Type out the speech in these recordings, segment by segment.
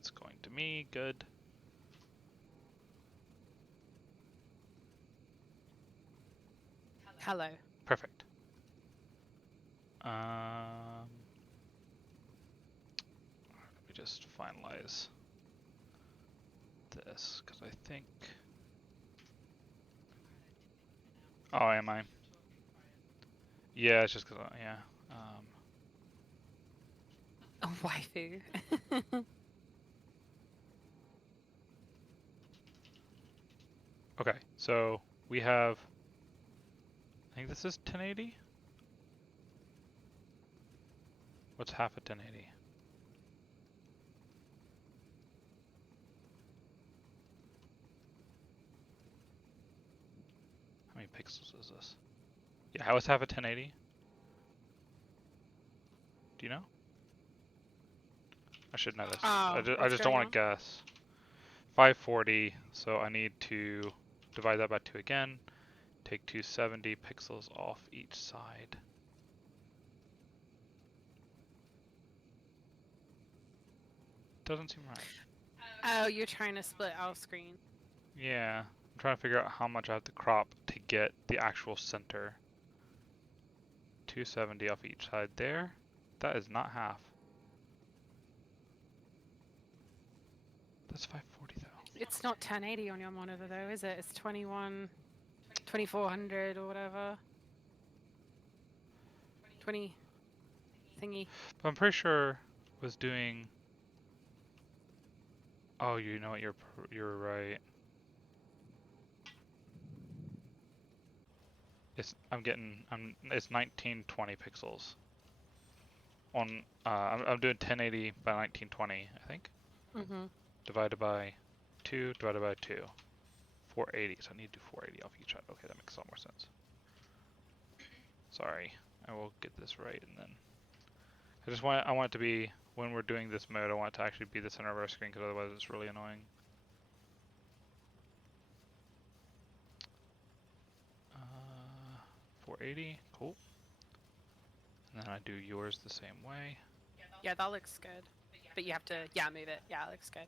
it's going to me. Good. Hello. Perfect. Let me just finalize this, because I think... Oh, am I? Yeah, it's just because, yeah. A waifu. Okay, so we have... I think this is 1080? What's half a 1080? How many pixels is this? Yeah, how is half a 1080? Do you know? I should know this. I What's just don't going want on? to guess. 540, so I need to divide that by 2 again. Take 270 pixels off each side. Doesn't seem right. Oh, you're trying to split our screen. Yeah, I'm trying to figure out how much I have to crop to get the actual center. 270 off each side there. That is not half. That's 540 though. It's not 1080 on your monitor though, is it? It's 2400 or whatever. 20 thingy. But I'm pretty sure it was doing... Oh, you know what? You're right. It's it's 1920 pixels. On I'm doing 1080 by 1920, I think. Divided by 2, divided by 2. 480, so I need to do 480 off each side. Okay, that makes a lot more sense. Sorry, I will get this right, and then I want it to be, when we're doing this mode, I want it to actually be the center of our screen, because otherwise it's really annoying. 480, cool. And then I do yours the same way. Yeah, that looks good. But you have to, move it. Yeah, it looks good.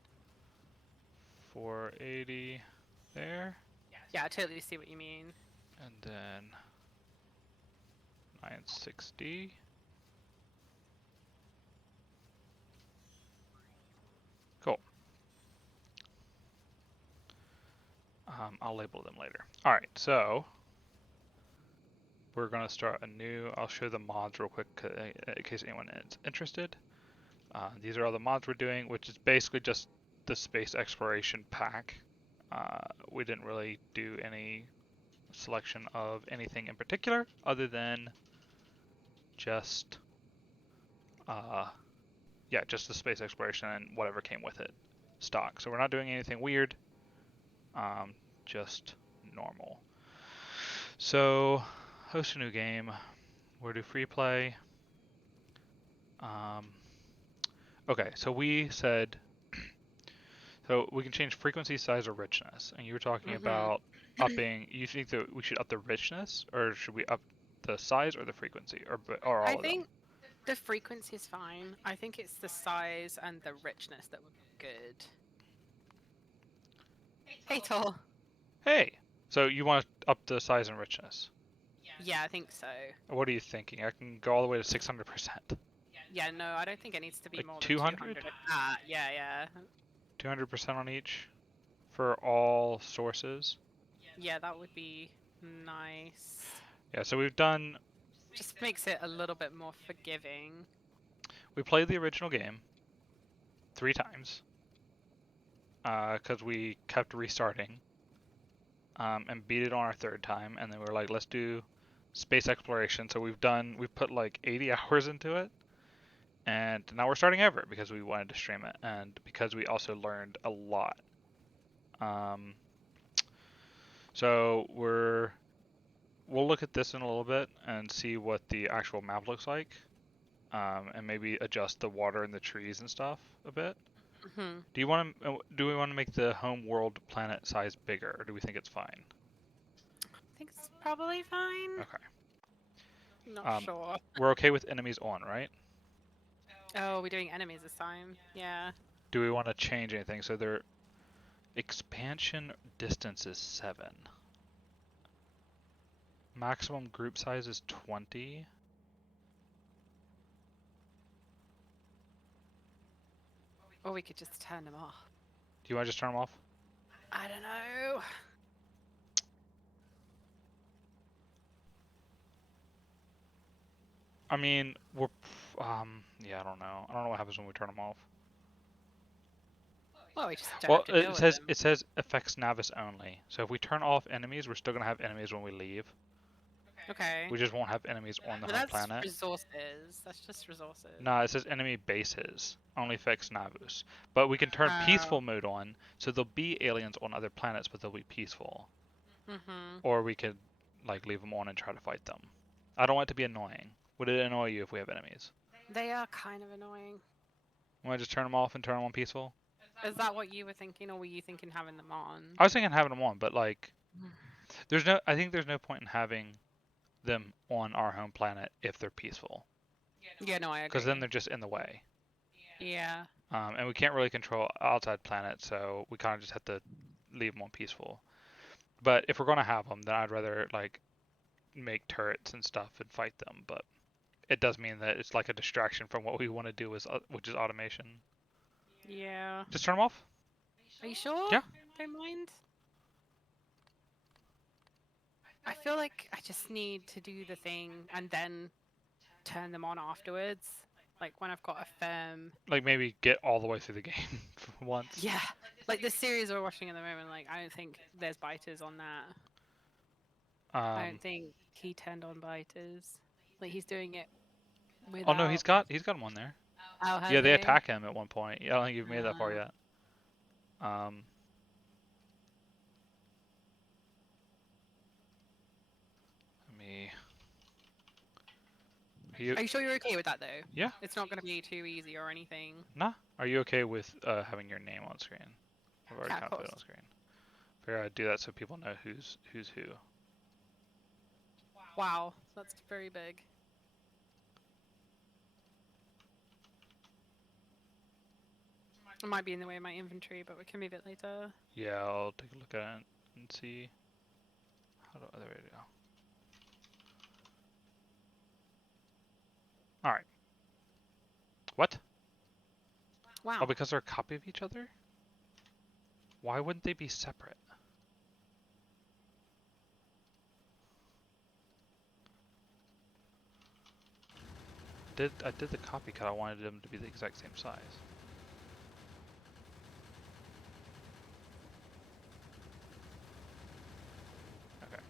480 there. Yeah, I totally see what you mean. And then 960. Cool. I'll label them later. All right, so we're going to start a new, I'll show the mods real quick in case anyone is interested. These are all the mods we're doing, which is basically just the space exploration pack. We didn't really do any selection of anything in particular other than just just the space exploration and whatever came with it stock. So we're not doing anything weird, just normal. So host a new game. We'll do free play. Okay, so we said so we can change frequency, size, or richness. And you were talking about upping. You think that we should up the richness, or should we up the size or the frequency, or all I of them? think the frequency is fine. I think it's the size and the richness that would be good. Hey, Tol. Hey, so you want to up the size and richness? Yeah, I think so. What are you thinking? I can go all the way to 600%. Yeah, no, I don't think it needs to be Like more than 200? 200. Yeah. 200% on each for all sources. Yeah, that would be nice. Yeah, so we've done... Just makes it a little bit more forgiving. We played the original game 3 times because we kept restarting and beat it on our 3rd time, and then we were like, let's do space exploration. So we've put like 80 hours into it, and now we're starting over because we wanted to stream it and because we also learned a lot. So we'll look at this in a little bit and see what the actual map looks like, and maybe adjust the water and the trees and stuff a bit. Do we want to make the home world planet size bigger, or do we think it's fine? I think it's probably fine. Okay. Not sure. We're okay with enemies on, right? Oh, we're doing enemies this time. Yeah. Do we want to change anything? So their expansion distance is 7. Maximum group size is 20. Or we could just turn them off. Do you want to just turn them off? I don't know. I mean, yeah, I don't know. I don't know what happens when we turn them off. Well, we just don't Well, have to deal it with says them. it says affects Navis only. So if we turn off enemies, we're still gonna have enemies when we leave. Okay. We just won't have enemies on the But home that's planet. resources. That's just resources. No, it says enemy bases only affects Navus. But we can turn Oh. peaceful mode on, so there'll be aliens on other planets, but they'll be peaceful. Mm-hmm. Or we could like leave them on and try to fight them. I don't want it to be annoying. Would it annoy you if we have enemies? They are kind of annoying. Want to just turn them off and turn them on peaceful? Is that what you were thinking, or were you thinking having them on? I was thinking having them on, but like, I think there's no point in having them on our home planet if they're peaceful, Yeah, no, I because then agree. they're just in the way. Yeah. And we can't really control outside planets, so we kind of just have to leave them on peaceful. But if we're gonna have them, then I'd rather like make turrets and stuff and fight them. But it does mean that it's like a distraction from what we want to do, which is automation. Yeah. Just turn them off. Are you sure? Yeah. Don't mind. I feel like I just need to do the thing and then turn them on afterwards. Like when I've got a firm. Like maybe get all the way through the game once. Yeah. Like the series we're watching at the moment, like I don't think there's biters on that. I don't think he turned on biters. Like he's doing it Oh no, without. he's got them on there. Oh, has Yeah, they he? attack him at one point. I don't think you've made that far yet. Um, let me. Are you sure you're okay with that though? Yeah. It's not going to be too easy or anything. Nah. Are you okay with having your name on screen? I've already Yeah, kind of of put course. it on screen. Figure I'd do that so people know who's who. Wow, that's very big. It might be in the way of my inventory, but we can move it later. Yeah, I'll take a look at it and see. There we go. All right. What? Wow. Oh, because they're a copy of each other? Why wouldn't they be separate? I did the copy cut. I wanted them to be the exact same size. Okay.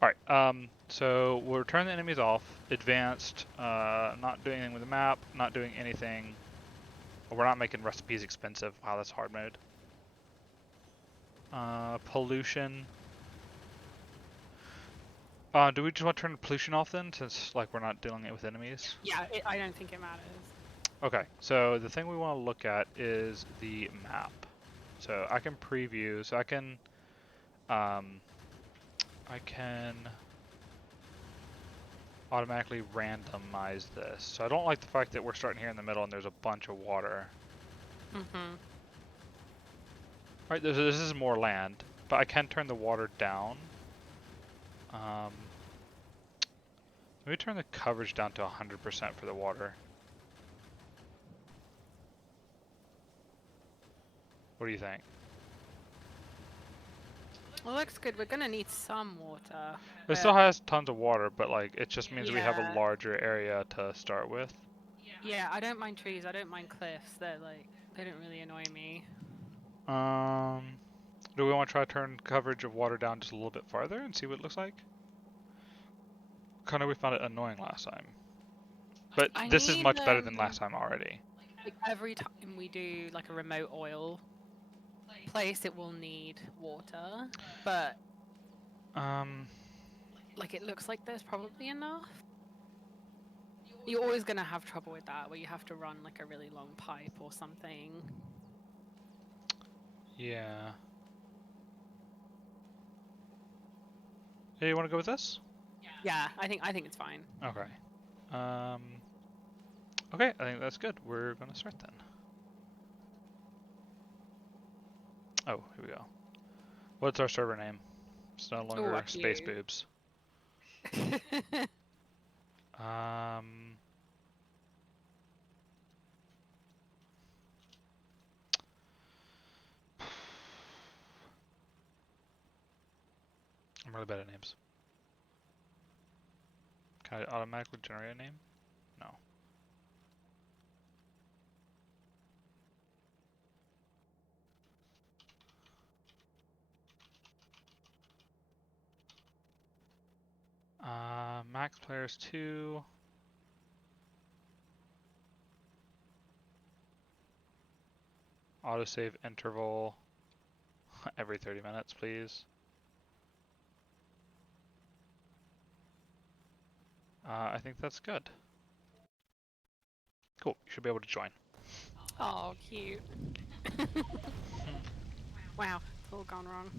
All right. So we'll turn the enemies off. Advanced. Not doing anything with the map. Not doing anything. We're not making recipes expensive. Wow, that's hard mode. Pollution. Do we just want to turn pollution off then, since like we're not dealing it with enemies? Yeah, I don't think it matters. Okay, so the thing we want to look at is the map. So I can preview, so I can automatically randomize this. So I don't like the fact that we're starting here in the middle and there's a bunch of water. Mm-hmm. Alright, this is more land, but I can turn the water down. Let me turn the coverage down to 100% for the water. What do you think? Well, looks good. We're gonna need some water. It still has tons of water, but like it just means we have a Yeah, larger area to start with. yeah. I don't mind trees. I don't mind cliffs. They don't really annoy me. Do we want to try to turn coverage of water down just a little bit farther and see what it looks like? Kinda we found it annoying last time. But I this is need much better than last time already. like every time we do like a remote oil place, it will need water, but like it looks like there's probably enough. You're always gonna have trouble with that, where you have to run like a really long pipe or something. Yeah. Hey, you want to go with this? Yeah, I think it's fine. Okay. Okay, I think that's good. We're gonna start then. Oh, here we go. What's our server name? It's no Ooh, longer up to Space you. Boobs. Um, I'm really bad at names. Can I automatically generate a name? No. Max players 2. Autosave interval every 30 minutes, please. I think that's good. Cool, you should be able to join. Oh, cute. Wow, it's all gone wrong.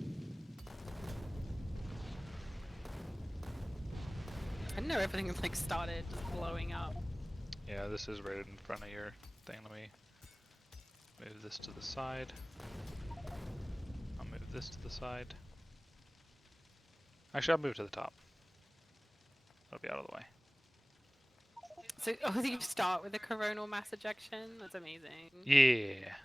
I didn't know everything was like started just blowing up. Yeah, this is right in front of your thing. Let me move this to the side. I'll move this to the side. Actually, I'll move to the top. That'll be out of the way. So, oh, you start with a coronal mass ejection? That's amazing. Yeah.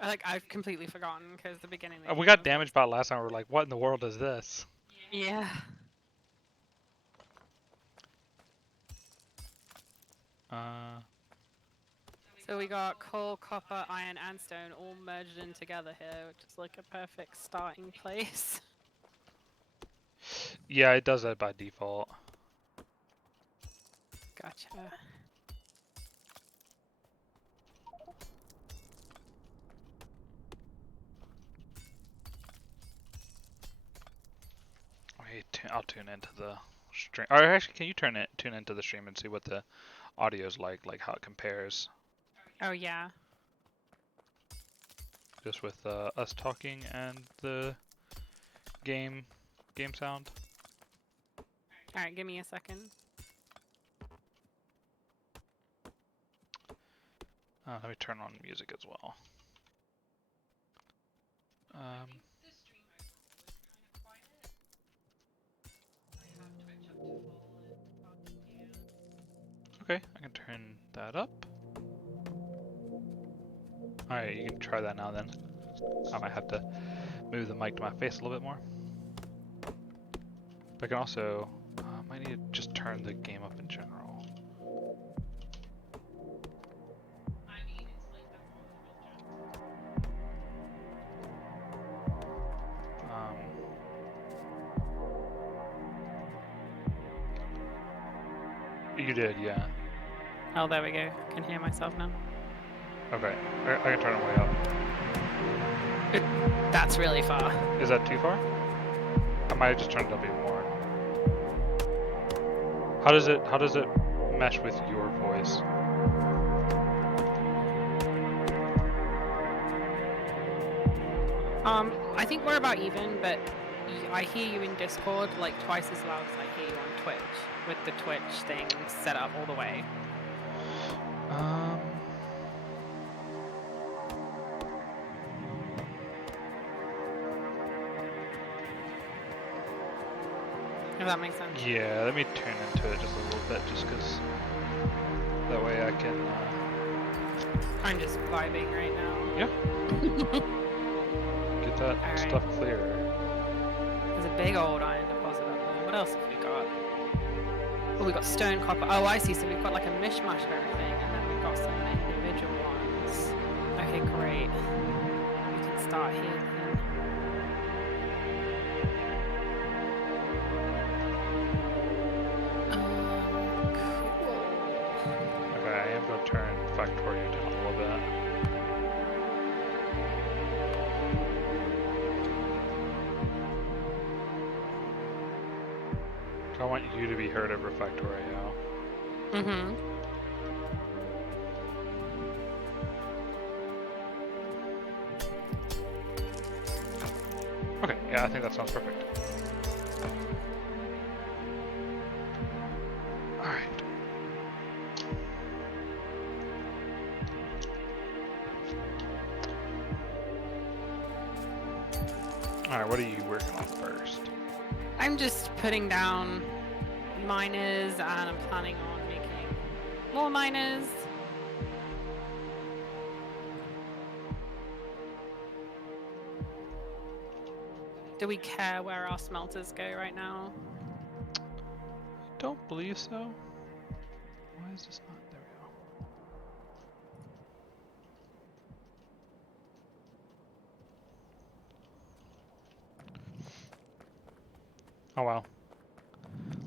I've completely forgotten because the beginning. We got damaged by it last time. We were like, what in the world is this? Yeah. So we got coal, copper, iron, and stone all merged in together here, which is like a perfect starting place. Yeah, it does that by default. Gotcha. Wait, I'll tune into the stream. Or actually, can you tune into the stream and see what the audio's like how it compares? Oh yeah. Just with us talking and the game sound. All right, give me a second. Let me turn on music as well. Okay, I can turn that up. Alright, you can try that now then. I might have to move the mic to my face a little bit more. But I can also, might need to just turn the game up in general. You did, yeah. Oh, there we go. I can hear myself now. Okay, I can turn it way up. That's really far. Is that too far? I might just turn it up even more. How does it mesh with your voice? I think we're about even, but I hear you in Discord like twice as loud as I hear you on Twitch, with the Twitch thing set up all the way. If that makes sense. Yeah, let me tune into it just a little bit, just because that way I can... I'm just vibing right now. Yeah. Get that stuff clear. There's a big old iron deposit up there. What else have we got? Oh, we got stone, copper. Oh, I see. So we've got like a mishmash of everything, and then we've got some individual ones. Okay, great. We can start here then. Cool. Okay, I am going to turn Factorio down a little bit. I want you to be heard over Factorio. Mm-hmm. Okay, yeah, I think that sounds perfect. Alright. Alright, what are you working on first? I'm just putting down miners, and I'm planning on making more miners. Do we care where our smelters go right now? Don't believe so. Why is this not? There we go. Oh wow.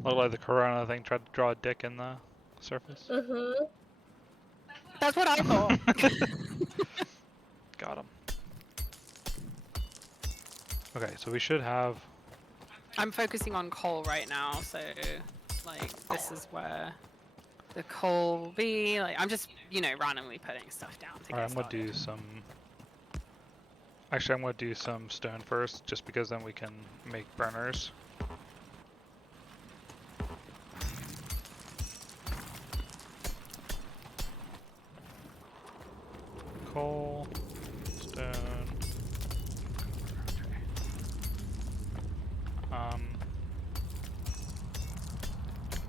Looked like the Corona thing tried to draw a dick in the surface. Mm-hmm. That's what I thought. Got him. Okay, so we should have. I'm focusing on coal right now, so like this is where the coal will be. Like I'm just, randomly putting stuff down to Alright, get I'm gonna started. do some. Actually, I'm gonna do some stone first, just because then we can make burners. Coal, stone.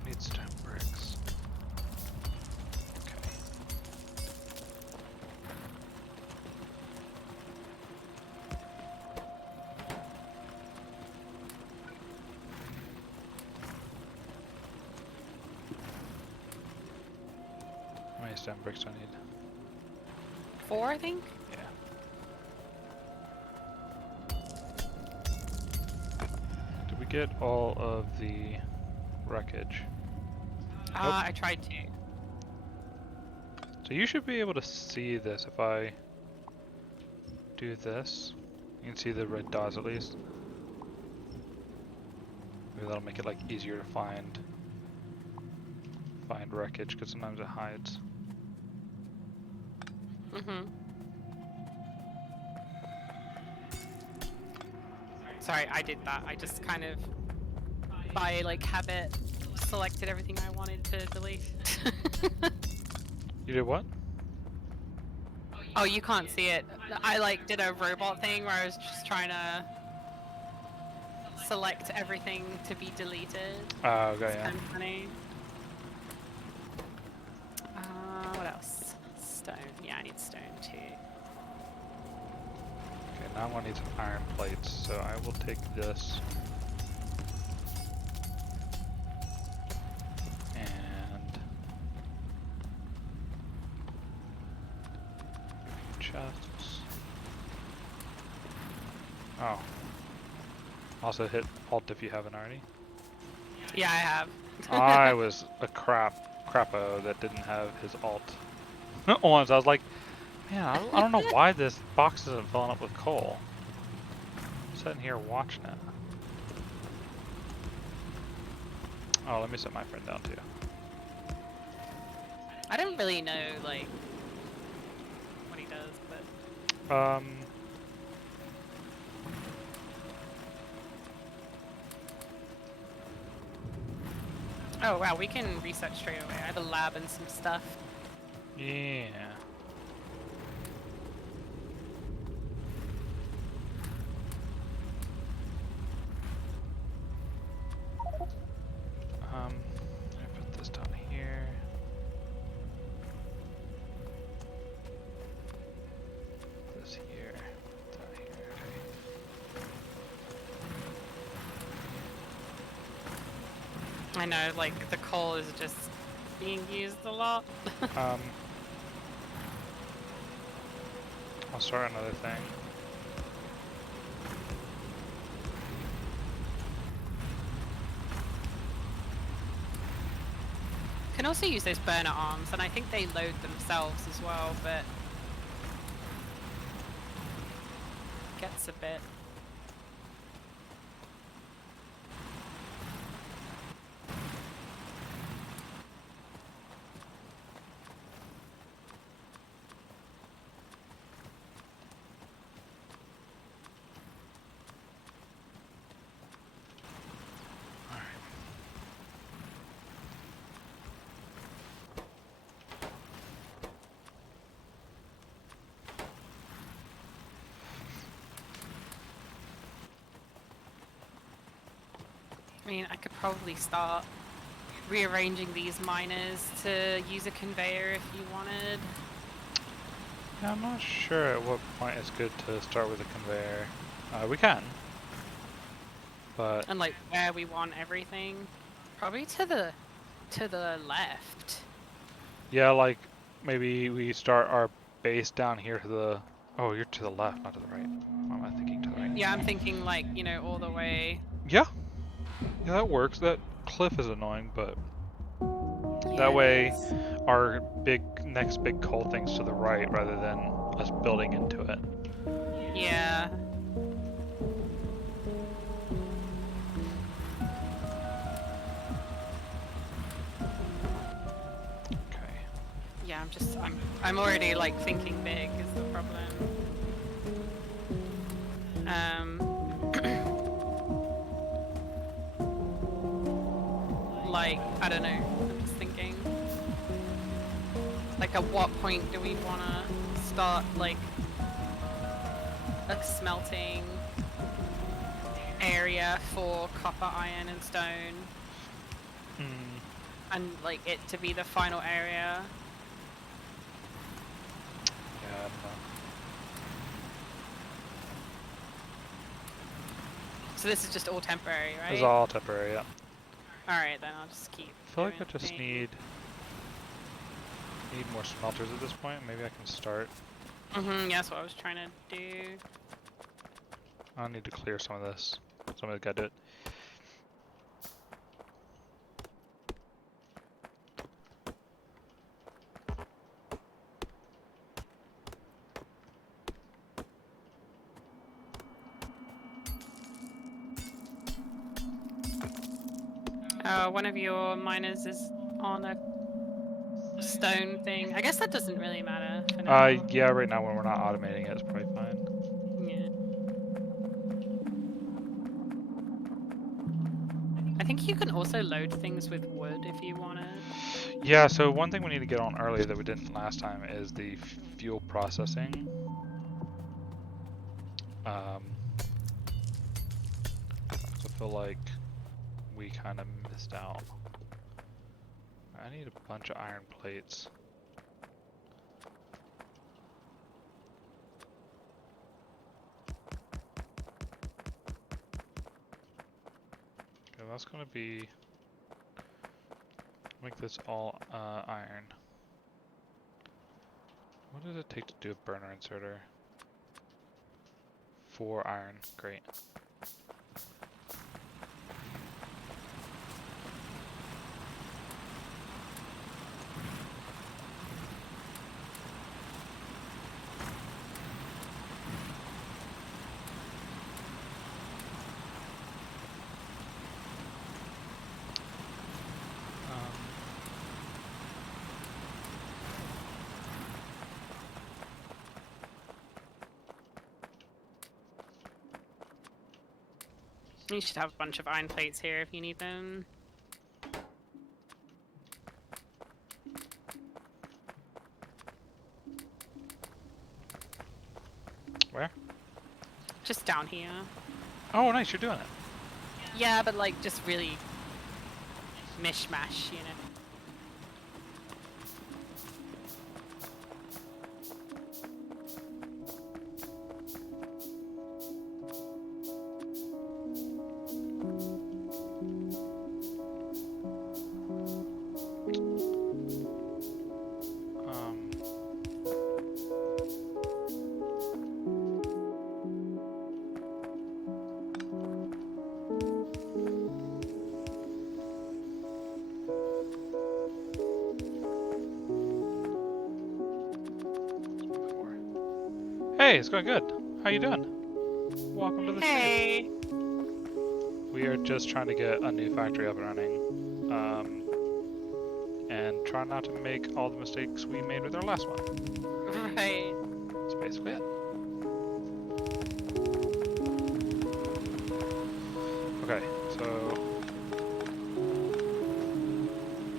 Need stone bricks. Okay. How many stone bricks do I need? 4, I think. Yeah. Did we get all of the wreckage? Nope. I tried to. So you should be able to see this if I do this. You can see the red dots at least. Maybe that'll make it like easier to find wreckage, because sometimes it hides. Mm-hmm. Sorry, I did that. I just kind of, by like habit, selected everything I wanted to delete. You did what? Oh, you can't see it. I like did a robot thing where I was just trying to select everything to be deleted. Oh, okay, It's yeah. kind of funny. What else? Stone. Yeah, I need stone too. Okay, now I'm gonna need some iron plates, so I will take this. And chests. Oh. Also hit Alt if you haven't already. Yeah, I have. I was a crapo that didn't have his alt once. I was like, man, I don't know why this box isn't filling up with coal. I'm sitting here watching it. Oh, let me set my friend down too. I don't really know like what he does, but oh wow, we can research straight away. I have a lab and some stuff. Yeah. Let me put this down here. This here. Down here. Okay. I know, like the coal is just being used a lot. I'll start another thing. Can also use those burner arms, and I think they load themselves as well, but gets a bit. mean, I could probably start rearranging these miners to use a conveyor if you wanted. Yeah, I'm not sure at what point it's good to start with a conveyor. We can, but And like where we want everything. Probably to the left. yeah, like maybe we start our base down here to the. Oh, you're to the left, not to the right. Why am I thinking to the right? Yeah, I'm thinking like, all the way. Yeah, yeah, that works. That cliff is annoying, but Yeah, that it way is. our next big coal thing's to the right rather than us building into it. Yeah. Okay. Yeah, I'm already like thinking big is the problem. Like, I don't know. I'm just thinking. Like, at what point do we want to start like a smelting area for copper, iron, and stone, and like it to be the final area? Yeah, I don't know. So this is just all temporary, right? It's all temporary, yeah. Alright, then I'll just keep I feel like I doing just things. need more smelters at this point. Maybe I can start. Yeah, that's what I was trying to do. I need to clear some of this. Somebody's got to do it. One of your miners is on a stone thing. I guess that doesn't really matter for now. Yeah, right now when we're not automating it, it's probably fine. Yeah. I think you can also load things with wood if you want it. Yeah, so one thing we need to get on early that we didn't last time is the fuel processing. So I feel like we kind of missed out. I need a bunch of iron plates. Okay, that's gonna be, make this all iron. What does it take to do a burner inserter? 4 iron, great. You should have a bunch of iron plates here if you need them. Where? Just down here. Oh, nice, you're doing it. Yeah, but like just really mishmash, Hey, it's going good. How you doing? Welcome to the stream. Hey! We are just trying to get a new factory up and running. And try not to make all the mistakes we made with our last one. Right. That's basically it. Okay, so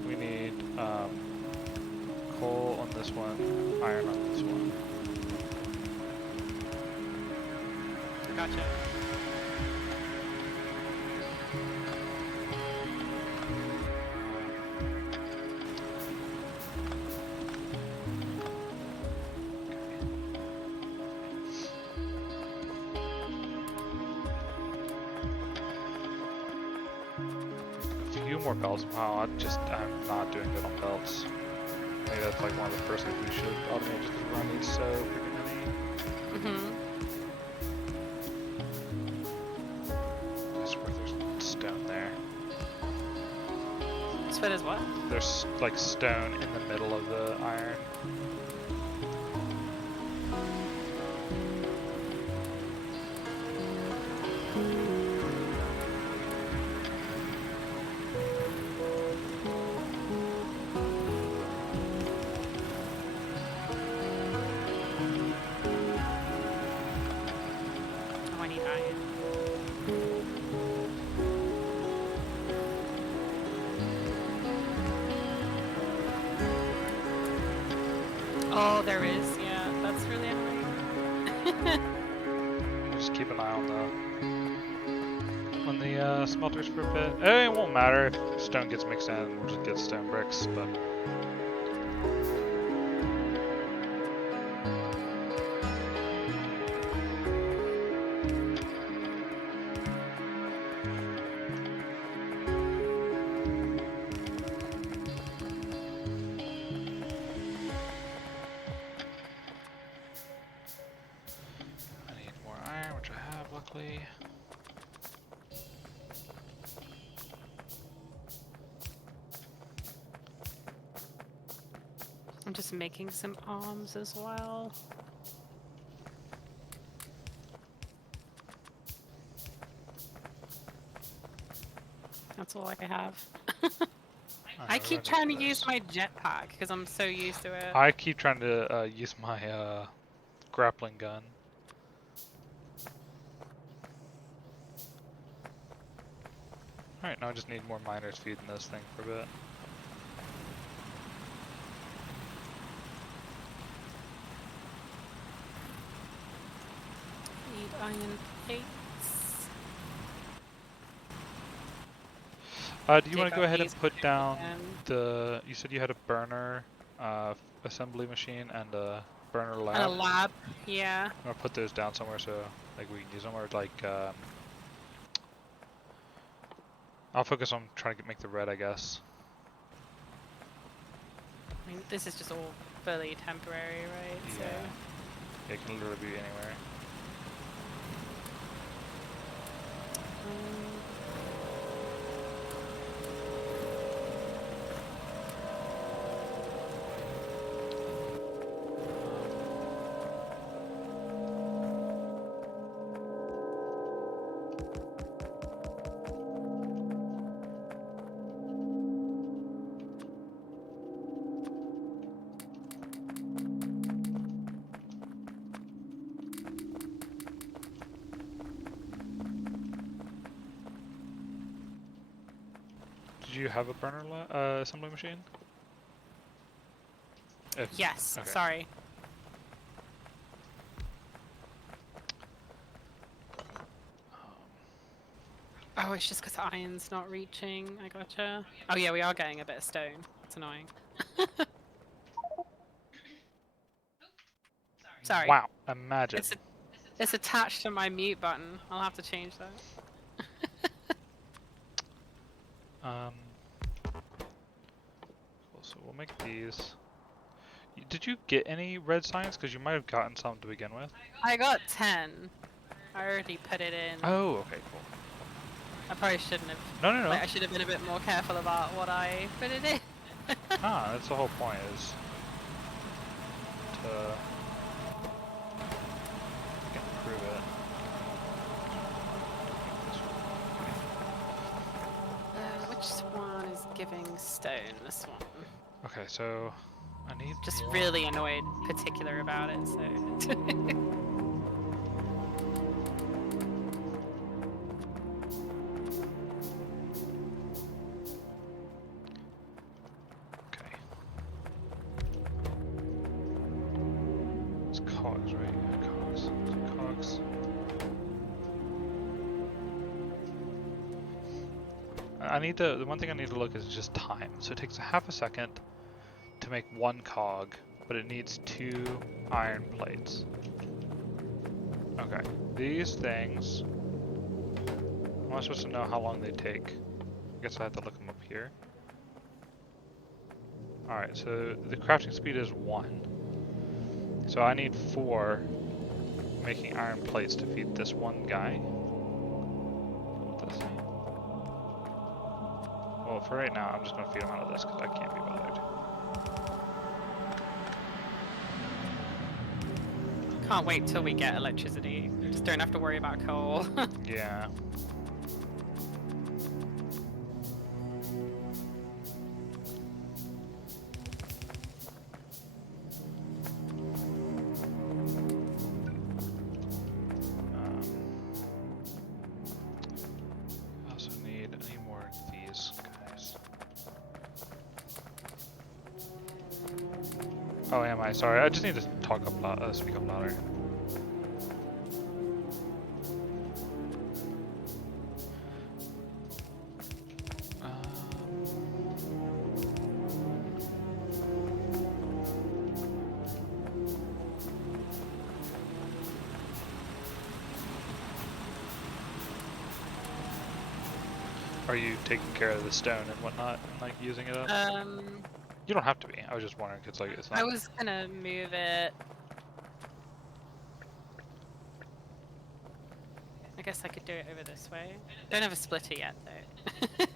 we need coal on this one, iron on this one. Gotcha. more belts. Wow, I'm not doing good on belts. Maybe that's like one of the first things we should automate just because we're gonna need so freaking many. I swear there's stone there. So there's what? There's like stone in the middle of the iron. Oh, I need iron. Oh, there is. Yeah, that's really annoying. Just keep an eye on the smelters for a bit. It won't matter if stone gets mixed in. We'll just get stone bricks, but. Luckily. I'm just making some arms as well. That's all I have. I keep trying to use my jetpack because I'm so used to it. I keep trying to use my grappling gun. Alright, now I just need more miners feeding this thing for a bit. Need iron plates. Do you want to go ahead and put down the... You said you had a burner assembly machine and a burner lab? And a lab, yeah. I'm going to put those down somewhere so like we can use them, or like... I'll focus on trying to make the red, I guess. I mean, this is just all fairly temporary, right? Yeah. So. It can literally be anywhere. Did you have a burner assembly machine? Yes, okay. Sorry. Oh, it's just because iron's not reaching. I gotcha. Oh yeah, we are getting a bit of stone. It's annoying. Sorry. Wow, imagine. It's attached to my mute button. I'll have to change that. Cool, so we'll make these. Did you get any red signs? Because you might have gotten some to begin with. I got 10. I already put it in. Oh, okay, cool. I probably shouldn't have. No. Like, I should have been a bit more careful about what I put it in. That's the whole point, is to improve it. Which one is giving stone? This one. Okay, so I need Just more. really annoyed, particular about it. So. Cogs, right? Yeah, cogs. Cogs. I need to, the one thing I need to look is just time. So it takes a half a second to make one cog, but it needs 2 iron plates. Okay, these things, am I supposed to know how long they take guess I have to look them up here. Alright, so the crafting speed is 1. So I need 4 making iron plates to feed this one guy. What does he? Well, for right now, I'm just going to feed him out of this because I can't be bothered. Can't wait till we get electricity. Just don't have to worry about coal. Yeah. I also need any more of these guys. Oh, am I? Sorry, I just need to talk up loud, speak up louder. Are you taking care of the stone and whatnot, and like using it up? You don't have to be. I was just wondering, cause like it's not. I was gonna move it. I guess I could do it over this way. Don't have a splitter yet, though.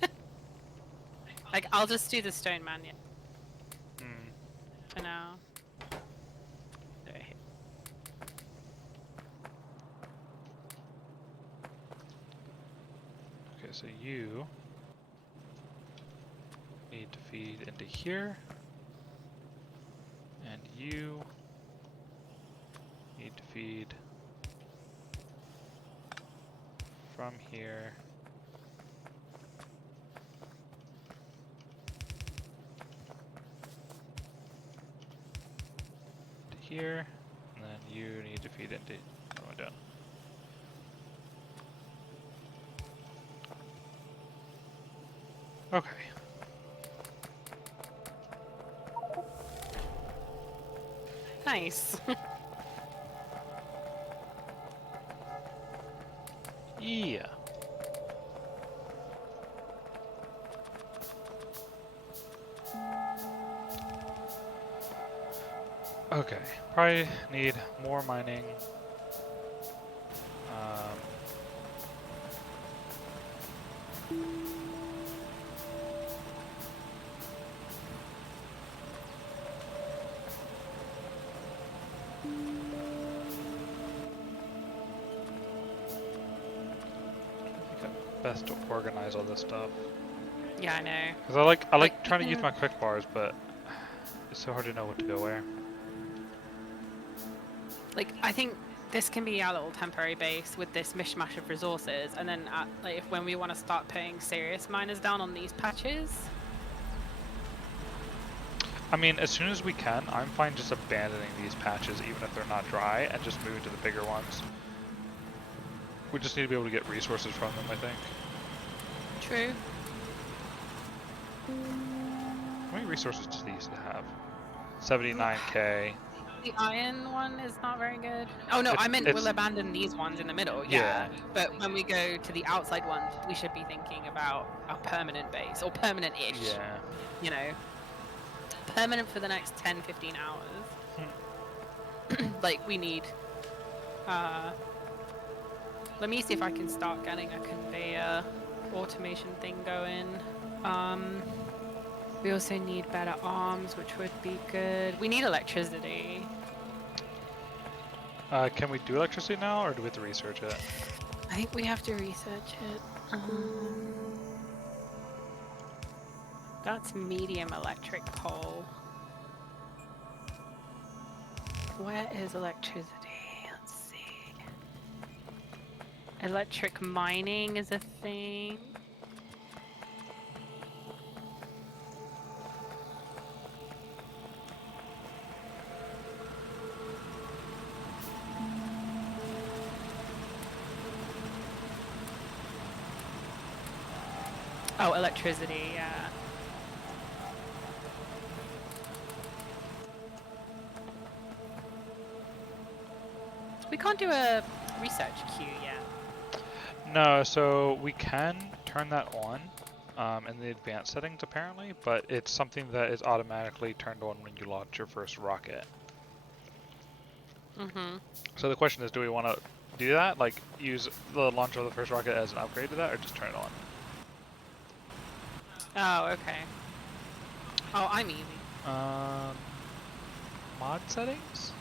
Like, I'll just do the stone man yet. For now. Do it here. Okay, so you need to feed into here, and you need to feed from here to here, and then you need to feed into. Oh, I'm done. Okay. Nice. Yeah. Okay, probably need more mining. Best to organize all this stuff. Yeah, I know. Cause I like trying to use my quick bars, but it's so hard to know what to go where. Like, I think this can be our little temporary base with this mishmash of resources, and then like, when we want to start putting serious miners down on these patches. I mean, as soon as we can, I'm fine just abandoning these patches, even if they're not dry, and just moving to the bigger ones. We just need to be able to get resources from them, I think. True. How many resources do these have? 79k. The iron one is not very good. Oh no, I meant we'll abandon these ones in the middle, yeah. But when we go to the outside ones, we should be thinking about a permanent base, or permanent-ish. Yeah. You know, permanent for the next 10, 15 hours. Like, we need... let me see if I can start getting a conveyor automation thing going. We also need better arms, which would be good. We need electricity. Can we do electricity now, or do we have to research it? I think we have to research it. That's medium electric pole. Where is electricity? Let's see. Electric mining is a thing. Oh, electricity, yeah. We can't do a research queue yet. No, so we can turn that on. in the advanced settings apparently, but it's something that is automatically turned on when you launch your first rocket. So the question is, do we want to do that? Like, use the launch of the first rocket as an upgrade to that, or just turn it on? Oh, okay. Oh, I'm easy. Mod settings?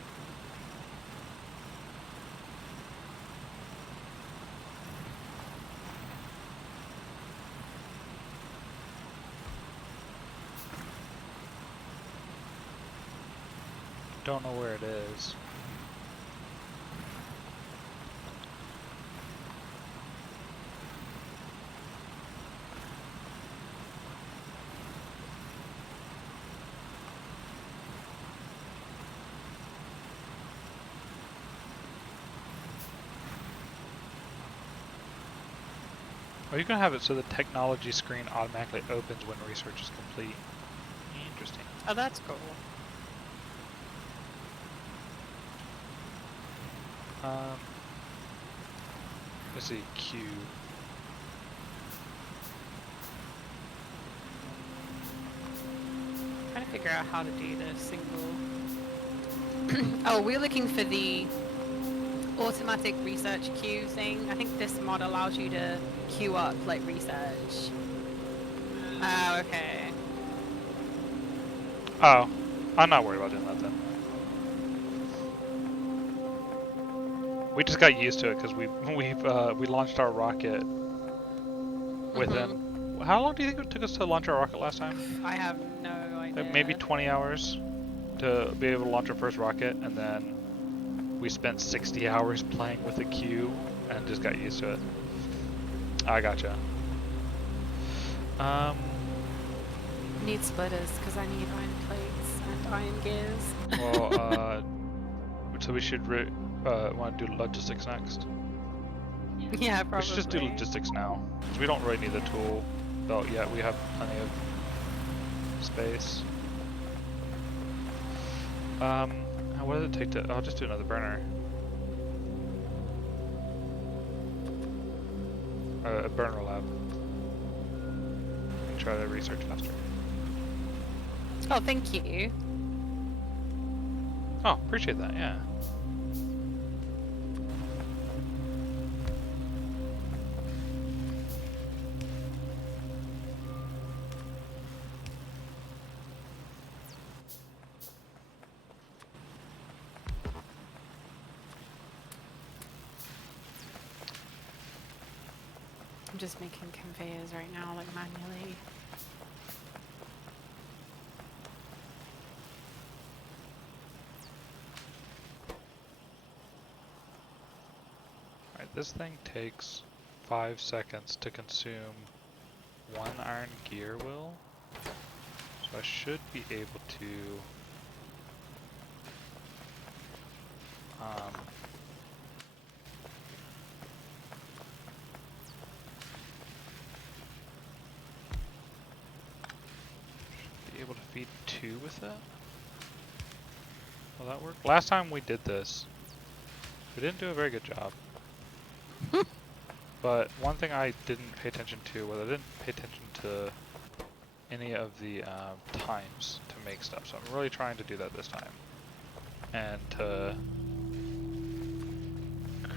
Don't know where it is. Oh, you can have it so the technology screen automatically opens when research is complete. Interesting. Oh, that's cool. Let's see, Q. Trying to figure out how to do the single. Oh, we're looking for the automatic research queue thing. I think this mod allows you to queue up like research. Oh, okay. Oh, I'm not worried about doing that then. We just got used to it because we launched our rocket within. How long do you think it took us to launch our rocket last time? I have no idea. Maybe 20 hours to be able to launch our first rocket, and then we spent 60 hours playing with the queue and just got used to it. I gotcha. Need splitters because I need iron plates and iron gears. Well, so we should want to do logistics next. Yeah, probably. We should just do logistics now, because we don't really need the tool belt yet. We have plenty of space. What does it take to? I'll just do another burner. A burner lab. And try to research faster. Oh, thank you. Oh, appreciate that. Yeah. I'm just making conveyors right now, like manually. Alright, this thing takes 5 seconds to consume 1 iron gear wheel. So I should be able to feed 2 with it. Will that work? Last time we did this, we didn't do a very good job. But one thing I didn't pay attention to was I didn't pay attention to any of the times to make stuff. So I'm really trying to do that this time, and to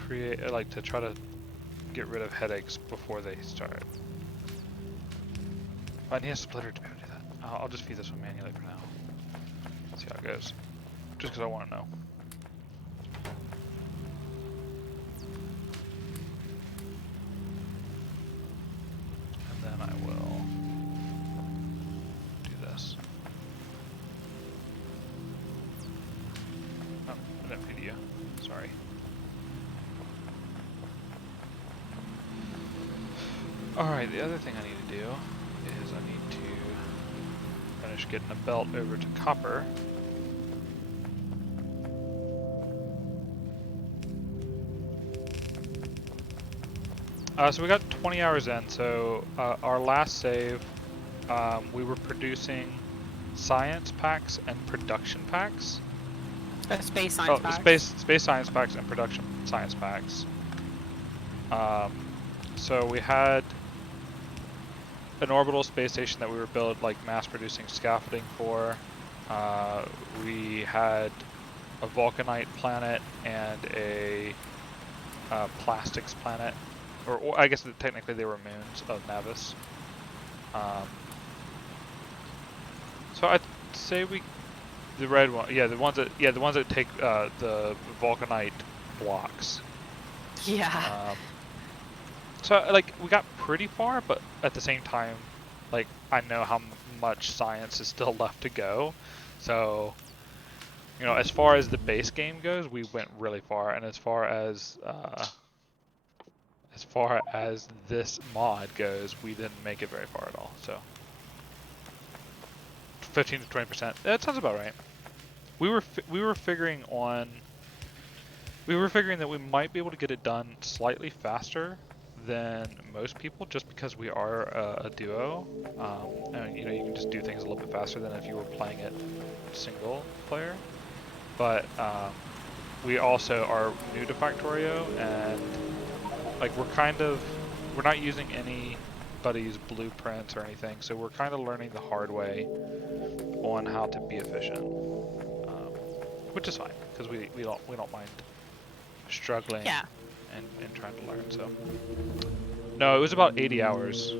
create, to try to get rid of headaches before they start. I need a splitter to be able to do that. I'll just feed this one manually for now. See how it goes. Just because I want to know. And then I will do this. Oh, I didn't feed you. Sorry. Alright, the other thing I need to do is I need to finish getting a belt over to copper. So we got 20 hours in, so our last save, we were producing science packs and production packs. Space science packs. Space science packs and production science packs. So we had an orbital space station that we were like mass producing scaffolding for. We had a vulcanite planet and a plastics planet, or I guess technically they were moons of Navis. So I'd say the red one, the ones that take the vulcanite blocks. Yeah. So like we got pretty far, but at the same time, like I know how much science is still left to go. So, you know, as far as the base game goes, we went really far, and as far as this mod goes, we didn't make it very far at all. So 15 to 20%. That sounds about right. We were figuring that we might be able to get it done slightly faster than most people, just because we are a duo. And you know, you can just do things a little bit faster than if you were playing it single player. But we also are new to Factorio, and like we're not using anybody's blueprints or anything, so we're kind of learning the hard way on how to be efficient, which is fine because we don't mind struggling and trying to learn. So no, it was about 80 hours.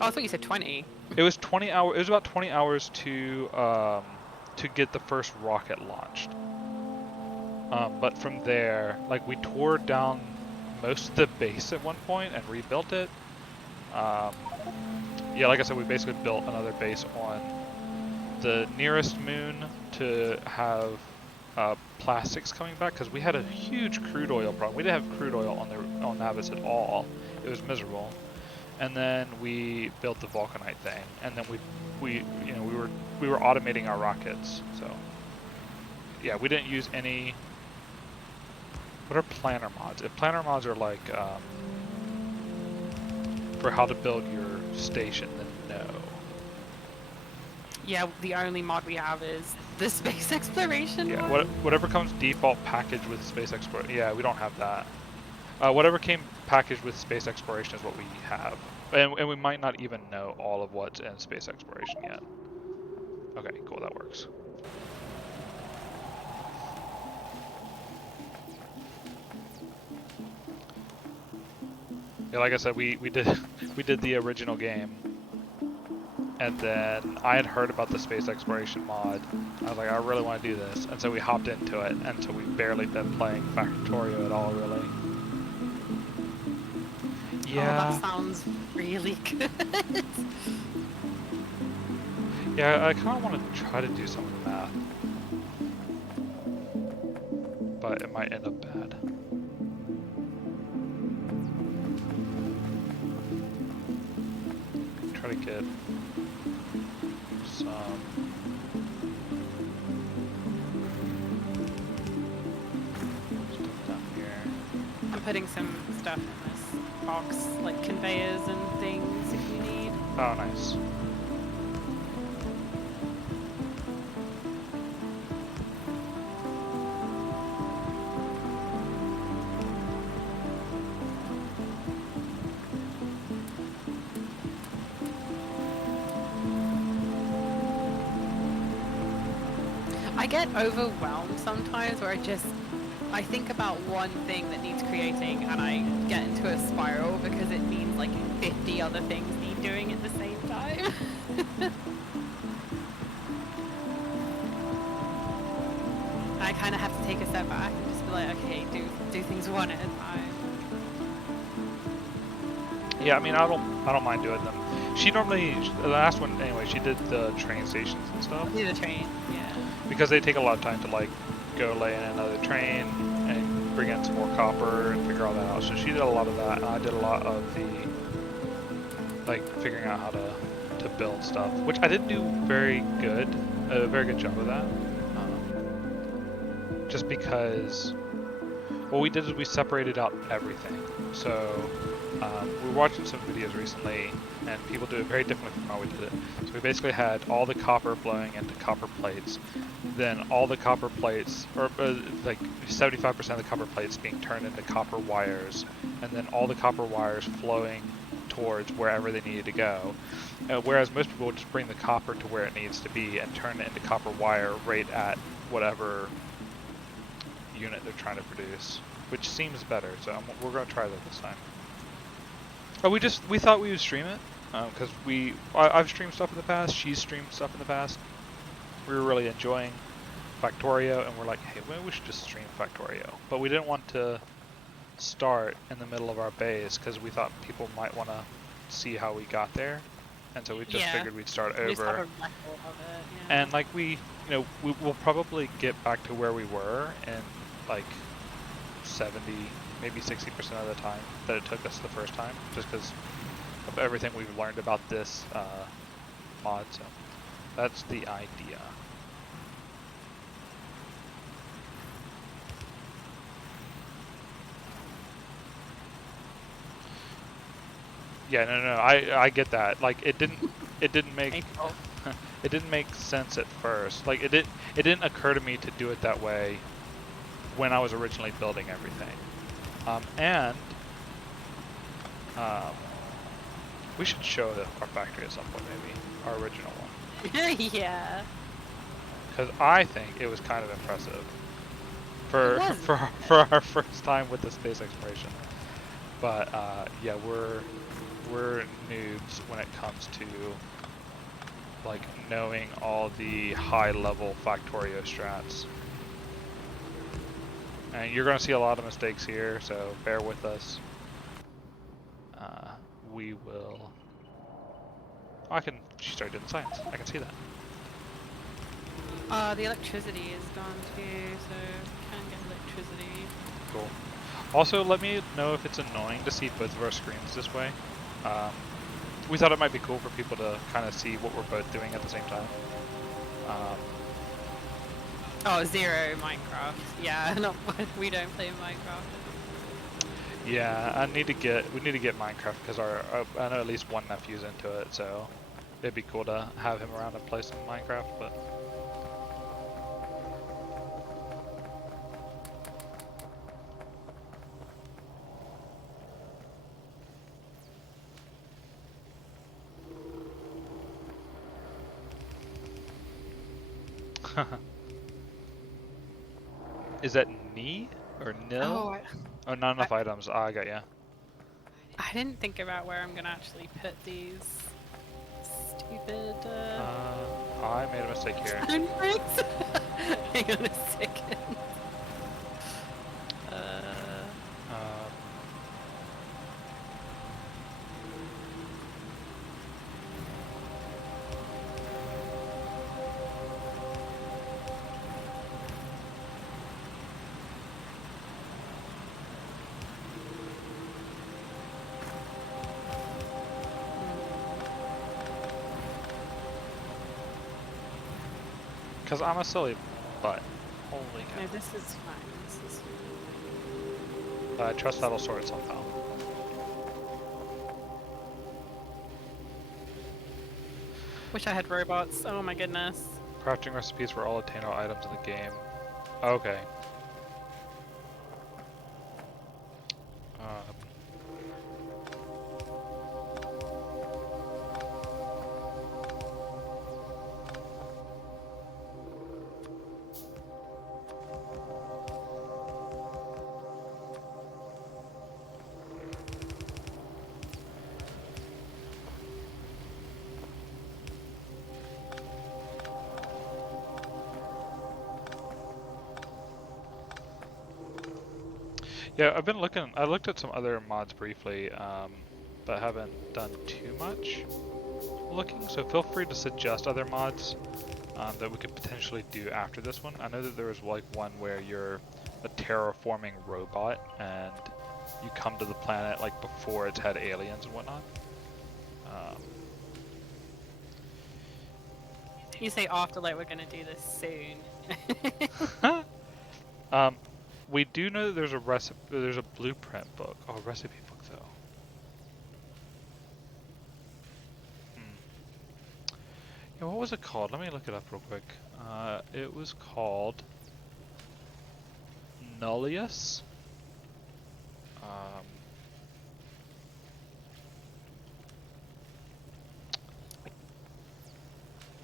Oh, I thought you said 20. It was 20 hours. It was about 20 hours to get the first rocket launched. But from there, like we tore down most of the base at one point and rebuilt it. Yeah, like I said, we basically built another base on the nearest moon to have plastics coming back, because we had a huge crude oil problem. We didn't have crude oil on Navis at all. It was miserable. And then we built the vulcanite thing, and then we were automating our rockets. So yeah, we didn't use any. What are planner mods? If planner mods are like for how to build your station, then no. Yeah, the only mod we have is the space exploration. Yeah, mod. whatever comes default packaged with space exploration. Yeah, we don't have that. Whatever came packaged with space exploration is what we have, and we might not even know all of what's in space exploration yet. Okay, cool, that works. Yeah, like I said, we did the original game, and then I had heard about the space exploration mod. I was like, I really want to do this, and so we hopped into it, and so we've barely been playing Factorio at all, really. Yeah. Oh, that sounds really good. Yeah, I kind of want to try to do some of the math, but it might end up bad. Try to get some stuff down here. I'm putting some stuff in this box, like conveyors and things if you need. Oh, nice. I get overwhelmed sometimes where I think about one thing that needs creating and I get into a spiral because it means like 50 other things need doing at the same time. I kind of have to take a step back and just be like, okay, do things one at a time. Yeah, I mean, I don't mind doing them. She normally, the last one anyway, she did the train stations and stuff. Do the train, yeah. Because they take a lot of time to like go lay in another train and bring in some more copper and figure all that out. So she did a lot of that, and I did a lot of the like figuring out how to build stuff, which I didn't do very good job of that. Just because what we did is we separated out everything. So we were watching some videos recently, and people do it very differently from how we did it. So we basically had all the copper flowing into copper plates, then all the copper plates, or like 75% of the copper plates being turned into copper wires, and then all the copper wires flowing towards wherever they needed to go. Whereas most people would just bring the copper to where it needs to be and turn it into copper wire right at whatever unit they're trying to produce, which seems better. So we're going to try that this time. Oh, we thought we would stream it because I've streamed stuff in the past. She's streamed stuff in the past. We were really enjoying Factorio, and we're like, hey, maybe we should just stream Factorio. But we didn't want to start in the middle of our base because we thought people might want to see how we got there, and so we just figured we'd start over. Just have a record of it, yeah. And like we'll probably get back to where we were in like 70, maybe 60% of the time that it took us the first time, just because of everything we've learned about this mod. So that's the idea. Yeah, no, I get that. Like it didn't make it didn't make sense at first. Like it didn't occur to me to do it that way when I was originally building everything. We should show our factory at some point, maybe our original one. Yeah. Because I think it was kind of impressive for our first time with the space exploration. But yeah, we're noobs when it comes to like knowing all the high level Factorio strats. And you're going to see a lot of mistakes here, so bear with us. We will... Oh, she started doing science. I can see that. The electricity is gone too, so can get electricity. Cool. Also, let me know if it's annoying to see both of our screens this way. We thought it might be cool for people to kind of see what we're both doing at the same time. Oh, zero Minecraft. Yeah, we don't play Minecraft. Yeah, we need to get Minecraft because I know at least one nephew's into it, so it'd be cool to have him around and play some Minecraft. But is that knee or nil? Oh, not enough items. Ah, I got ya. I didn't think about where I'm gonna actually put these stupid. I made a mistake here. Hang on a second. Because I'm a silly butt. Holy cow. No, this is fine. This is But I trust that'll sort itself out. Wish I had robots. Oh my goodness. Crafting recipes for all attainable items in the game. Okay. Yeah, I've been looking. I looked at some other mods briefly, but haven't done too much looking. So feel free to suggest other mods that we could potentially do after this one. I know that there was like one where you're a terraforming robot and you come to the planet like before it's had aliens and whatnot. You say after, like we're gonna do this soon. We do know that there's a there's a blueprint book. Oh, a recipe book though. Yeah, what was it called? Let me look it up real quick. It was called Nullius.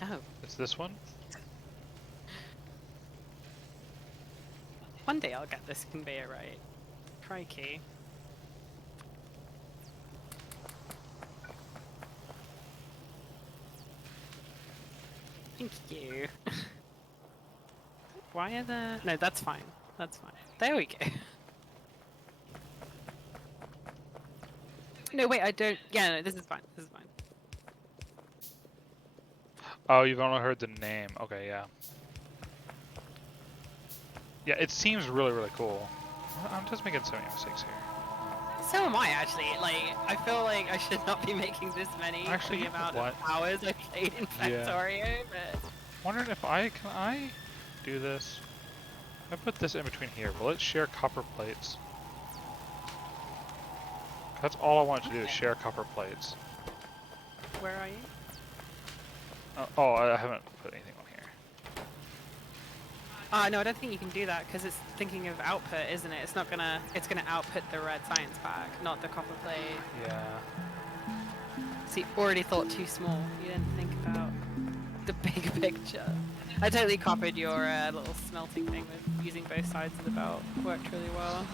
Oh, It's this one? one day I'll get this conveyor right. Crikey. Thank you. Why are there... No, that's fine. That's fine. There we go. No, wait, I don't... Yeah, no, this is fine. This is fine. Oh, you've only heard the name. Okay, yeah. Yeah, it seems really, really cool. I'm just making so many mistakes here. So am I, actually. Like, I feel like I should not be making this many Actually, for you the know amount what? of hours I played in Yeah. Factorio, but... Wondering if can I do this? If I put this in between here, will it share copper plates? That's all I want it to do is share copper plates. Where are you? Oh, I haven't put anything on here. No, I don't think you can do that because it's thinking of output, isn't it? It's not gonna. It's gonna output the red science pack, not the copper plate. Yeah. So you already thought too small. You didn't think about the big picture. I totally copied your little smelting thing with using both sides of the belt. Worked really well.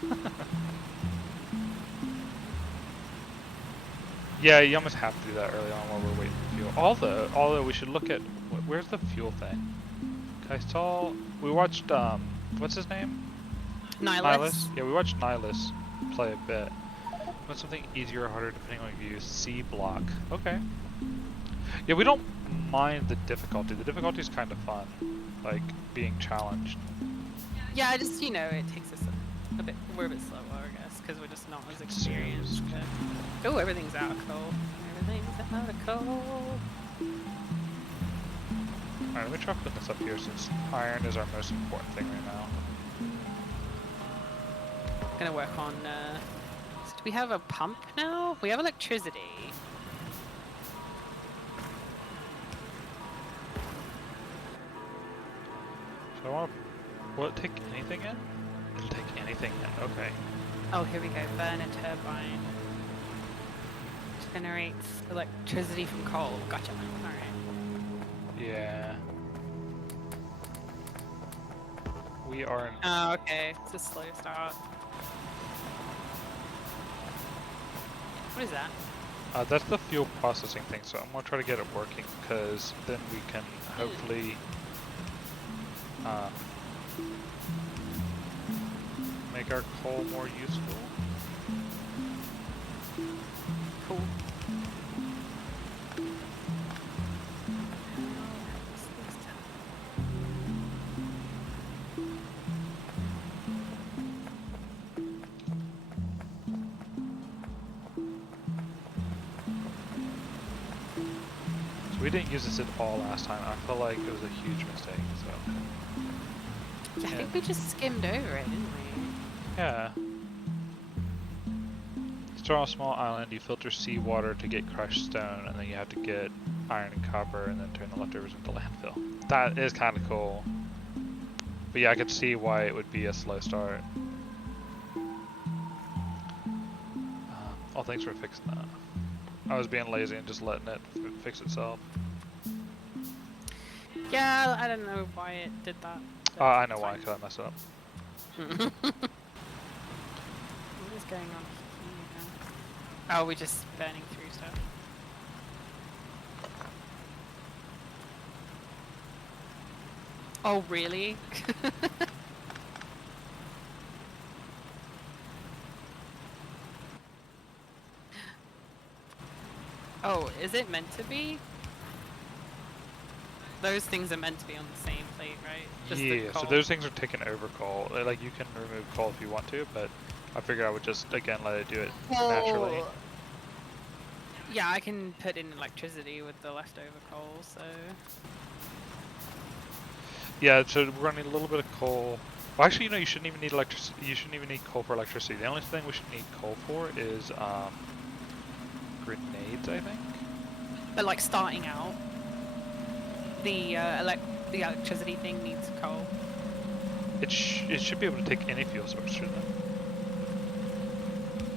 Yeah, you almost have to do that early on while we're waiting for fuel. Although we should look at where's the fuel thing? I saw we watched what's his name? Nihilus. Yeah, we watched Nihilus play a bit. What's something easier or harder depending on your view? C block. Okay. Yeah, we don't mind the difficulty. The difficulty is kind of fun, like being challenged. Yeah, I just it takes us a bit. We're a bit slower, I guess, because we're just not as experienced. Oh, everything's out of coal. Everything's out of coal. Alright, let me try putting this up here since iron is our most important thing right now. Gonna work on. So do we have a pump now? We have electricity. So I want to. Will it take anything in? It'll take anything in. Okay. Oh, here we go. Burn a turbine. Generates electricity from coal. Gotcha. Alright. Yeah. We are in. Oh, okay. It's a slow start. What is that? That's the fuel processing thing, so I'm gonna try to get it working because then we can hopefully make our coal more useful. Cool. So we didn't use this at all last time. I feel like it was a huge mistake. So. Yeah, I think we just skimmed over it, didn't we? Yeah. Start on a small island, you filter seawater to get crushed stone, and then you have to get iron and copper, and then turn the leftovers into landfill. That is kind of cool. But yeah, I could see why it would be a slow start. Oh, thanks for fixing that. I was being lazy and just letting it fix itself. Yeah, I don't know why it did that. I know why, because I messed up. What is going on here? Oh, we're just burning through stuff. Oh, really? Oh, is it meant to be? Those things are meant to be on the same plate, right? Just the Yeah, so coal. those things are taking over coal. Like, you can remove coal if you want to, but I figured I would just, again, let it do it naturally. Well, yeah, I can put in electricity with the leftover coal, so... Yeah, so we're gonna need a little bit of coal. Well, actually, you shouldn't even need electricity. You shouldn't even need coal for electricity. The only thing we should need coal for is grenades, I think. But like starting out, the electricity thing needs coal. It should be able to take any fuel source, shouldn't it?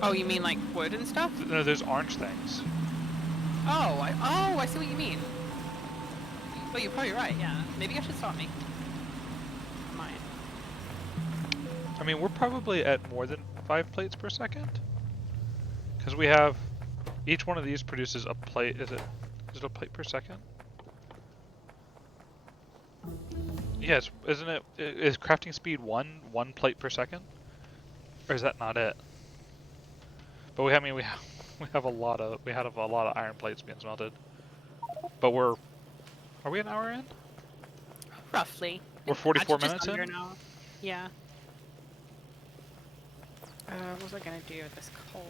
Oh, you mean like wood and stuff? No, there's orange things. Oh, I see what you mean. Oh, you're probably right, yeah. Maybe I should start making mine. I mean, we're probably at more than 5 plates per second. Because we have, each one of these produces a plate, is it a plate per second? Yes, isn't it, is crafting speed one plate per second? Or is that not it? But we, I mean, we have a lot of, iron plates being smelted. But are we an hour in? Roughly. We're 44 Just minutes under in? an hour. Yeah. What was I gonna do with this coal?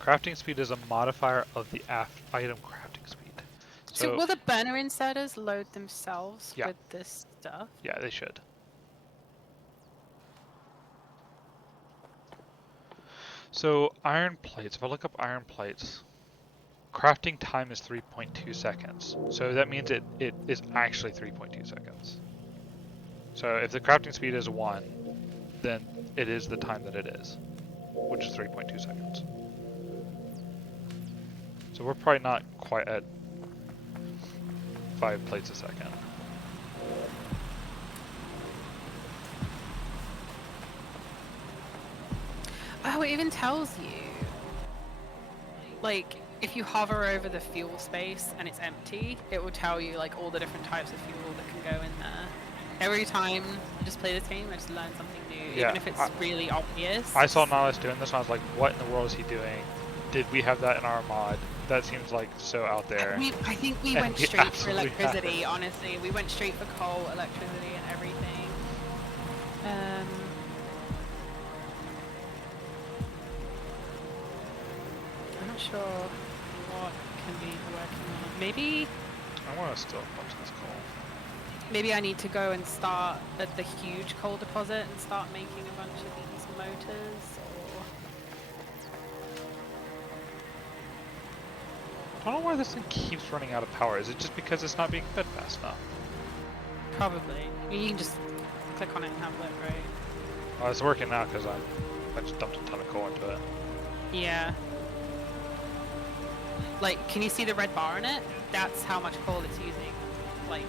Crafting speed is a modifier of the item crafting speed. So So, will the burner inserters load themselves yeah. with this stuff? Yeah, they should. So, iron plates, if I look up iron plates, crafting time is 3.2 seconds. So that means it is actually 3.2 seconds. So if the crafting speed is 1, then it is the time that it is, which is 3.2 seconds. So we're probably not quite at 5 plates a second. Oh, it even tells you. Like, if you hover over the fuel space and it's empty, it will tell you like all the different types of fuel that can go in there. Every time I just play this game, I just learn something new, Yeah, even if it's really obvious. I saw Nihilus doing this and I was like, what in the world is he doing? Did we have that in our mod? That seems like so out there. I think we And went we straight for absolutely electricity, honestly. We went straight for coal, electricity, and everything. I'm not sure what can be working on. Maybe I want to steal a bunch of this coal. maybe I need to go and start at the huge coal deposit and start making a bunch of these motors, or... I don't know why this thing keeps running out of power. Is it just because it's not being fed fast enough? Probably. I mean, you can just click on it and have it, right? Well, it's working now because I just dumped a ton of coal into it. Yeah. Like, can you see the red bar in it? That's how much coal it's using. Like,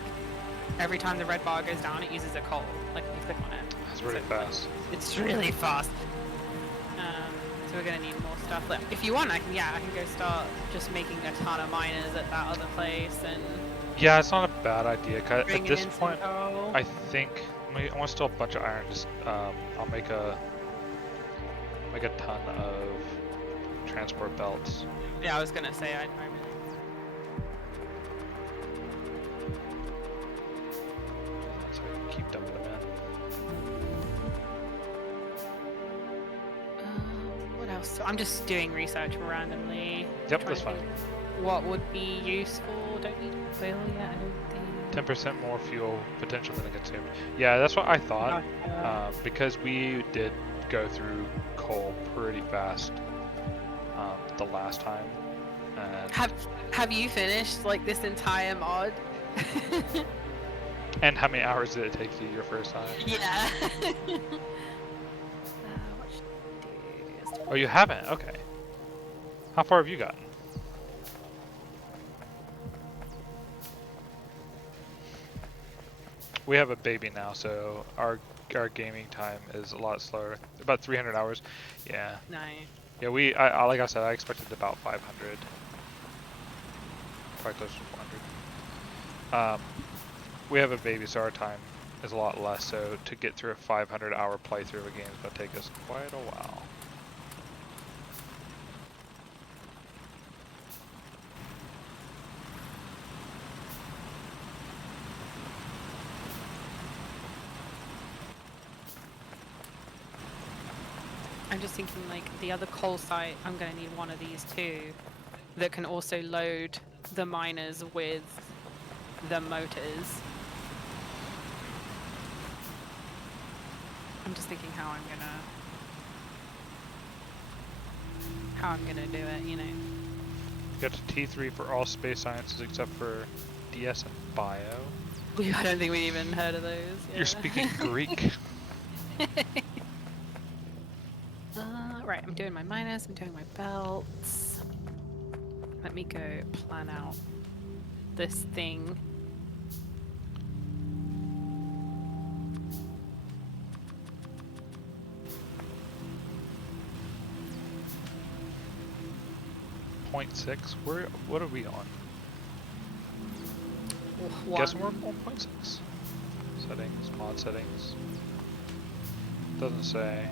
every time the red bar goes down, it uses a coal. Like, if you click on it. It's really fast. It's really fast. So we're gonna need more stuff. Like, if you want, I can go start just making a ton of miners at that other place and... Yeah, it's not a bad idea. Cause at this point, coal. I think I want to steal a bunch of iron. Just I'll make a ton of transport belts. Yeah, I was gonna say I So I can keep dumping them in. what else? So I'm just doing research randomly. Yep, that's fine. What would be useful? Don't need oil yet, I don't think. 10% more fuel potential than it consumed. Yeah, that's what I thought. Because we did go through coal pretty fast the last time. And have you finished like this entire mod? And how many hours did it take you your first time? Yeah. What should I do? Oh, you haven't? Okay. How far have you gotten? We have a baby now, so our gaming time is a lot slower. About 300 hours. Yeah. Nice. Yeah, like I said, I expected about 500. Probably closer to 400. We have a baby, so our time is a lot less, so to get through a 500-hour playthrough of a game is going to take us quite a while. I'm just thinking like the other coal site, I'm gonna need one of these too, that can also load the miners with the motors. I'm just thinking how I'm gonna do it, you know. Got to T3 for all space sciences except for DS and Bio. I don't think we even heard of those. Yeah. You're speaking Greek. Right, I'm doing my miners, I'm doing my belts. Let me go plan out this thing. .6. What are we on? Guessing we're on 1.6. Settings, mod settings. Doesn't say.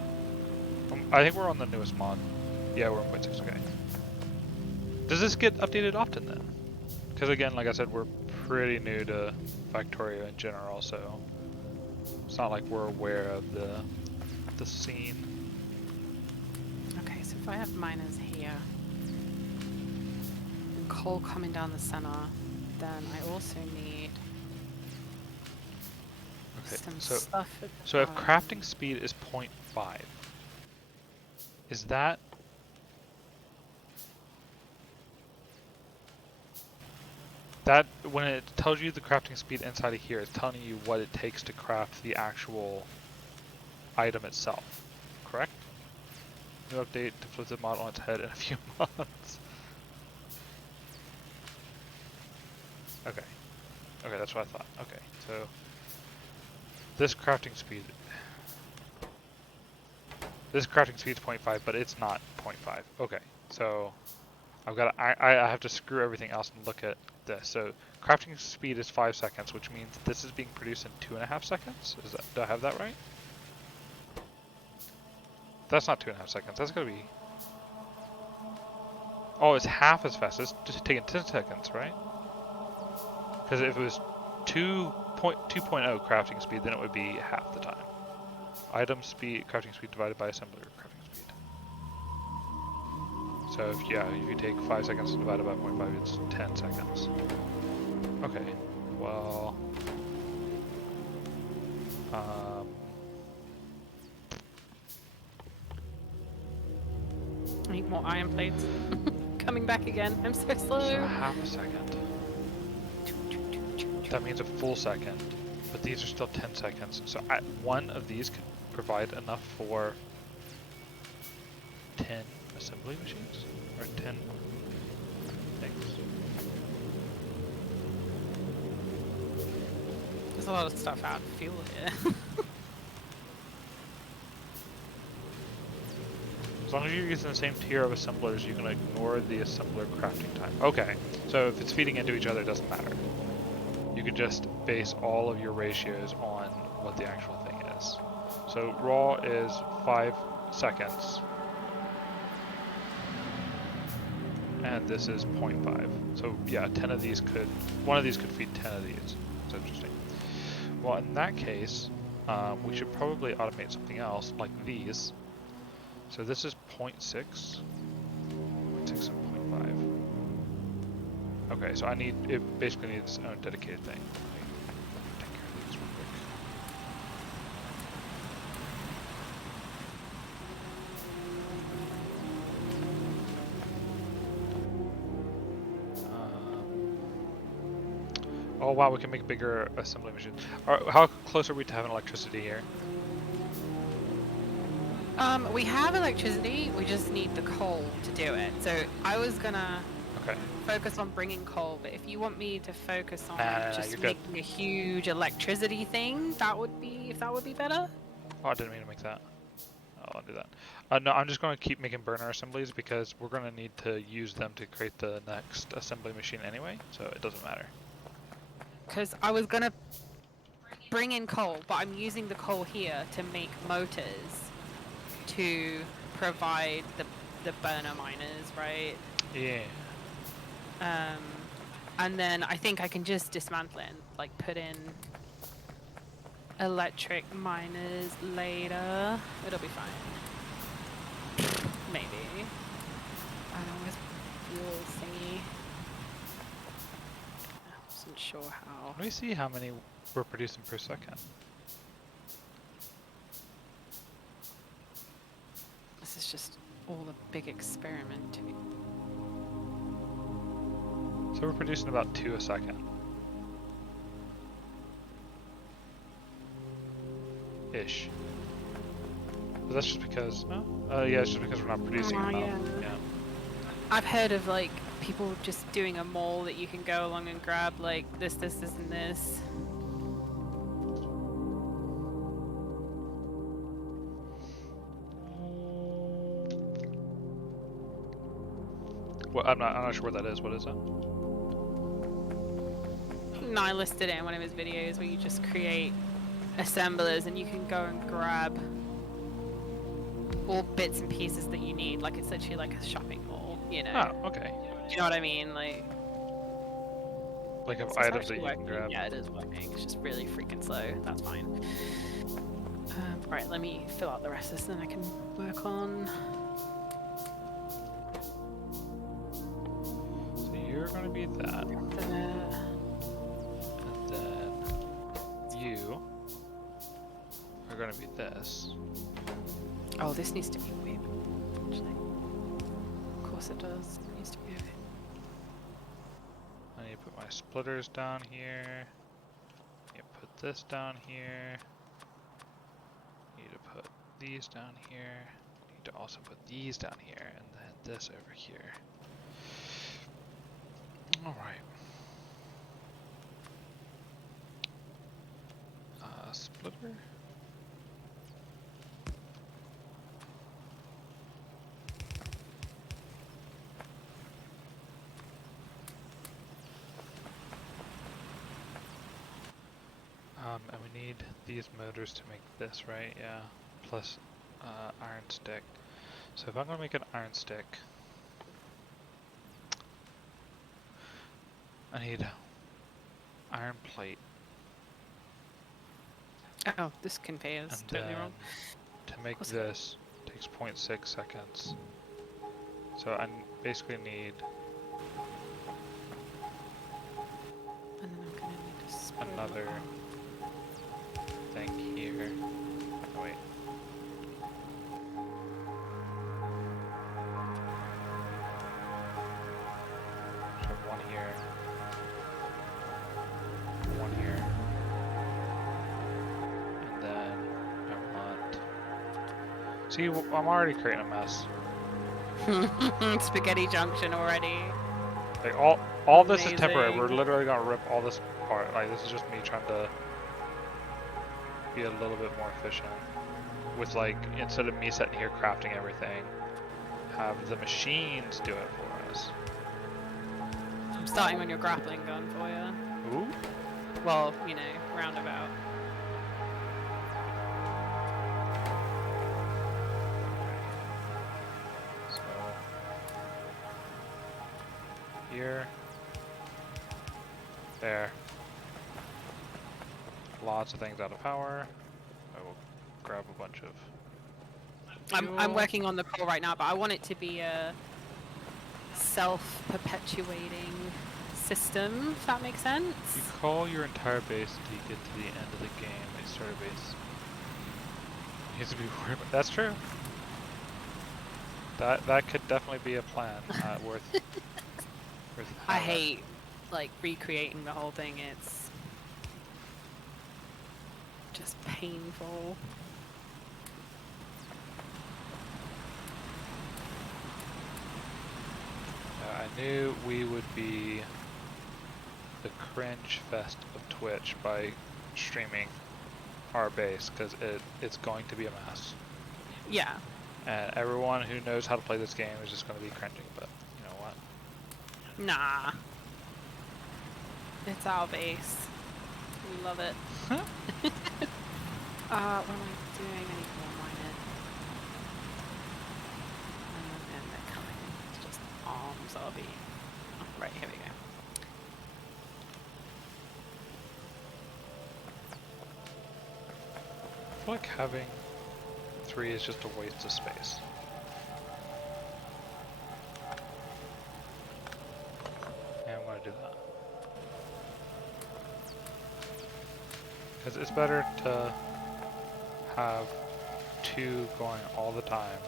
I think we're on the newest mod. Yeah, we're on 0.6. Okay. Does this get updated often then? Because again, like I said, we're pretty new to Factorio in general, so it's not like we're aware of the scene. Okay, so if I have miners here, and coal coming down the center, then I also need some stuff at the So if bottom. crafting speed is 0.5, is that when it tells you the crafting speed inside of here, it's telling you what it takes to craft the actual item itself, correct? New update to flip the model on its head in a few months. Okay. Okay, that's what I thought. Okay, so this crafting speed is 0.5, but it's not 0.5. Okay, so I have to screw everything else and look at this. So crafting speed is 5 seconds, which means this is being produced in 2.5 seconds. Do I have that right? That's not 2.5 seconds. That's gotta be. Oh, it's half as fast. It's just taking 10 seconds, right? Because if it was 2.0 crafting speed, then it would be half the time. Item speed, crafting speed divided by assembler crafting speed. So if you take 5 seconds divided by 0.5, it's 10 seconds. Okay, well, I need more iron plates. Coming back again. I'm so slow. so half a second. That means a full second, but these are still 10 seconds. So one of these could provide enough for 10 assembly machines? Or 10 things? There's a lot of stuff out of fuel here. As long as you're using the same tier of assemblers, you can ignore the assembler crafting time. Okay, so if it's feeding into each other, it doesn't matter. You can just base all of your ratios on what the actual thing is. So raw is 5 seconds. And this is 0.5. So yeah, 10 of these one of these could feed 10 of these. It's interesting. Well, in that case, we should probably automate something else, like these. So this is 0.6. 0.6 and 0.5. Okay, so it basically needs its own dedicated thing. Take care of these real quick. Oh wow, we can make bigger assembly machines. How close are we to having electricity here? We have electricity, we just need the coal to do it. So I was gonna focus on bringing coal, but if you want me to focus on just making a huge electricity thing, if that would be better. Oh, I didn't mean to make that. I'll do that. No, I'm just going to keep making burner assemblies because we're going to need to use them to create the next assembly machine anyway, so it doesn't matter. Because I was gonna bring in coal, but I'm using the coal here to make motors to provide the burner miners, right? Yeah. And then I think I can just dismantle it and like put in electric miners later. It'll be fine. Maybe. I don't know, where's fuel thingy? I wasn't sure how. Let me see how many we're producing per second. This is just all a big experiment. So we're producing about 2 a second. Ish. But that's just because, no? Yeah, it's just because we're not producing enough. Yeah. Yeah. I've heard of like people just doing a mall that you can go along and grab like this, and this. Well, I'm not sure what that is. What is it? Nye listed it in one of his videos where you just create assemblers and you can go and grab all bits and pieces that you need. Like it's literally like a shopping mall, you know. Oh, okay. Do you know what I mean? Like Of it's items that you working. can grab. Yeah, it is working. It's just really freaking slow. That's fine. Right, let me fill out the rest of this, then I can work on. So you're gonna be that, and then you are gonna be this. Oh, this needs to be a whip. Actually, of course it does. It needs to be a whip. I need to put my splitters down here. Need to put this down here. Need to put these down here. Need to also put these down here, and then this over here. All right. Splitter. And we need these motors to make this, right? Yeah. Plus iron stick. So if I'm gonna make an iron stick, I need iron plate. Oh, this conveyor is And totally then wrong. to make this takes 0.6 seconds. So I basically need And then I'm gonna need to split it another up. thing here. Oh, wait. So one here. One here. And then I want... See, I'm already creating a mess. Spaghetti junction already. Like all this is temporary. We're Amazing. literally gonna rip all this apart. Like this is just me trying to be a little bit more efficient. With like, instead of me sitting here crafting everything, have the machines do it for us. I'm starting on your grappling gun for you. Ooh. Well, you know, roundabout. So here, there. Lots of things out of power. I will grab a bunch of I'm fuel. working on the core right now, but I want it to be a self-perpetuating system, if that makes sense. You call your entire base until you get to the end of the game. They start a base. Needs to be worried about. That's true. That could definitely be a plan worth. I having. hate like recreating the whole thing. It's just painful. I knew we would be the cringe fest of Twitch by streaming our base, because it's going to be a mess. Yeah. And everyone who knows how to play this game is just going to be cringing, but you know what? Nah. It's our base. We love it. Huh? What am I doing? I need more mine. And they're coming. It's just arms RB. Oh, right, here we go. I feel like having 3 is just a waste of space. Yeah, I'm going to do that. Because it's better to have 2 going all the time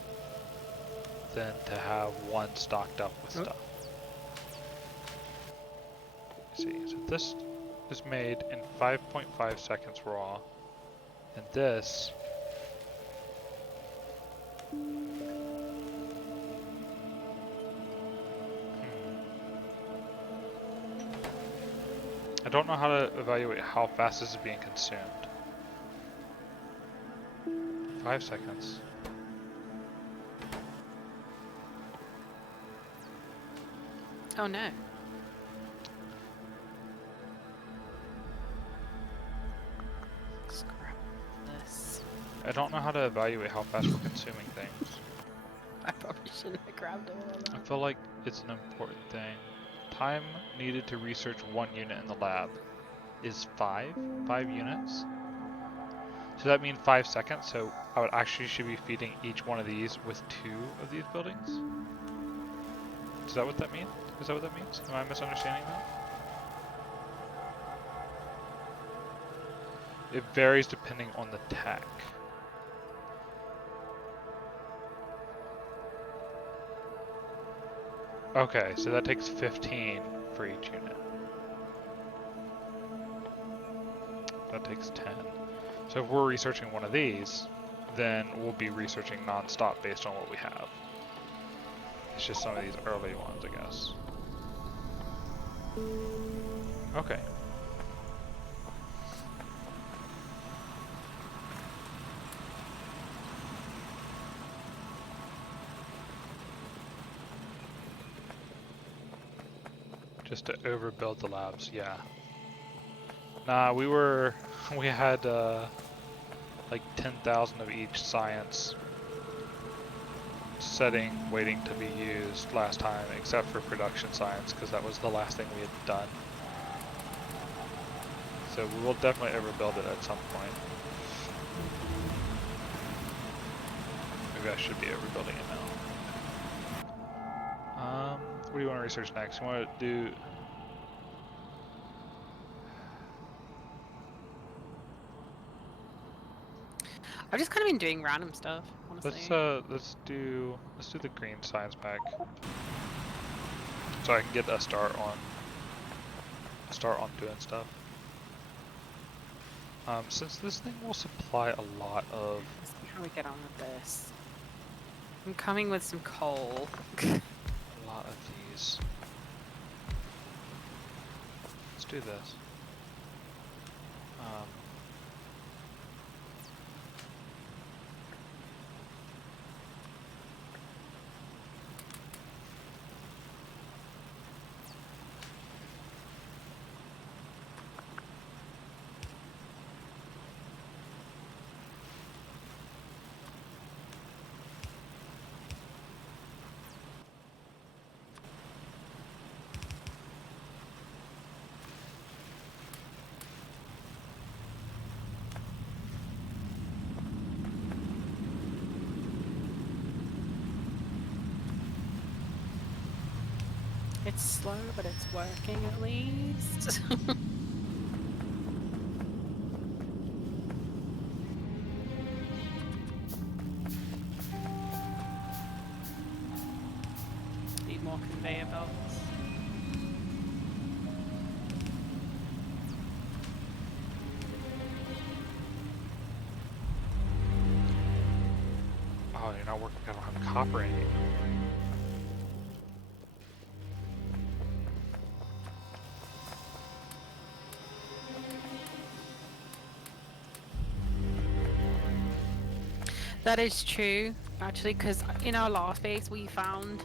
than to have 1 stocked up with stuff. Let's see, so this is made in 5.5 seconds raw, and this I don't know how to evaluate how fast this is being consumed. 5 seconds. Oh no. Scrap this. I don't know how to evaluate how fast we're consuming things. I probably shouldn't have grabbed all of I that. feel like it's an important thing. Time needed to research 1 unit in the lab is 5? 5 units? So that means 5 seconds, so I would actually should be feeding each one of these with 2 of these buildings? Is that what that means? Is that what that means? Am I misunderstanding that? It varies depending on the tech. Okay, so that takes 15 for each unit. That takes 10. So if we're researching one of these, then we'll be researching non-stop based on what we have. It's just some of these early ones, I guess. Okay. Just to overbuild the labs, yeah. Nah, we had like 10,000 of each science setting waiting to be used last time, except for production science, because that was the last thing we had done. So we will definitely overbuild it at some point. Maybe I should be overbuilding it now. What do you want to research next? You want to do... I've just kind of been doing random stuff, honestly. Let's do the green science pack, so I can get a start on doing stuff. Since this thing will supply a lot of... Let's see how we get on with this. I'm coming with some coal. a lot of these. Let's do this. It's slow, but it's working at least. Need more conveyor belts. Oh, you're not working. I don't have copper in you. That is true, actually, because in our last base we found,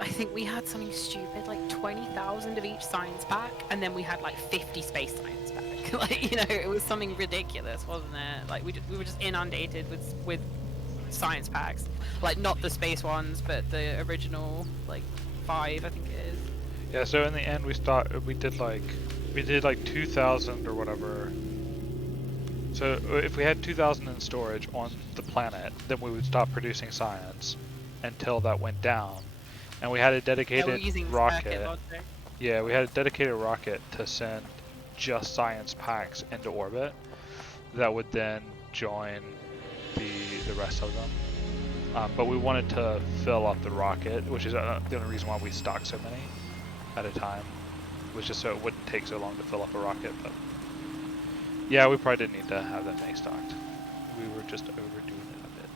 I think we had something stupid, like 20,000 of each science pack, and then we had like 50 space science pack. Like, you know, it was something ridiculous, wasn't it? Like, we were just inundated with science packs. Like, not the space ones, but the original, like, 5, I think it is. Yeah, so in the end we did like 2,000 or whatever. So if we had 2,000 in storage on the planet, then we would stop producing science until that went down. And we had a dedicated Yeah, we're using rocket. circuit logic. Yeah, we had a dedicated rocket to send just science packs into orbit that would then join the rest of them. But we wanted to fill up the rocket, which is the only reason why we stocked so many at a time, was just so it wouldn't take so long to fill up a rocket. But yeah, we probably didn't need to have that many stocked. We were just overdoing it a bit.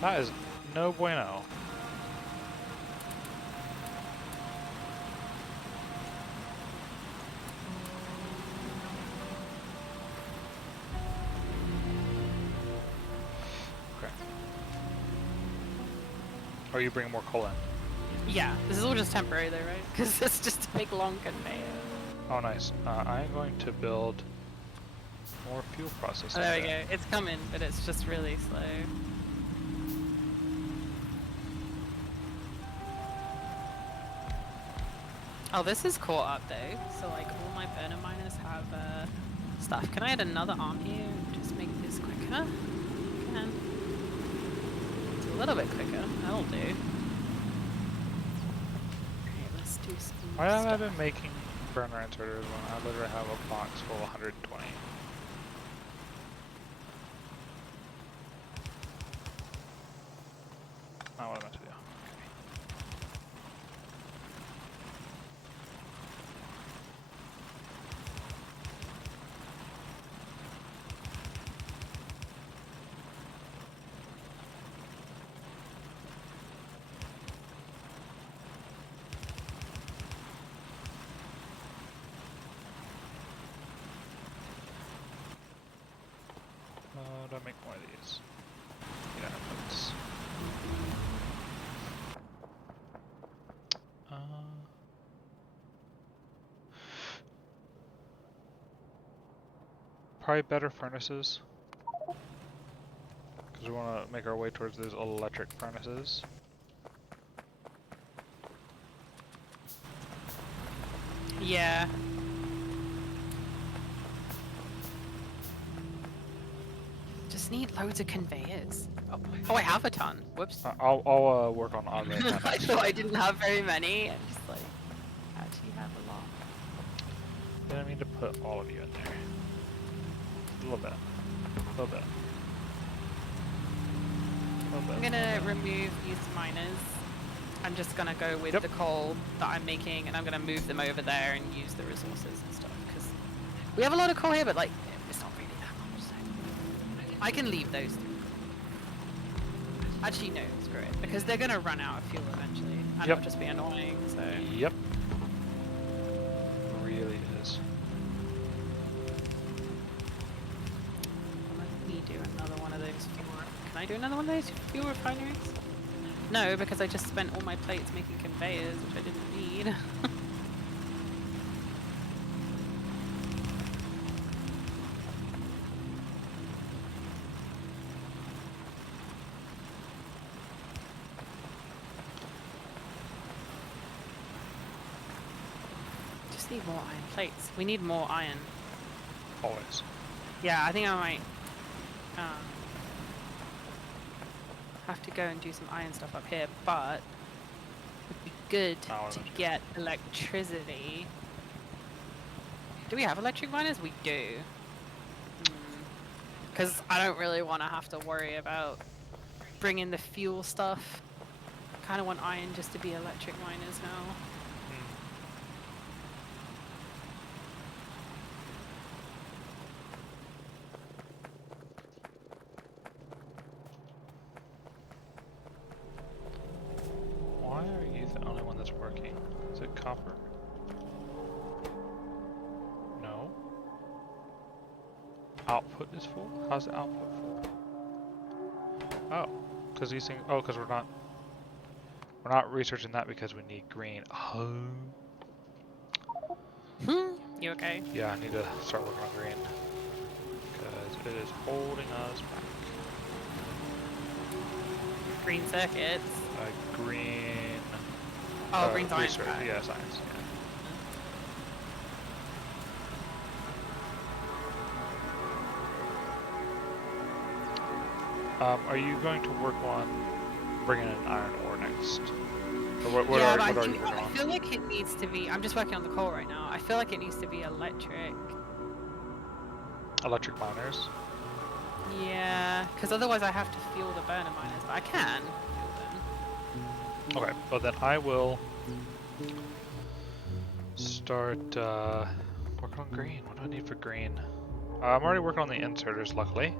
That is no bueno. Okay. Or you bring more coal in. Yeah, this is all just temporary though, right? Because it's just a big long conveyor. Oh, nice. I'm going to build more fuel processing. Oh, there we go. It's coming, but it's just really slow. Oh, this is caught up though. So like all my burner miners have stuff. Can I add another arm here and just make this quicker? Can. It's a little bit quicker. That'll do. Okay, let's do some Why have I stuff. been making burner inserters when I literally have a box full of 120? Not what I meant to do. Do I make more of these? Yeah, let's. Probably better furnaces. Because we want to make our way towards those electric furnaces. Yeah. Just need loads of conveyors. Oh, I have a ton. Whoops. I'll work on automating that. I thought I didn't have very many. I just like actually have a lot. Didn't mean to put all of you in there. A little bit. A little bit. A little bit. I'm gonna remove these miners. I'm just gonna go with the coal that I'm making, and I'm gonna move them over there and use the resources and stuff. Because we have a lot of coal here, but like it's not really that much. So I can leave those. Actually, no, screw it, because they're gonna run out of fuel eventually, and it'll just be annoying. So. Yep. Really is. Let me do another one of those fuel. Can I do another one of those fuel refineries? No, because I just spent all my plates making conveyors, which I didn't need. Just need more iron plates. We need more iron. Always. Yeah, I think I might have to go and do some iron stuff up here, but it would be good to get electricity. Do we have electric miners? We do. Because I don't really want to have to worry about bringing the fuel stuff. I kind of want iron just to be electric miners now. Why are you the only one that's working? Is it copper? No. Output is full? How's the output full? Oh, because these things. Oh, because we're not researching that because we need green. Oh. You okay? Yeah, I need to start working on green because it is holding us back. Green circuits. Green. Oh, green science. Research. Yeah, science. Yeah. Are you going to work on bringing in iron ore next? Or what yeah, are, but what are you working I on? feel like it needs to be. I'm just working on the coal right now. I feel like it needs to be electric. Electric miners. Yeah, because otherwise I have to fuel the burner miners, but I can fuel them. Okay, well then I will start working on green. What do I need for green? I'm already working on the inserters, luckily.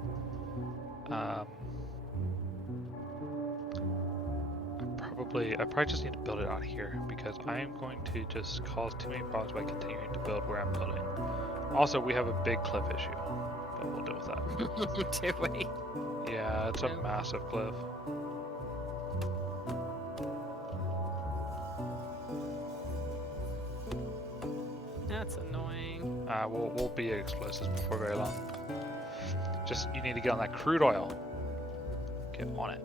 I probably just need to build it out here because I am going to just cause too many problems by continuing to build where I'm building. Also, we have a big cliff issue, but we'll deal with that. Do we? Yeah, it's a No. massive cliff. That's annoying. We'll be at explosives before very long. Just, you need to get on that crude oil. Get on it.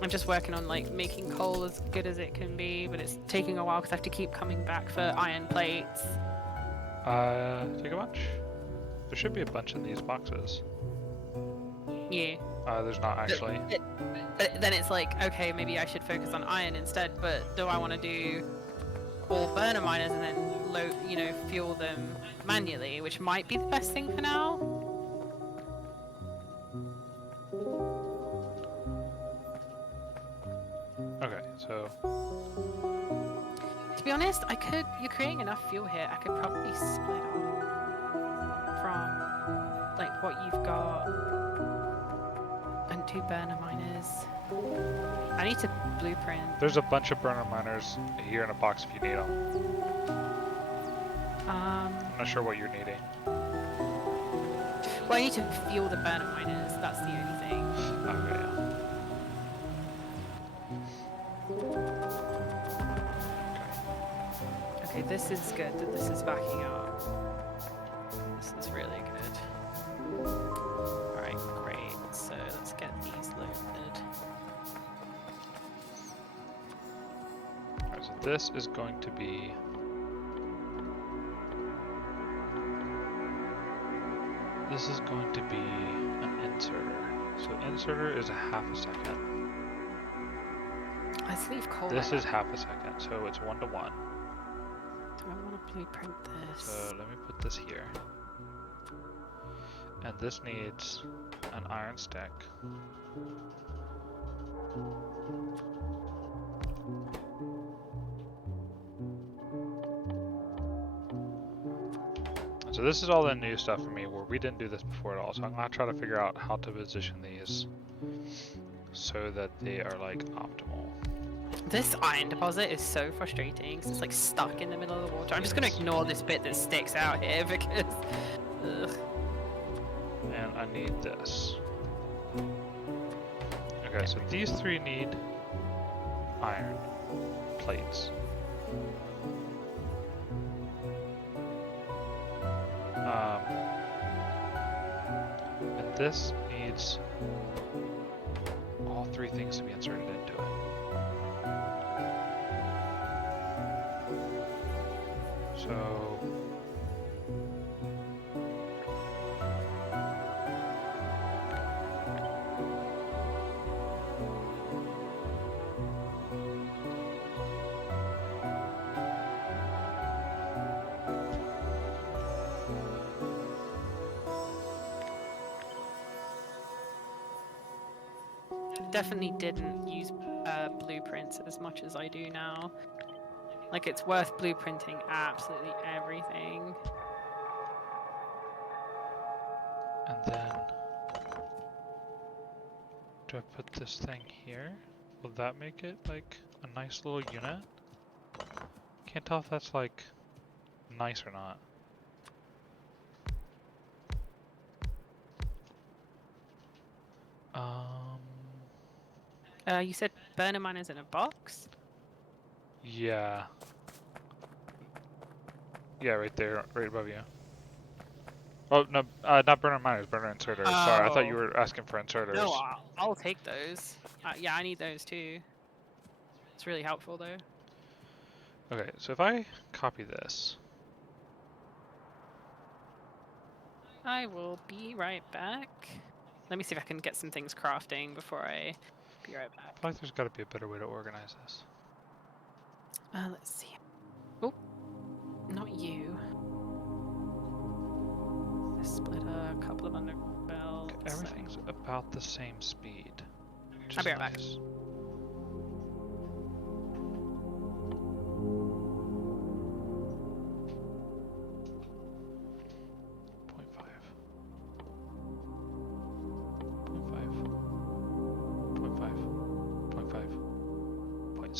I'm just working on like making coal as good as it can be, but it's taking a while because I have to keep coming back for iron plates. Take a bunch? There should be a bunch in these boxes. Yeah. There's not actually. But then it's like, okay, maybe I should focus on iron instead, but do I want to do all burner miners and then fuel them manually, which might be the best thing for now? Okay, so To be honest, you're creating enough fuel here, I could probably split off from like what you've got and do burner miners. I need to blueprint. there's a bunch of burner miners here in a box if you need them. I'm not sure what you're needing. Well, I need to fuel the burner miners, that's the only thing. Okay, yeah. Okay, this is good that this is backing up. This is really good. Alright, great. So let's get these loaded. Alright, so this is going to be an inserter. So inserter is a half a second. Let's leave coal. This is half a second, so it's 1 to 1. Do I want to blueprint this? So let me put this here. And this needs an iron stick. So this is all the new stuff for me where we didn't do this before at all. So I'm gonna try to figure out how to position these so that they are like optimal. This iron deposit is so frustrating because it's like stuck in the middle of the water. I'm just going to ignore this bit that sticks out here because... Ugh. And I need this. Okay, so these three need iron plates. And this needs all three things to be inserted into it. So Definitely didn't use blueprints as much as I do now. Like, it's worth blueprinting absolutely everything. and then do I put this thing here? Will that make it like a nice little unit? Can't tell if that's like nice or not. You said burner miners in a box? Yeah. Yeah, right there, right above you. Oh, no, not burner miners, burner inserters. Sorry, I thought you were asking for inserters. No, I'll take those. Yeah, I need those too. It's really helpful though. Okay, so if I copy this. I will be right back. Let me see if I can get some things crafting before I be right back. I feel like there's got to be a better way to organize this. Let's see. Oh, not you. A splitter, a couple of underbelts. Okay, everything's about the same speed. I'll be right back. Nice.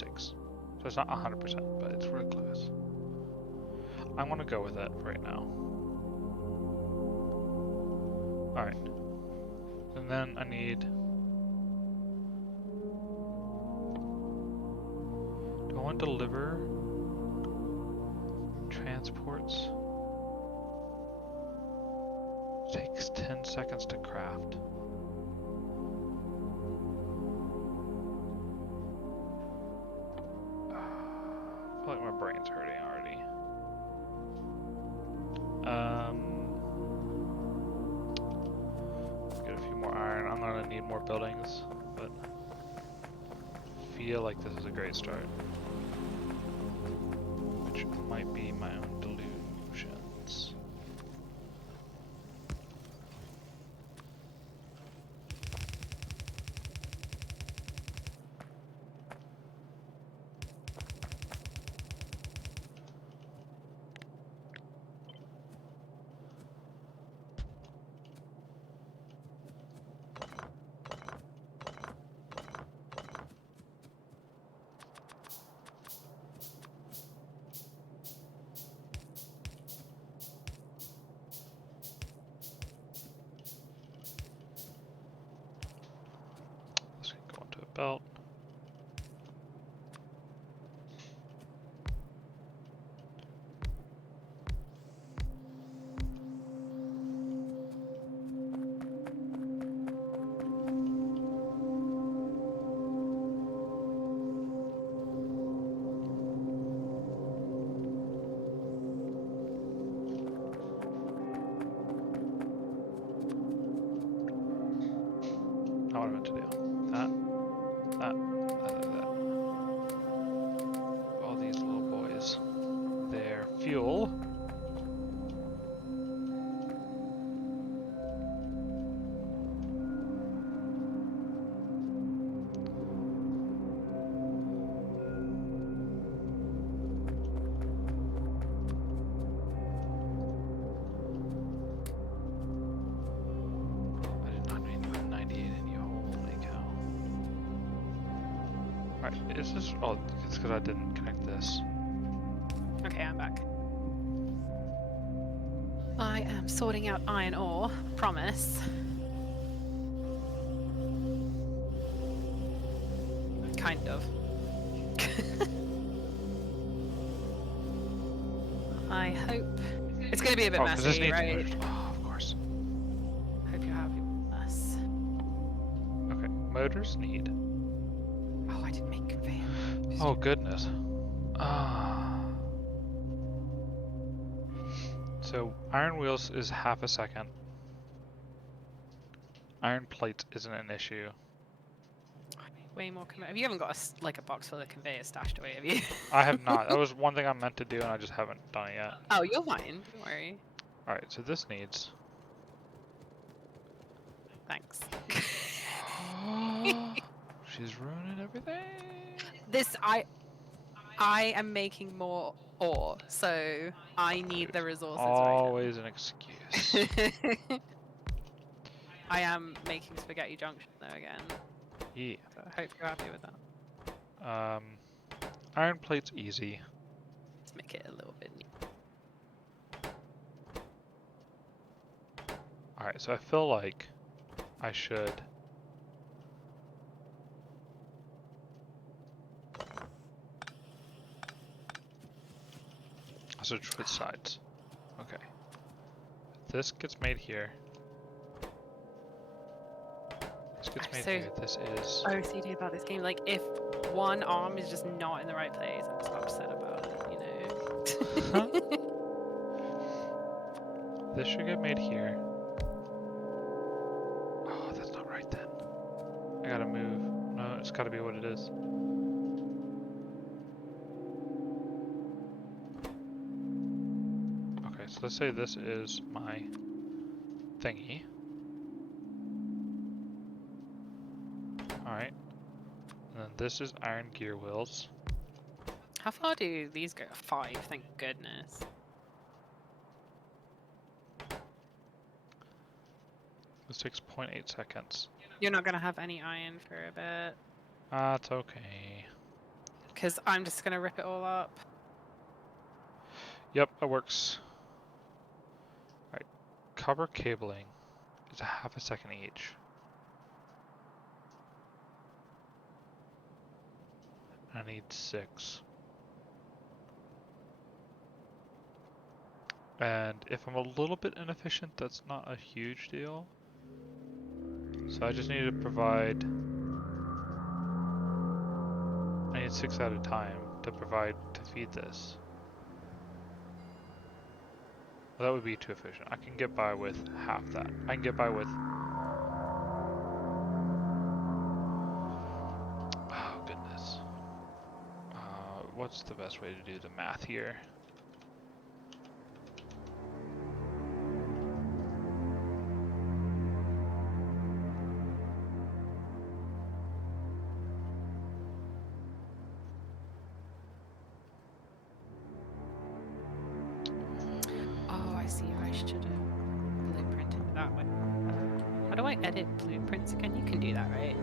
0.6. So it's not 100%, but it's really close. I want to go with it right now. Alright. And then I need... Do I want to deliver? Transports? Takes 10 seconds to craft. I feel like my brain's hurting already. Get a few more iron. I'm gonna need more buildings, but I feel like this is a great start. Which might be my own delusions. This can go into a belt. Not what I meant to do. That. All these little boys. Their fuel. I did not mean to put 98 in you. Holy cow. Alright, is this... Oh, it's because I didn't connect this. Okay, I'm back. I am sorting out iron ore. Promise. Kind of. I hope it's going to be a bit 'Cause this messy, needs right? moved. Oh, of course. Hope you're happy with this. Okay, motors need. Oh, I didn't make conveyor. Oh goodness. Ah. So iron wheels is half a second. Iron plates isn't an issue. Way more conveyor. You haven't got like a box full of conveyor stashed away, have you? I have not. That was one thing I meant to do and I just haven't done it yet. Oh, you're fine. Don't worry. Alright, so this needs... Thanks. She's ruining everything. This I am making more ore, so I need the resources Always an excuse. right now. I am making Spaghetti Junction though again. Yeah. So I hope you're happy with that. Iron plate's easy. Let's make it a little bit neat. Alright, so I feel like I should... switch sides. Okay. This gets made here. This gets made here. This is... OCD about this game. Like, if one arm is just not in the right place, I'm just upset about it, you know? This should get made here. Oh, that's not right then. I gotta move. No, it's gotta be what it is. Okay, so let's say this is my thingy. Alright. And then this is iron gear wheels. How far do these go? 5, thank goodness. This takes 0.8 seconds. You're not gonna have any iron for a bit. Ah, it's okay. Because I'm just going to rip it all up. Yep, that works. Alright, copper cabling is a half a second each. I need 6. And if I'm a little bit inefficient, that's not a huge deal. So I just need to provide... I need 6 at a time to provide to feed this. Well, that would be too efficient. I can get by with half that. I can get by with... Oh, goodness. What's the best way to do the math here? Oh, I see. I should have blueprinted it that way. How do I edit blueprints again? You can do that, right?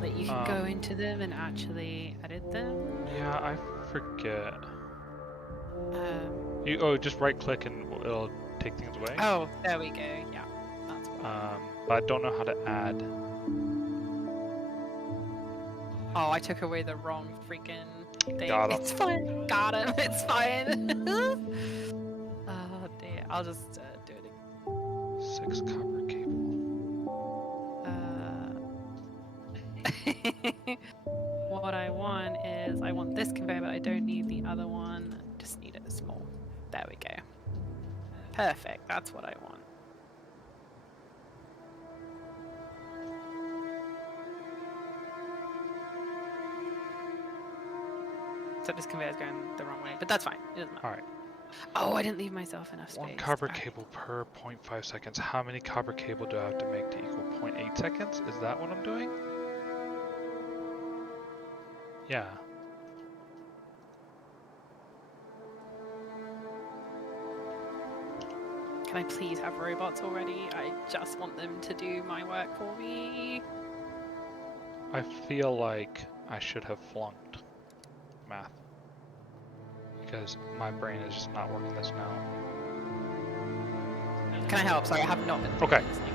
Like you can go into them and actually edit them. Yeah, I forget. You just right click and it'll take things away. Oh, there we go. Yeah, that's what. But I don't know how to add. Oh, I took away the wrong freaking thing. Got him. It's fine. Got him. It's fine. Oh dear. I'll just do it again. 6 copper cable. What I want is I want this conveyor, but I don't need the other one. Just need it small. There we go. Perfect. That's what I want. So this conveyor's going the wrong way, but that's fine. It doesn't matter. Alright. Oh, I didn't leave myself enough space. 1 copper cable per 0.5 seconds. How many copper cable do I have to make to equal 0.8 seconds? Is that what I'm doing? Yeah. Can I please have robots already? I just want them to do my work for me. I feel like I should have flunked math. Because my brain is just not working this now. Can I help? Sorry, I have not been Okay. listening.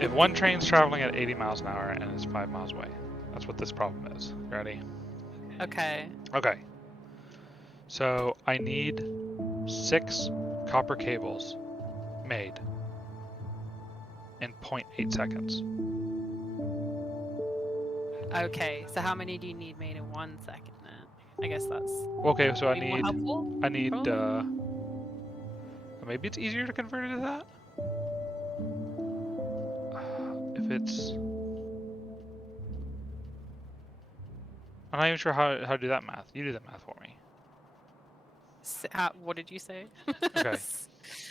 If one train's traveling at 80 miles an hour and it's 5 miles away, that's what this problem is. Ready? Okay. Okay. So I need 6 copper cables made in 0.8 seconds. Okay, so how many do you need made in 1 second then? I guess that's Okay, so I maybe more need, helpful, maybe it's easier to convert it to that? If it's... I'm not even sure how to do that math. You do that math for me. What did you say? Okay.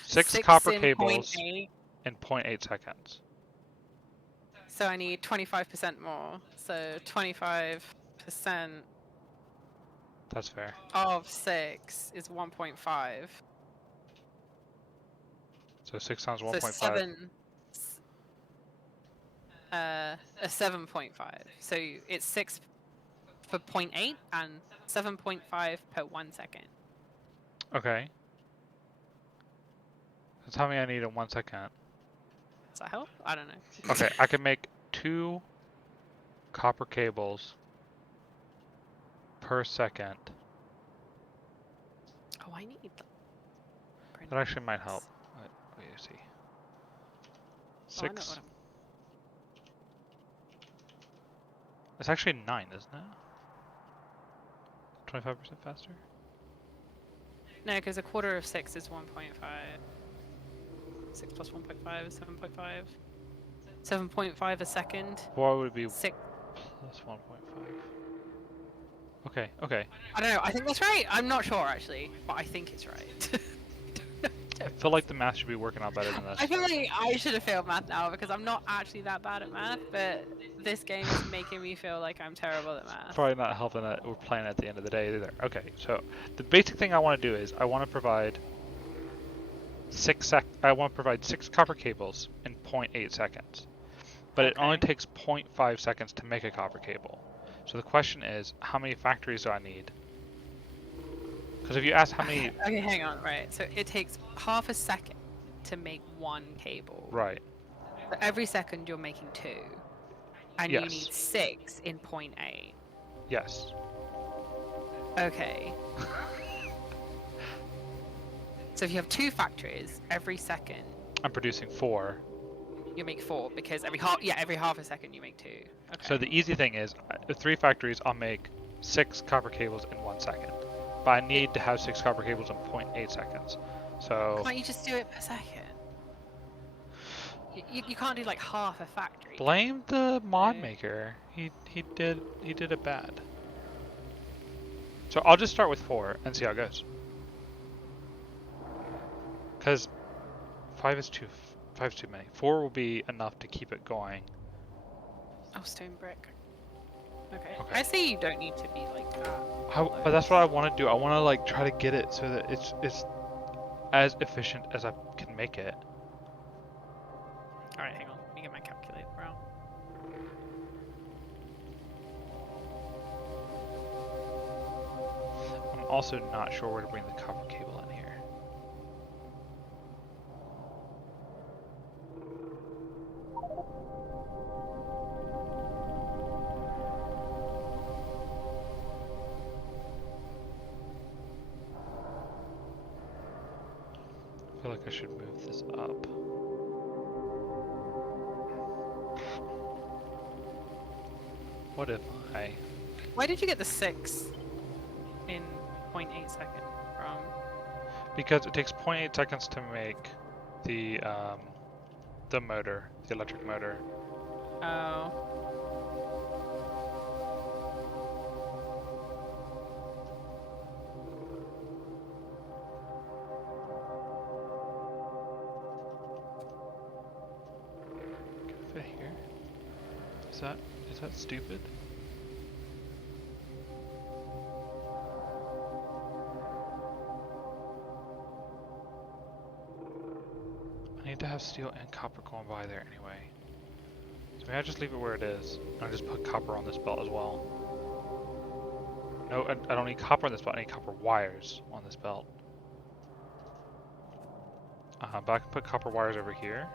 6 copper in cables 0.8. in 0.8 seconds. So I need 25% more. So 25% That's fair. of 6 is 1.5. So 6 times So 1.5. 7.5. So it's 6 for 0.8 and 7.5 per 1 second. Okay. So tell me I need in 1 second. Does that help? I don't know. Okay, I can make 2 copper cables per second. Oh, I need them. That actually might help. Wait, you see. Oh, I know 6. what It's actually 9, isn't it? 25% faster? No, because a quarter of 6 is 1.5. 6 plus 1.5 is 7.5. 7.5 a second. What would it be 6. plus 1.5? Okay, okay. I don't know. I think that's right. I'm not sure actually, but I think it's right. I feel like the math should be working out better than this. I feel like I should have failed math now because I'm not actually that bad at math, but this game is making me feel like I'm terrible at math. Probably not helping that we're playing at the end of the day either. Okay, so the basic thing I want to do is I want to provide 6 copper cables in 0.8 seconds. But it only takes 0.5 seconds to make a copper cable. So the question is, how many factories do I need? Because if you ask how many... Okay, hang on, right. So it takes half a second to make one cable. Right. So every second you're making 2. And you Yes. need 6 in 0.8. Yes. Okay. So if you have 2 factories, every second I'm producing 4. you make 4 because every half a second you make 2. Okay. So the easy thing is, with 3 factories, I'll make 6 copper cables in 1 second. But I need to have 6 copper cables in 0.8 seconds. So Can't you just do it per second? You can't do like half a factory. blame the mod No. maker. He did it bad. So I'll just start with 4 and see how it goes. Because 5 is too many. 4 will be enough to keep it going. Oh, stone brick. Okay. Okay. I say you don't need to be like that. But that's what I want to do. I want to like try to get it so that it's as efficient as I can make it. Alright, hang on. Let me get my calculator out. I'm also not sure where to bring the copper cable in here. I feel like I should move this up. What if I... Why did you get the 6 in 0.8 second from? Because it takes 0.8 seconds to make the motor, the electric motor. Oh. Can it fit here? Is that stupid? I need to have steel and copper going by there anyway. So maybe I just leave it where it is. And I just put copper on this belt as well. No, I don't need copper on this belt. I need copper wires on this belt. But I can put copper wires over here.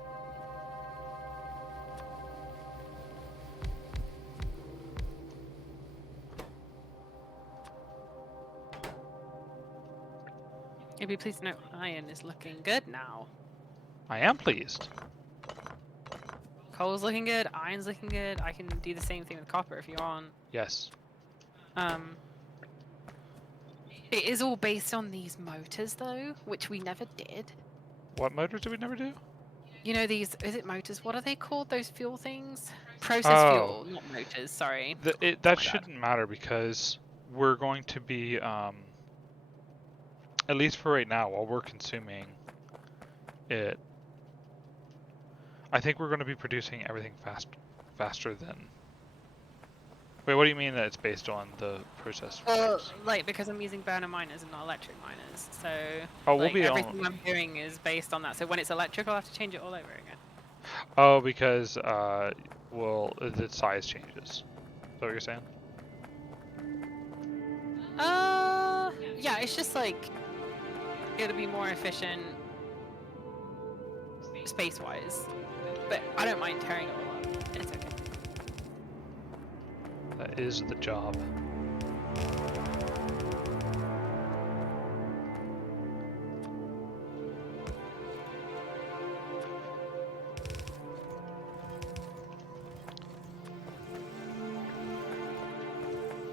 You'll be pleased to know iron is looking good now. I am pleased. Coal's looking good, iron's looking good. I can do the same thing with copper if you want. Yes. It is all based on these motors though, which we never did. What motors did we never do? You know these, is it motors? What are they called, those fuel things? Process fuel, Oh. not motors, sorry. That shouldn't matter because we're going to be, at least for right now, while we're consuming it, I think we're going to be producing everything faster than... Wait, what do you mean that it's based on the process? Well, like, because I'm using burner miners and not electric miners, so we'll like, be everything I'm doing is based on that. So when it's electric, I'll have to change it all over again. Oh, because, well, the size changes. Is that what you're saying? Yeah, it's just like, it'll be more efficient space-wise, but I don't mind tearing it all up. It's okay. That is the job.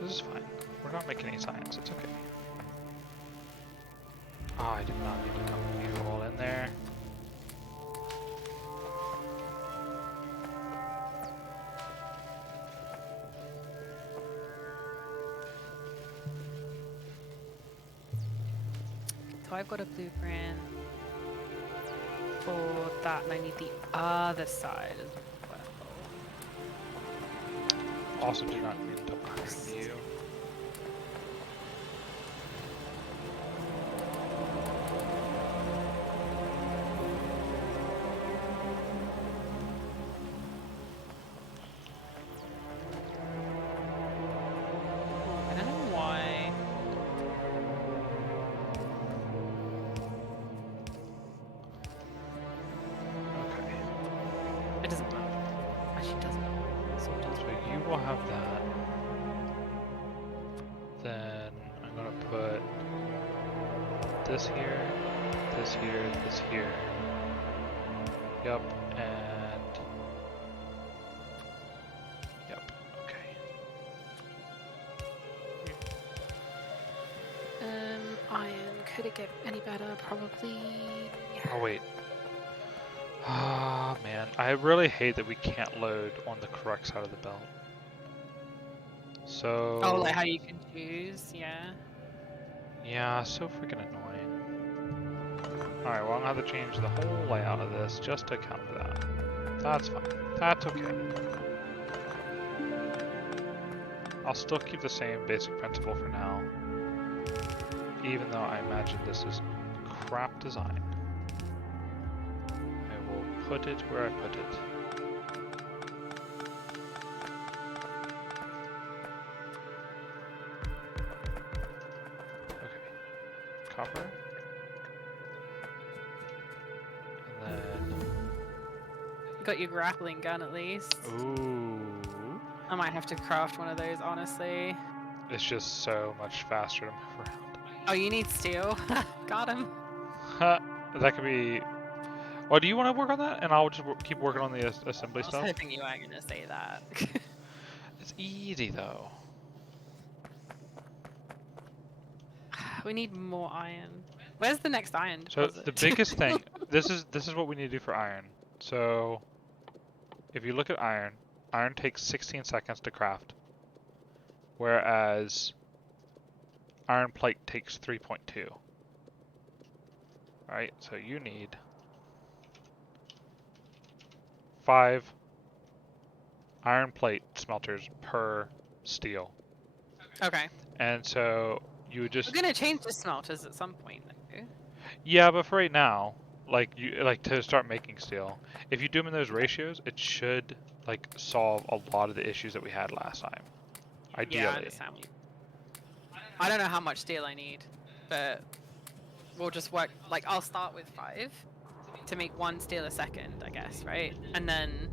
This is fine. We're not making any science. It's okay. Ah, I did not need to come here all in there. So I've got a blueprint for that, and I need the other side as well. Also do not need to upgrade you. this here, this here, this here. Yep, and yep. Okay. Iron. Could it get any better? Probably. Oh wait. Ah man, I really hate that we can't load on the correct side of the belt. So. Oh, like how you can choose, yeah. Yeah, so freaking annoying. Alright, well I'm gonna have to change the whole layout of this just to account for that. That's fine. That's okay. I'll still keep the same basic principle for now. Even though I imagine this is crap design. I will put it where I put it. Okay. Copper. And then... You got your grappling gun at least. Ooh. I might have to craft one of those, honestly. It's just so much faster to move around. Oh, you need steel. Got him. That could be... Well, do you want to work on that? And I'll just keep working on the assembly I was stuff? hoping you weren't going to say that. It's easy, though. We need more iron. Where's the next iron So deposit? the biggest thing... This is what we need to do for iron. So... If you look at iron, iron takes 16 seconds to craft. Whereas... Iron plate takes 3.2. Alright, so you need... 5 iron plate smelters per steel. Okay. And so you would just... We're going to change the smelters at some point, though. Yeah, but for right now, like to start making steel, if you do them in those ratios, it should like solve a lot of the issues that we had last time. Ideally. Yeah, I understand. I don't know how much steel I need, but we'll just work. Like, I'll start with 5 to make 1 steel a second, I guess, right? And then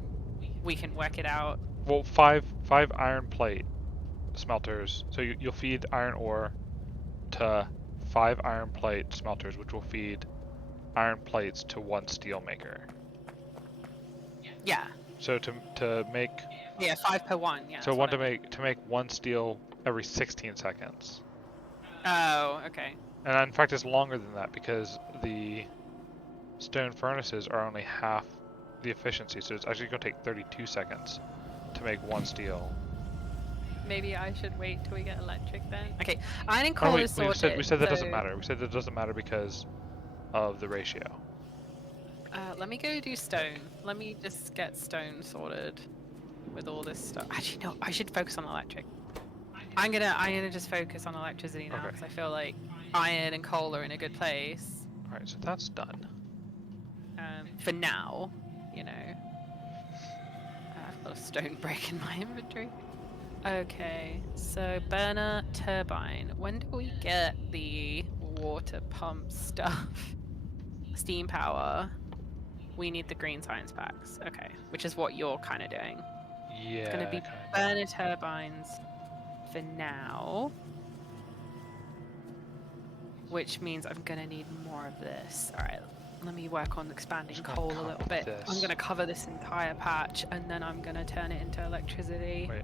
we can work it out. Well, five iron plate smelters. So you'll feed iron ore to 5 iron plate smelters, which will feed iron plates to 1 steel maker. Yeah. So to make... Yeah, 5 per 1. Yeah. So to make 1 steel every 16 seconds. Oh, okay. And in fact, it's longer than that because the stone furnaces are only half the efficiency, so it's actually going to take 32 seconds to make 1 steel. Maybe I should wait till we get electric then. Okay, iron and coal is sorted. We said that doesn't matter. We said that doesn't matter because of the ratio. Let me go do stone. Let me just get stone sorted with all this stuff. Actually, no, I should focus on electric. I'm gonna just focus on electricity now because I feel like iron and coal are in a good place. All right, so that's done. For now, you know. I've got a stone brick in my inventory. Okay, so burner turbine. When do we get the water pump stuff? Steam power. We need the green science packs. Okay, which is what you're kind of doing. Yeah. It's going to be burner turbines for now. Which means I'm going to need more of this. Alright, let me work on expanding coal a little bit. I'm going to cover this entire patch and then I'm going to turn it into electricity. Wait.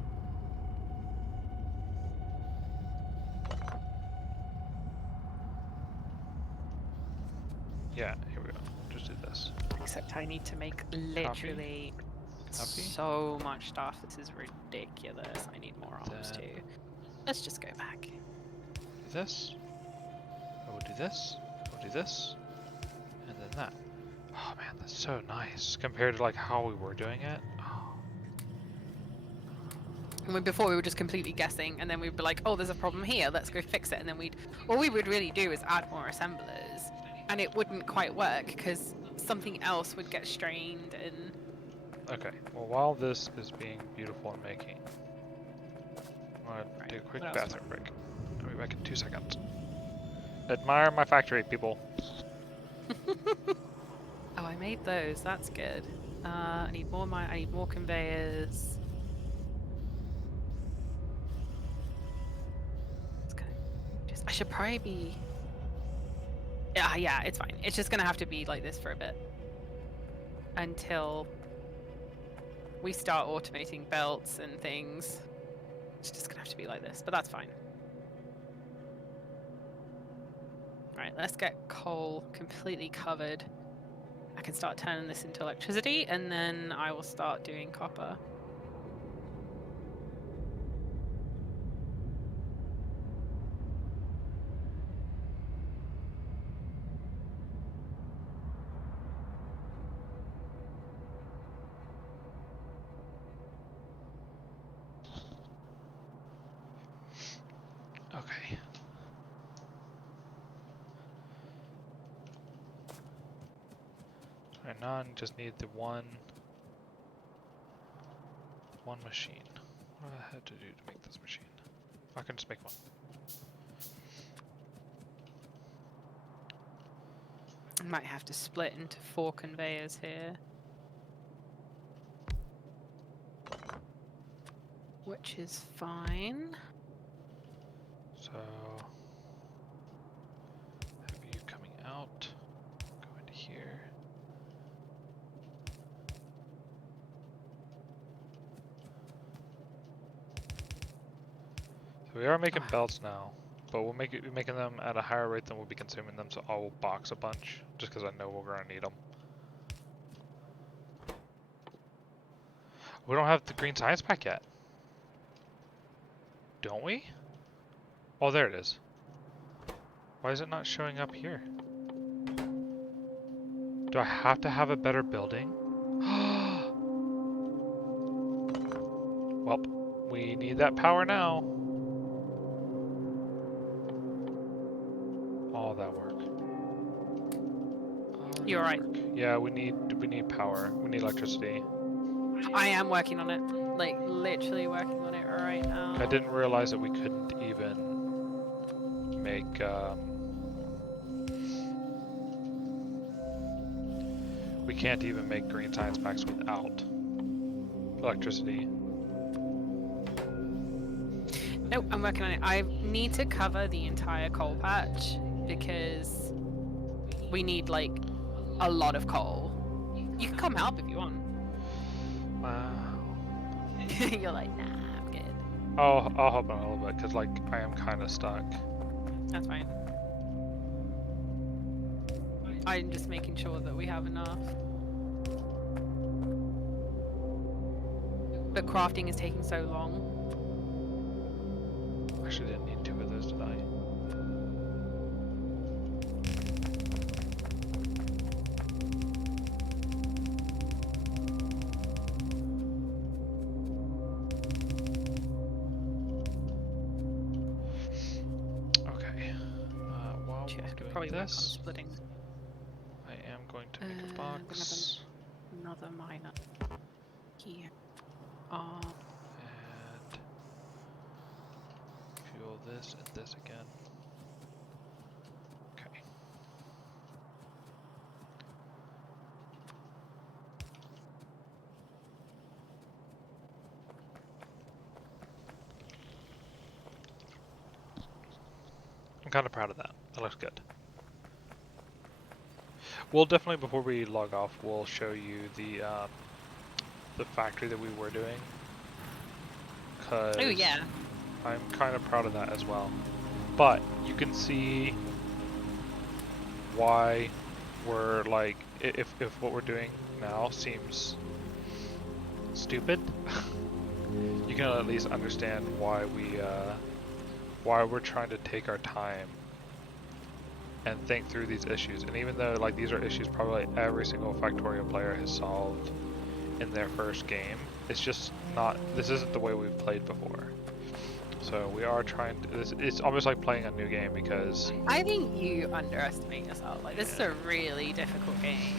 Yeah, here we go. Just do this. Except I need to make literally so much stuff. This is ridiculous. I need more arms too. Let's just go back. Do this. I will do this. I will do this. And then that. Oh man, that's so nice compared to like how we were doing it. Oh. I mean, before we were just completely guessing, and then we'd be like, "Oh, there's a problem here. Let's go fix it." And then all we would really do is add more assemblers, and it wouldn't quite work because something else would get strained and. Okay. Well, while this is being beautiful and making, I'm gonna take a quick bathroom break. I'll be back in 2 seconds. Admire my factory, people. Oh, I made those. That's good. I need more conveyors. I should probably be Yeah, it's fine. It's just gonna have to be like this for a bit. Until we start automating belts and things. It's just gonna have to be like this, but that's fine. Alright, let's get coal completely covered. I can start turning this into electricity, and then I will start doing copper. Okay. Alright, now I just need the one machine. What do I have to do to make this machine? I can just make one. I might have to split into 4 conveyors here. Which is fine. So have you coming out, go into here. So we are making belts now, but we're making them at a higher rate than we'll be consuming them, so I will box a bunch, just because I know we're going to need them. We don't have the green science pack yet. Don't we? Oh, there it is. Why is it not showing up here? Do I have to have a better building? Well, we need that power now. All that work. You're right. Yeah, we need power. We need electricity. I am working on it. Like, literally working on it right now. I didn't realize that we couldn't even make, we can't even make green science packs without electricity. Nope, I'm working on it. I need to cover the entire coal patch because we need, like, a lot of coal. You can come help if you want. Wow. You're like, nah, I'm good. I'll help out a little bit, because, like, I am kind of stuck. That's fine. I'm just making sure that we have enough. But crafting is taking so long. Actually didn't need 2 of those, did I? Okay. While Gee, I we're could doing probably work on this, splitting. I am going to make a I'm gonna have box. another miner here. And fuel this and this again. Okay. I'm kind of proud of that. That looks good. We'll definitely, before we log off, we'll show you the factory that we were doing. Cause Oh yeah. I'm kind of proud of that as well. But you can see why we're like, if what we're doing now seems stupid, you can at least understand why we're trying to take our time and think through these issues. And even though, like, these are issues probably every single Factorio player has solved in their first game, it's just not, this isn't the way we've played before. So we are trying to, it's almost like playing a new game, because I think you underestimate yourself. Like, this is a really difficult game,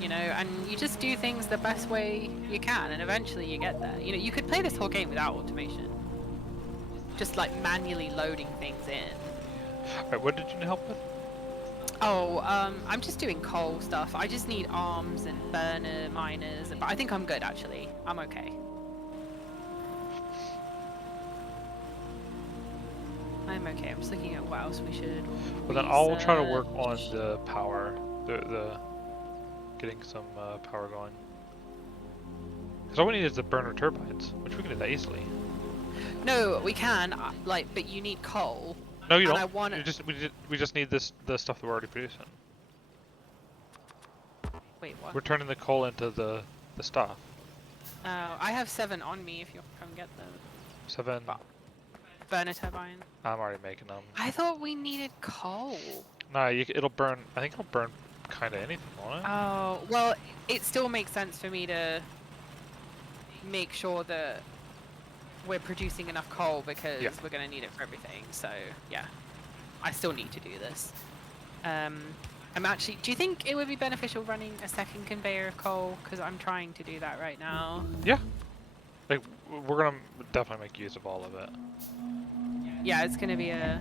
you know, and you just do things the best way you can, and eventually you get there. You know, you could play this whole game without automation. Just, like, manually loading things in. Alright, what did you need help with? Oh, I'm just doing coal stuff. I just need arms and burner miners, but I think I'm good, actually. I'm okay. I'm I'm okay. I'm just looking at what else we should. But then I'll try to work on research. the power, the getting some power going. Because all we need is the burner turbines, which we can do that easily. No, we can. Like, but you need coal. No, you And don't. I want. We just need the stuff that we're already producing. Wait, what? We're turning the coal into the stuff. I have 7 on me. If you want to come get them. 7. But burner turbine. I'm already making them. I thought we needed coal. Nah, it'll burn. I think it'll burn kind of anything, won't it? Oh well, it still makes sense for me to make sure that we're producing enough coal because we're going to need it for everything. So yeah, I still need to do this. I'm actually. Do you think it would be beneficial running a second conveyor of coal? Because I'm trying to do that right now. Yeah. Like we're gonna definitely make use of all of it. Yeah, it's going to be a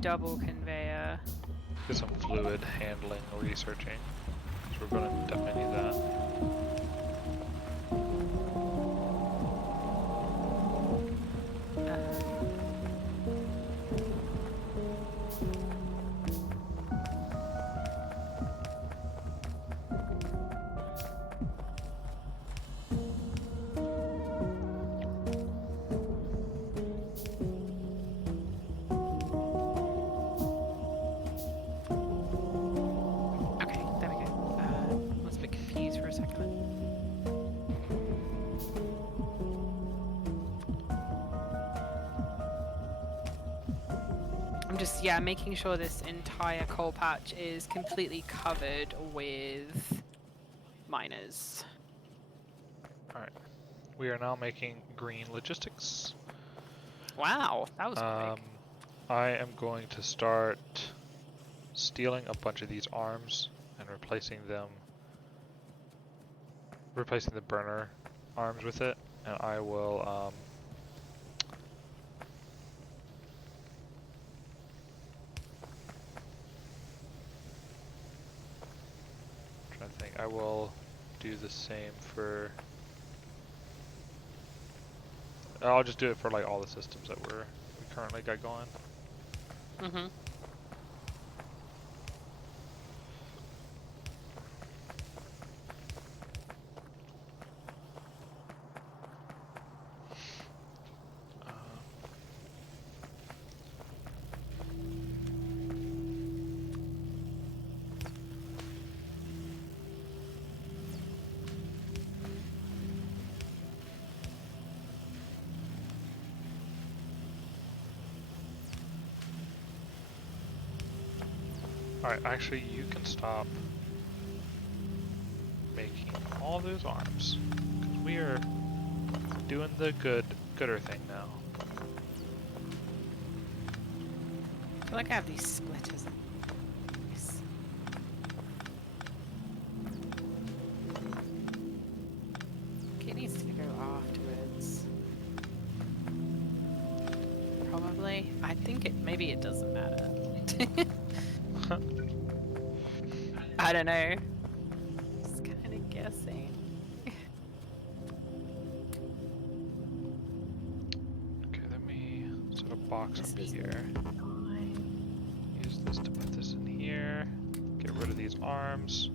double conveyor. Get some fluid handling researching. So we're gonna definitely need that. Okay, there we go. I was a bit confused for a second. I'm just, making sure this entire coal patch is completely covered with miners. Alright. We are now making green logistics. Wow, that was quick. I am going to start stealing a bunch of these arms and replacing the burner arms with it, and I will trying to think. I will do the same for. I'll just do it for like all the systems that we currently got going. Mm-hmm. Alright, actually you can stop making all those arms, because we are doing the gooder thing now. I feel like I have these splitters. Nice. Okay, it needs to go afterwards. Probably. I think maybe it doesn't matter. I don't know. Just kind of guessing. Okay, let me set a box This up is here. fine. Use this to put this in here. Get rid of these arms.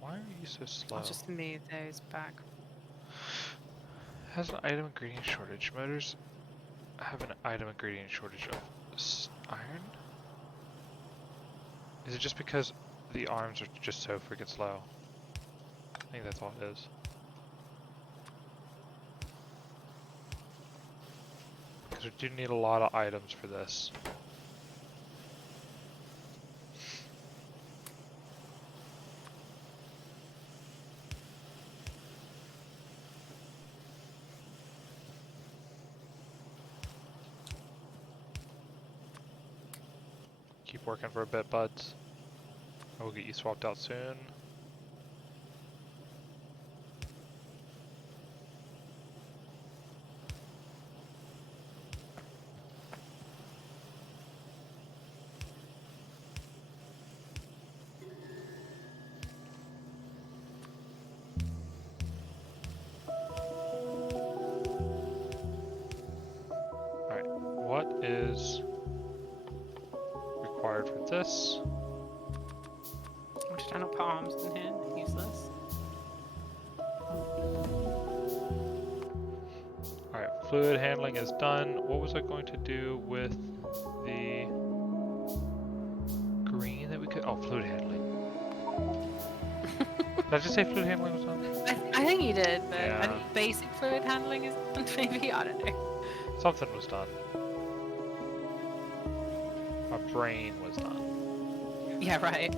Why are you so slow? I'll just move those back. Has an item ingredient shortage. Motors have an item ingredient shortage of iron? Is it just because the arms are just so freaking slow? I think that's all it is. Because we do need a lot of items for this. Keep working for a bit, buds. I will get you swapped out soon. what is required for this? I'm just trying to put arms in here. Useless. Alright, fluid handling is done. What was I going to do with the green that we could? Oh, fluid handling. Did I just say fluid handling was done? I think you did, but Yeah. I think basic fluid handling is done, maybe. I don't know. Something was done. My brain was done. Yeah, right.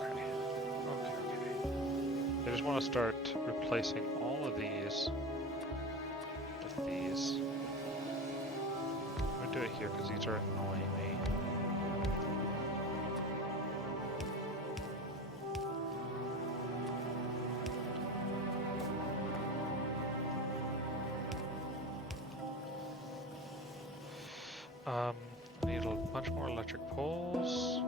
Okay. I just want to start replacing all of these with these. I'm going to do it here because these are annoying me. I need a bunch more electric poles.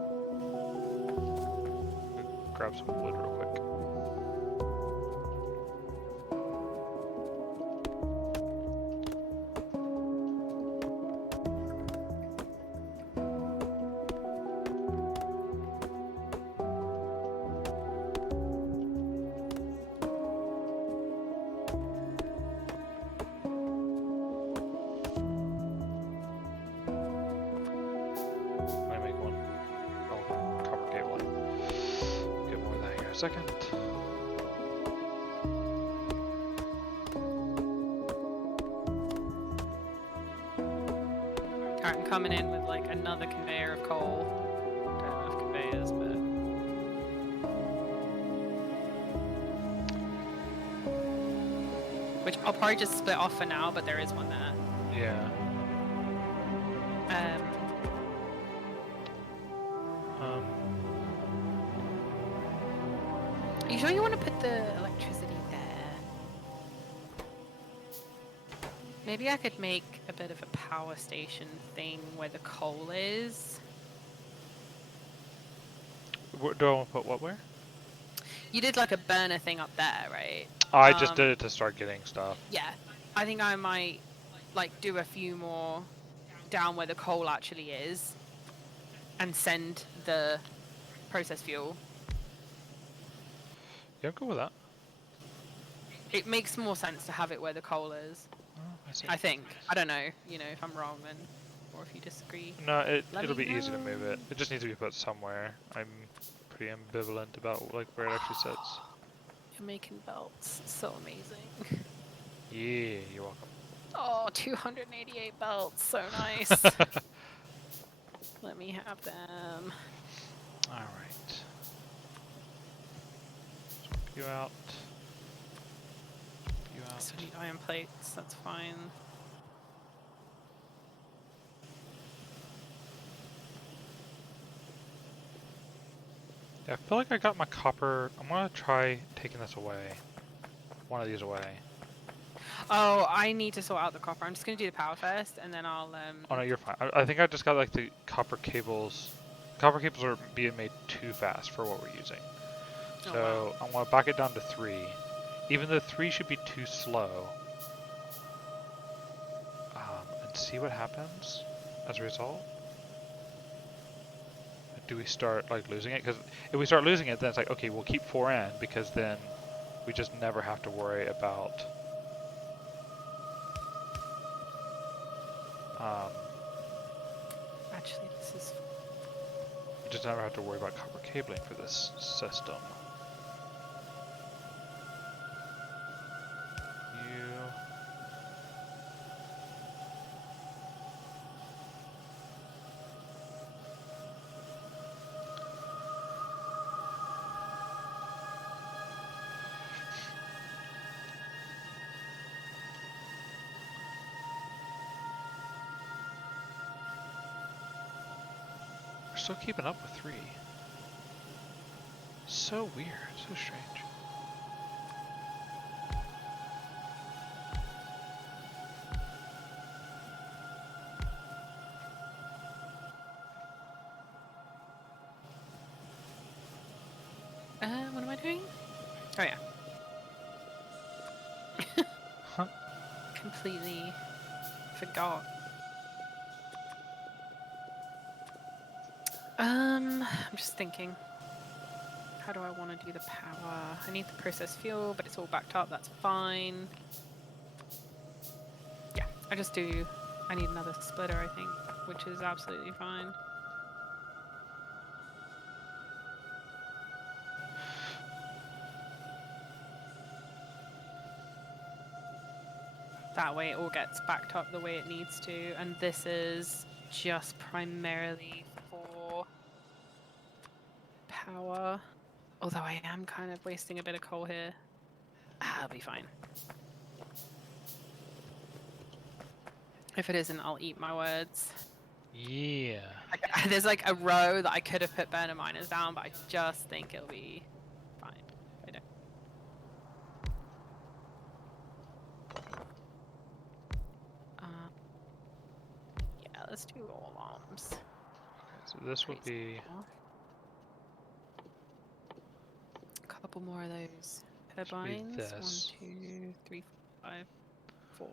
Grab some wood real quick. I make one. Oh, copper cable. Get more of that here in a second. Alright, I'm coming in with like another conveyor of coal. Don't have enough conveyors, but which I'll probably just split off for now, but there is one there. Yeah. Are you sure you want to put the electricity there? Maybe I could make a bit of a power station thing where the coal is. Do I want to put what where? You did like a burner thing up there, right? I just did it to start getting stuff. Yeah. I think I might like do a few more down where the coal actually is and send the process fuel. Yeah, I'm cool with that. It makes more sense to have it where the coal is. Oh, I see. I think. I don't know, you know, if I'm wrong then, or if you disagree. No, Let it'll me be easy to know. move it. It just needs to be put somewhere. I'm pretty ambivalent about like where it actually sits. You're making belts. So amazing. Yeah, you're welcome. Oh, 288 belts. So nice. Let me have them. Alright. Swap you out. You out. So need iron plates. That's fine. Yeah, I feel like I got my copper. I'm gonna try taking this away. One of these away. Oh, I need to sort out the copper. I'm just gonna do the power first, and then I'll Oh no, you're fine. I think I just got like the copper cables. Copper cables are being made too fast for what we're using. Oh, So wow. I want to back it down to 3. Even though 3 should be too slow. And see what happens as a result. Do we start like losing it? Because if we start losing it, then it's like, okay, we'll keep 4 in because then we just never have to worry about Actually, this is. we just never have to worry about copper cabling for this system. You. We're still keeping up with 3. So weird, so strange. What am I doing? Oh yeah. Completely forgot. I'm just thinking. How do I want to do the power? I need the processed fuel, but it's all backed up. That's fine. Yeah, I need another splitter, I think, which is absolutely fine. That way it all gets backed up the way it needs to, and this is just primarily for power. Although I am kind of wasting a bit of coal here. I'll be fine. If it isn't, I'll eat my words. Yeah. There's like a row that I could have put burner miners down, but I just think it'll be fine if I don't. Yeah, let's do all arms. Okay, so this will be. A couple more of those This will be turbines. this. 1, 2, 3, 5, 4.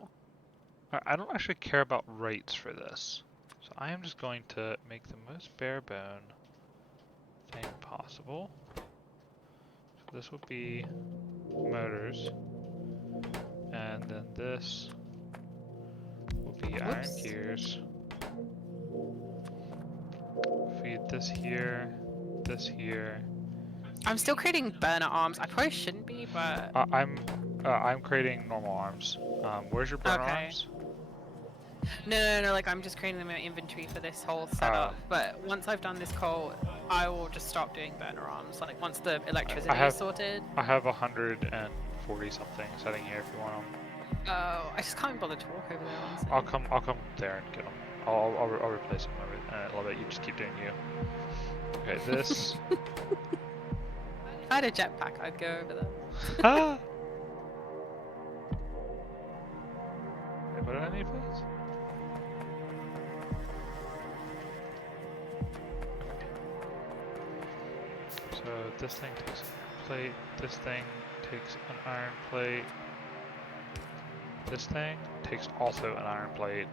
I don't actually care about rates for this, so I am just going to make the most bare bone thing possible. So this will be motors, and then this will be iron gears. Feed this here, this here. I'm still creating burner arms. I probably shouldn't be, but I'm creating normal arms. Where's your burner arms? No. Like I'm just creating them in my inventory for this whole setup. But once I've done this coal, I will just stop doing burner arms. Like once the electricity is sorted. I have 140 something setting here if you want them. Oh, I just can't bother to walk over there. Honestly. I'll come there and get them. I'll replace them in a little bit. You just keep doing you. Okay, this. If I had a jetpack, I'd go over there. Ah! Wait, what did I need for this? Okay. So this thing takes a plate. This thing takes an iron plate. This thing takes also an iron plate.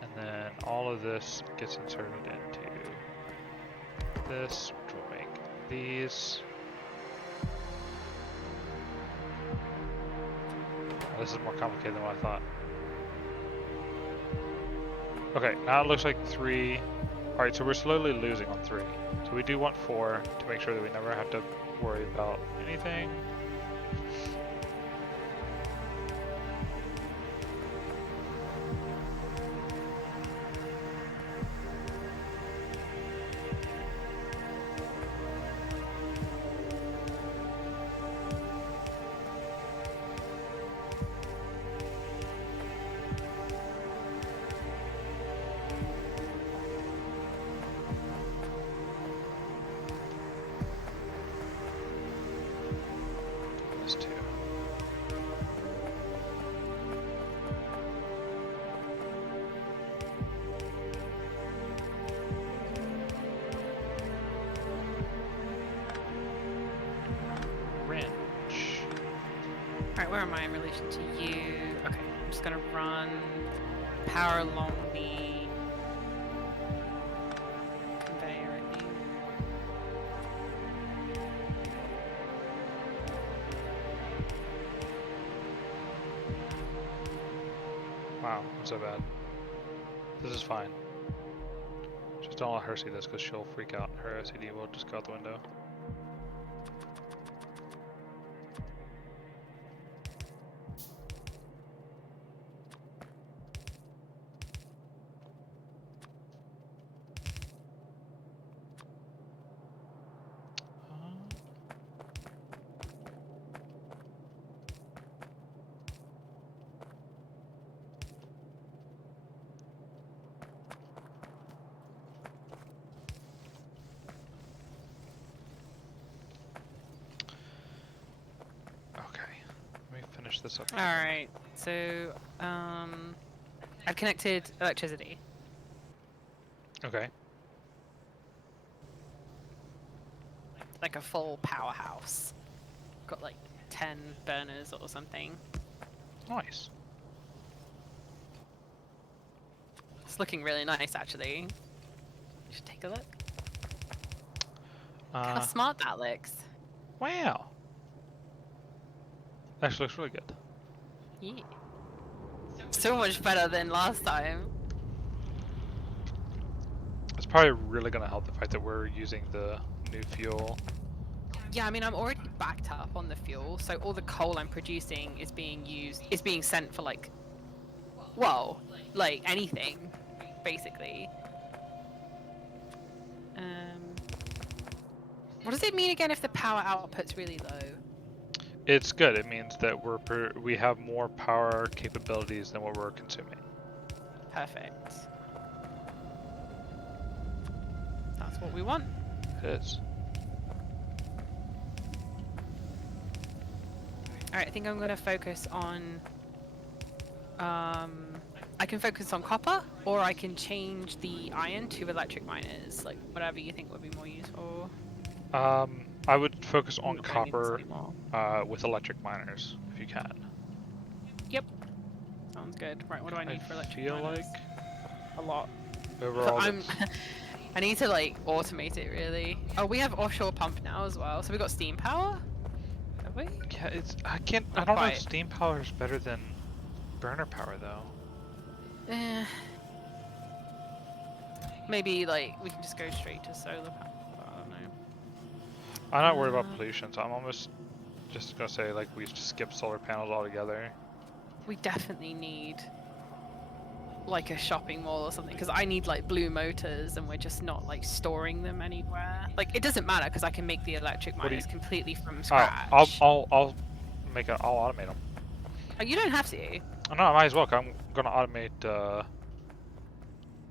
And then all of this gets inserted into this, which will make these. Oh, this is more complicated than what I thought. Okay, now it looks like 3. Alright, so we're slowly losing on 3. So we do want 4 to make sure that we never have to worry about anything. This too. Wrench. Alright, where am I in relation to you? Okay, I'm just gonna run power along the conveyor, I think. Wow, I'm so bad. This is fine. Just don't let her see this because she'll freak out and her OCD will just go out the window. This up. Alright, so I've connected electricity. Okay. Like a full powerhouse. got like 10 burners or something. Nice. It's looking really nice, actually. You should take a look. How smart that looks. Wow. Actually looks really good. Yeah. So much better than last time. It's probably really going to help the fact that we're using the new fuel. Yeah, I mean, I'm already backed up on the fuel, so all the coal I'm producing is being sent for like, well, like anything, basically. What does it mean again if the power output's really low? It's good. It means that we have more power capabilities than what we're consuming. Perfect. That's what we want. It is. Alright, I think I'm gonna focus on I can focus on copper, or I can change the iron to electric miners, like whatever you think would be more useful. I would focus I'm on not going to need this copper anymore. with electric miners, if you can. Yep. Sounds good. Right, what do I need for electric feel miners? like A lot. overall I need to like automate it really. Oh, we have offshore pump now as well. So we got steam power? Have we? yeah, I Not don't know if quite. steam power is better than burner power though. Eh. Maybe like we can just go straight to solar power. I don't know. I'm not worried about pollution, so I'm almost just gonna say like we just skip solar panels altogether. We definitely need like a shopping mall or something, because I need like blue motors and we're just not like storing them anywhere. Like it doesn't matter because I can make the electric miners completely from scratch. I'll automate them. Oh, you don't have to. Oh, no, I might as well. 'Cause I'm gonna automate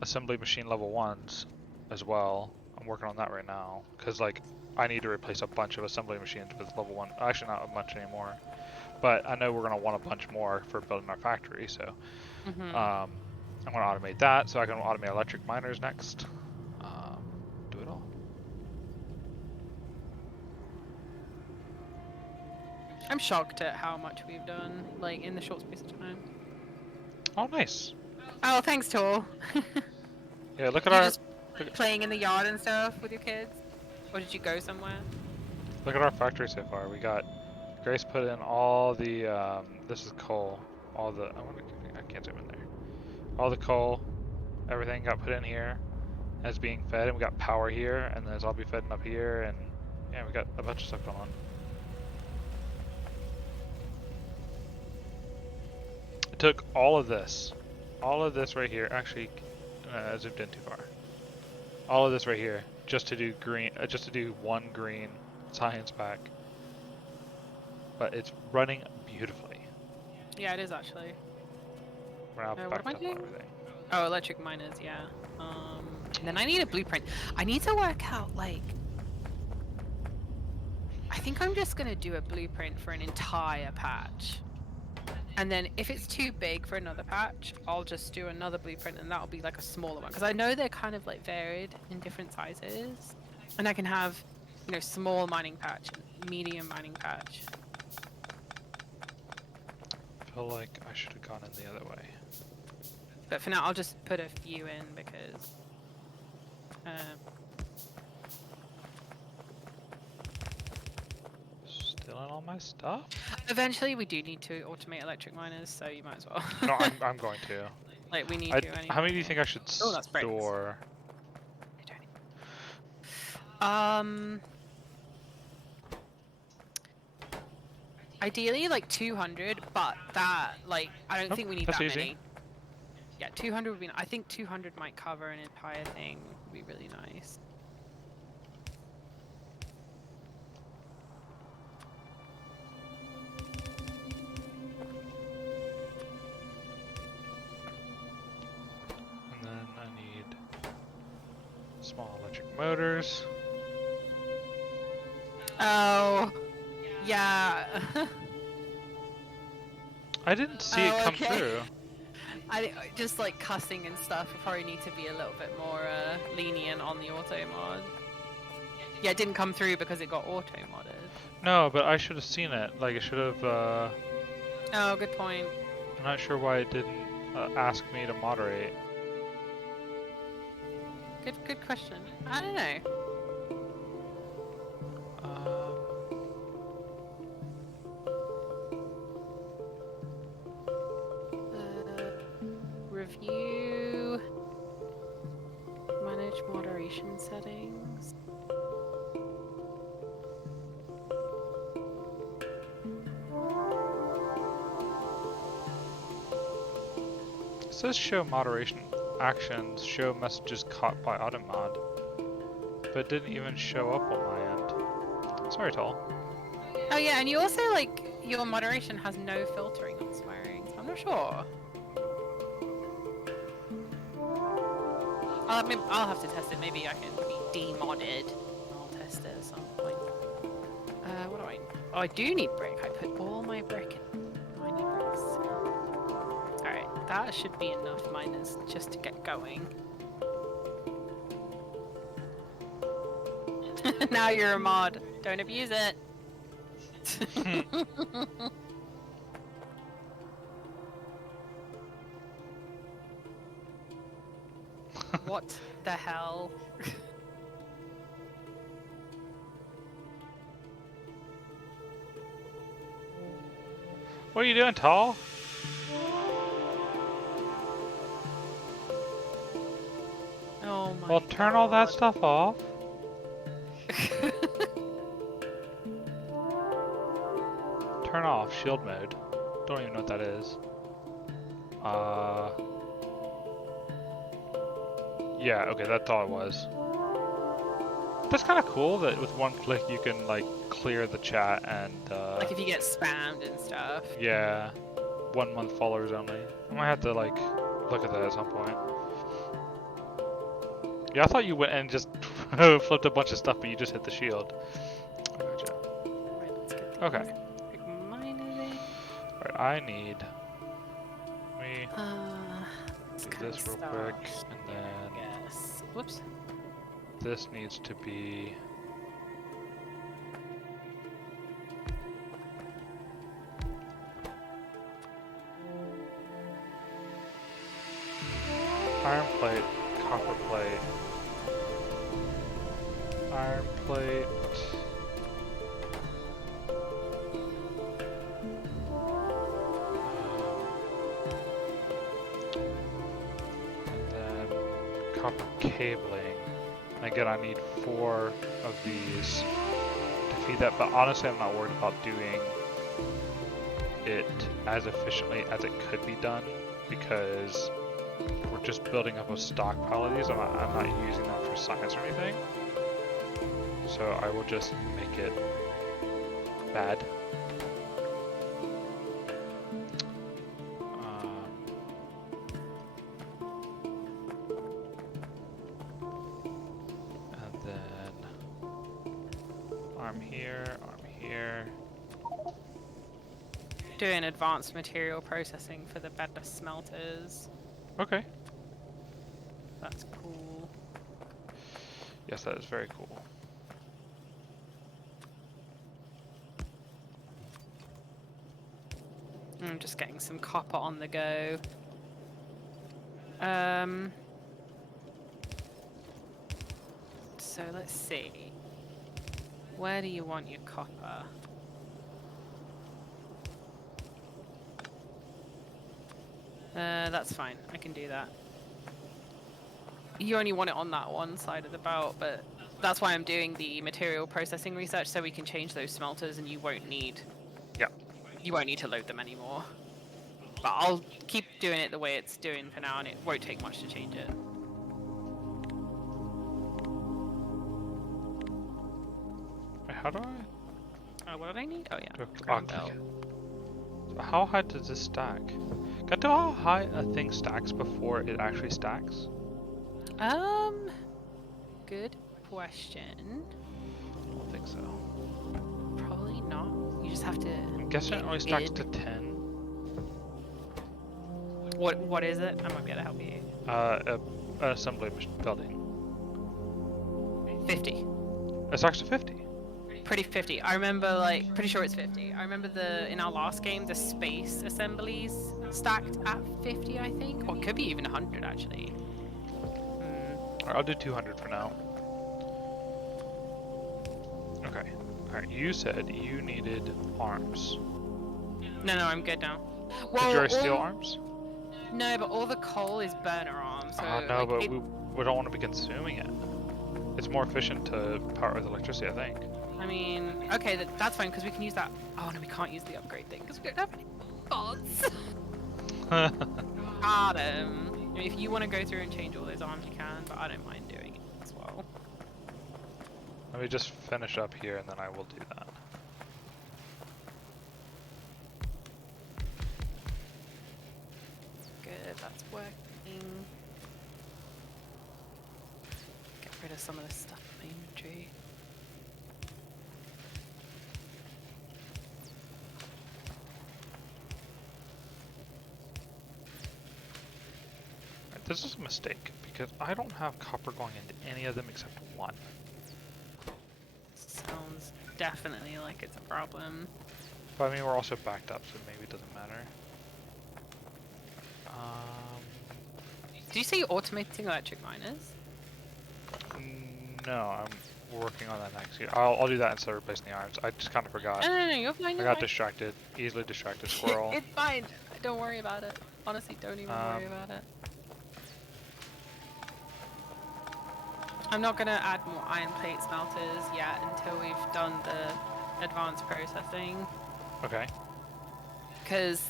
assembly machine level 1s as well. I'm working on that right now because like I need to replace a bunch of assembly machines with level 1. Actually, not a bunch anymore, but I know we're gonna want a bunch more for building our factory. So I'm gonna automate that so I can automate electric miners next. Do it all. I'm shocked at how much we've done, like in the short space of time. Oh, nice. Oh, thanks, Tor. Yeah, look at You our just playing in the yard and stuff with your kids, or did you go somewhere? look at our factory so far. We got Grace put in all the this is coal. All the I can't zoom in there. All the coal, everything got put in here as being fed, and we got power here, and then it's all be fed up here, and yeah, we got a bunch of stuff going on. It took all of this right here. Actually, I zoomed in too far. All of this right here just to do green, just to do one green science pack. But it's running beautifully. Yeah, it is actually. We're now What am backed I up on doing? everything. Oh, electric miners, yeah. And then I need a blueprint. I need to work out, like... I think I'm just gonna do a blueprint for an entire patch. And then if it's too big for another patch, I'll just do another blueprint and that'll be like a smaller one. Because I know they're kind of like varied in different sizes. And I can have, you know, small mining patch, medium mining patch. I feel like I should have gone in the other way. But for now, I'll just put a few in because... Stealing all my stuff? eventually, we do need to automate electric miners, so you might as well. No, I'm going to. Like, we need to anyway. How many do you think I should Oh, that's bricks. store? Ideally, like 200, but that, like, I don't think we need that many. Yeah, 200 would be. I think 200 might cover an entire thing. Would be really nice. And then I need small electric motors. Oh, yeah. I didn't see it come through. I just like cussing and stuff. We probably need to be a little bit more lenient on the auto mod. Yeah, it didn't come through because it got auto-modded. No, but I should have seen it. Like, it should have, Oh, good point. I'm not sure why it didn't ask me to moderate. Good question. I don't know. Review. Manage moderation settings. It says show moderation actions, show messages caught by automod, but it didn't even show up on my end. Sorry, Tall. Oh yeah, and you also like your moderation has no filtering on swearing. So I'm not sure. I'll have to test it. Maybe I can be demodded. I'll test it at some point. What do I? Oh, I do need brick. I put all my brick in. I need bricks. All right, that should be enough miners just to get going. Now you're a mod. Don't abuse it. What the hell? What are you doing, Tall? Oh my Well, turn all that stuff off. Turn off shield mode. Don't even know what that is. Yeah, okay, that's all it was. That's kind of cool that with one click you can like clear the chat and like if you get spammed and stuff. yeah, 1 month followers only. I might have to like look at that at some point. Yeah, I thought you went and just flipped a bunch of stuff, but you just hit the shield. Gotcha. Right, let's get these Okay. big miners in. Alright, I need. Let me Let's do kind this of real start quick, and here, then I guess. Whoops. this needs to be. Iron plate, copper plate, iron plate. And then copper cabling. And again, I need 4 of these to feed that, but honestly, I'm not worried about doing it as efficiently as it could be done because we're just building up a stockpile of these. I'm not using them for science or anything. So I will just make it bad. And then arm here, arm here. Doing advanced material processing for the better smelters. Okay. That's cool. Yes, that is very cool. I'm just getting some copper on the go. So let's see. Where do you want your copper? That's fine. I can do that. You only want it on that one side of the belt, but that's why I'm doing the material processing research so we can change those smelters and you won't need to load them anymore. But I'll keep doing it the way it's doing for now and it won't take much to change it. Wait, how do I? Oh, what do I need? Oh yeah. Do Ground belt. So how high does this stack? Can I tell how high a thing stacks before it actually stacks? Good question. I don't think so. Probably not. You just have to. I'm guessing it only stacks to 10. What is it? I might be able to help you. An assembly building. 50. It's actually 50. Pretty 50. I remember, like, pretty sure it's 50. I remember in our last game, the space assemblies stacked at 50, I think. Or it could be even 100, actually. Alright, I'll do 200 for now. Okay. Alright, you said you needed arms. No, I'm good now. Did you already steal arms? No, but all the coal is burner arms, so no, like, but we don't want to be consuming it. It's more efficient to power with electricity, I think. I mean, okay, that's fine, because we can use that. Oh, no, we can't use the upgrade thing, because we don't have any bots. Adam, if you want to go through and change all those arms, you can, but I don't mind doing it as well. Let me just finish up here, and then I will do that. Good, that's working. Get rid of some of this stuff in my inventory. This is a mistake, because I don't have copper going into any of them except one. Sounds definitely like it's a problem. But I mean, we're also backed up, so maybe it doesn't matter. Did you say you're automating electric miners? No, I'm working on that next year. I'll do that instead of replacing the arms. I just kind of forgot. No, you're fine. I got distracted. Easily distracted squirrel. It's fine. Don't worry about it. Honestly, don't even worry about it. I'm not gonna add more iron plate smelters yet until we've done the advanced processing. Okay. Because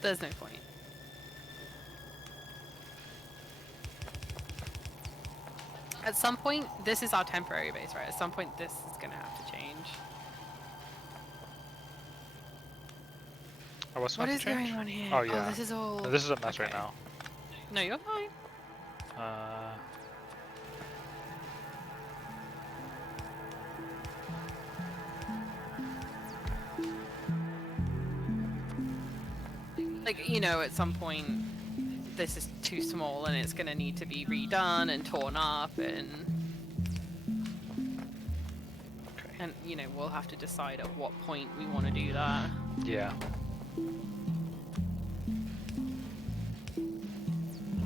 there's no point. At some point, this is our temporary base, right? At some point, this is gonna have to change. Oh, what's What is change? going on here? Oh yeah. Oh, this is all. No, this is a mess right now. No, you're fine. Like, you know, at some point, this is too small and it's gonna need to be redone and torn up and... Okay. And, you know, we'll have to decide at what point we want to do that. Yeah. We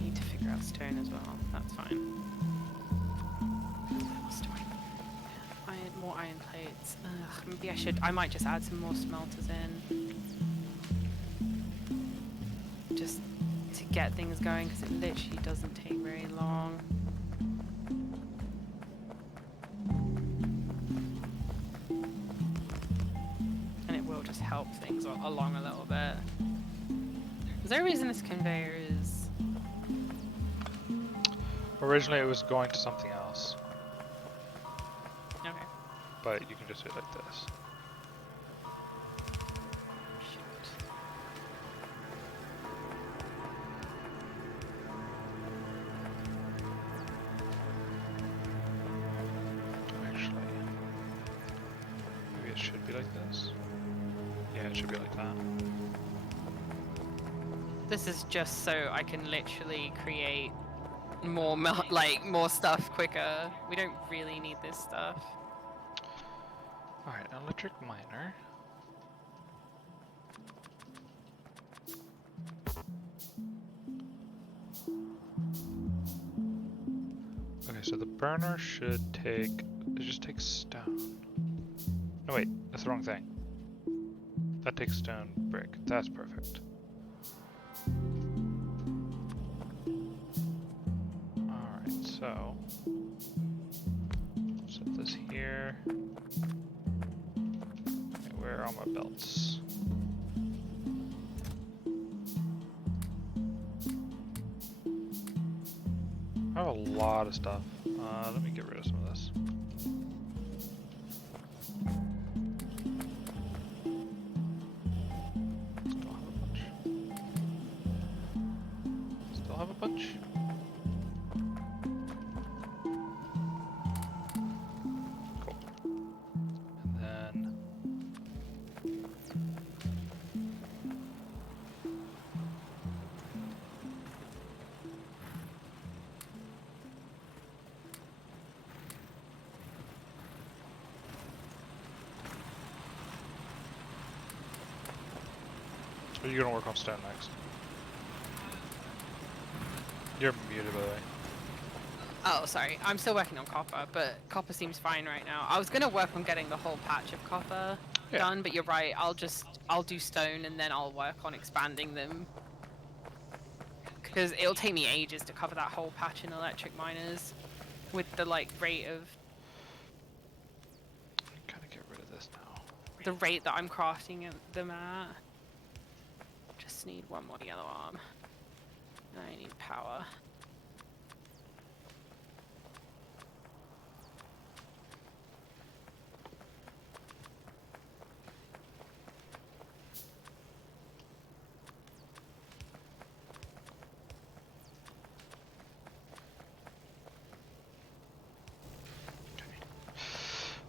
need to figure out stone as well. That's fine. More iron plates. Ugh, maybe I might just add some more smelters in. Just to get things going, because it literally doesn't take very long. And it will just help things along a little bit. Is there a reason this conveyor is... Originally it was going to something else. Okay. But you can just do it like this. Actually, maybe it should be like this. Yeah, it should be like that. This is just so I can literally create more more stuff quicker. We don't really need this stuff. Alright, electric miner. Okay, so the burner should take... It just takes stone. No wait, that's the wrong thing. That takes stone brick. That's perfect. Alright, so... set this here. Okay, where are my belts? I have a lot of stuff. Let me get rid of some of this. Still have a bunch. Cool. And then... Or are you gonna work on stone next? You're muted, by the way. Oh, sorry. I'm still working on copper, but copper seems fine right now. I was gonna work on getting the whole patch of copper Yeah. done, but you're right. I'll do stone and then I'll work on expanding them. Because it'll take me ages to cover that whole patch in electric miners with the like rate Kind of get rid of this now. that I'm crafting them at. Just need one more yellow arm. And I need power.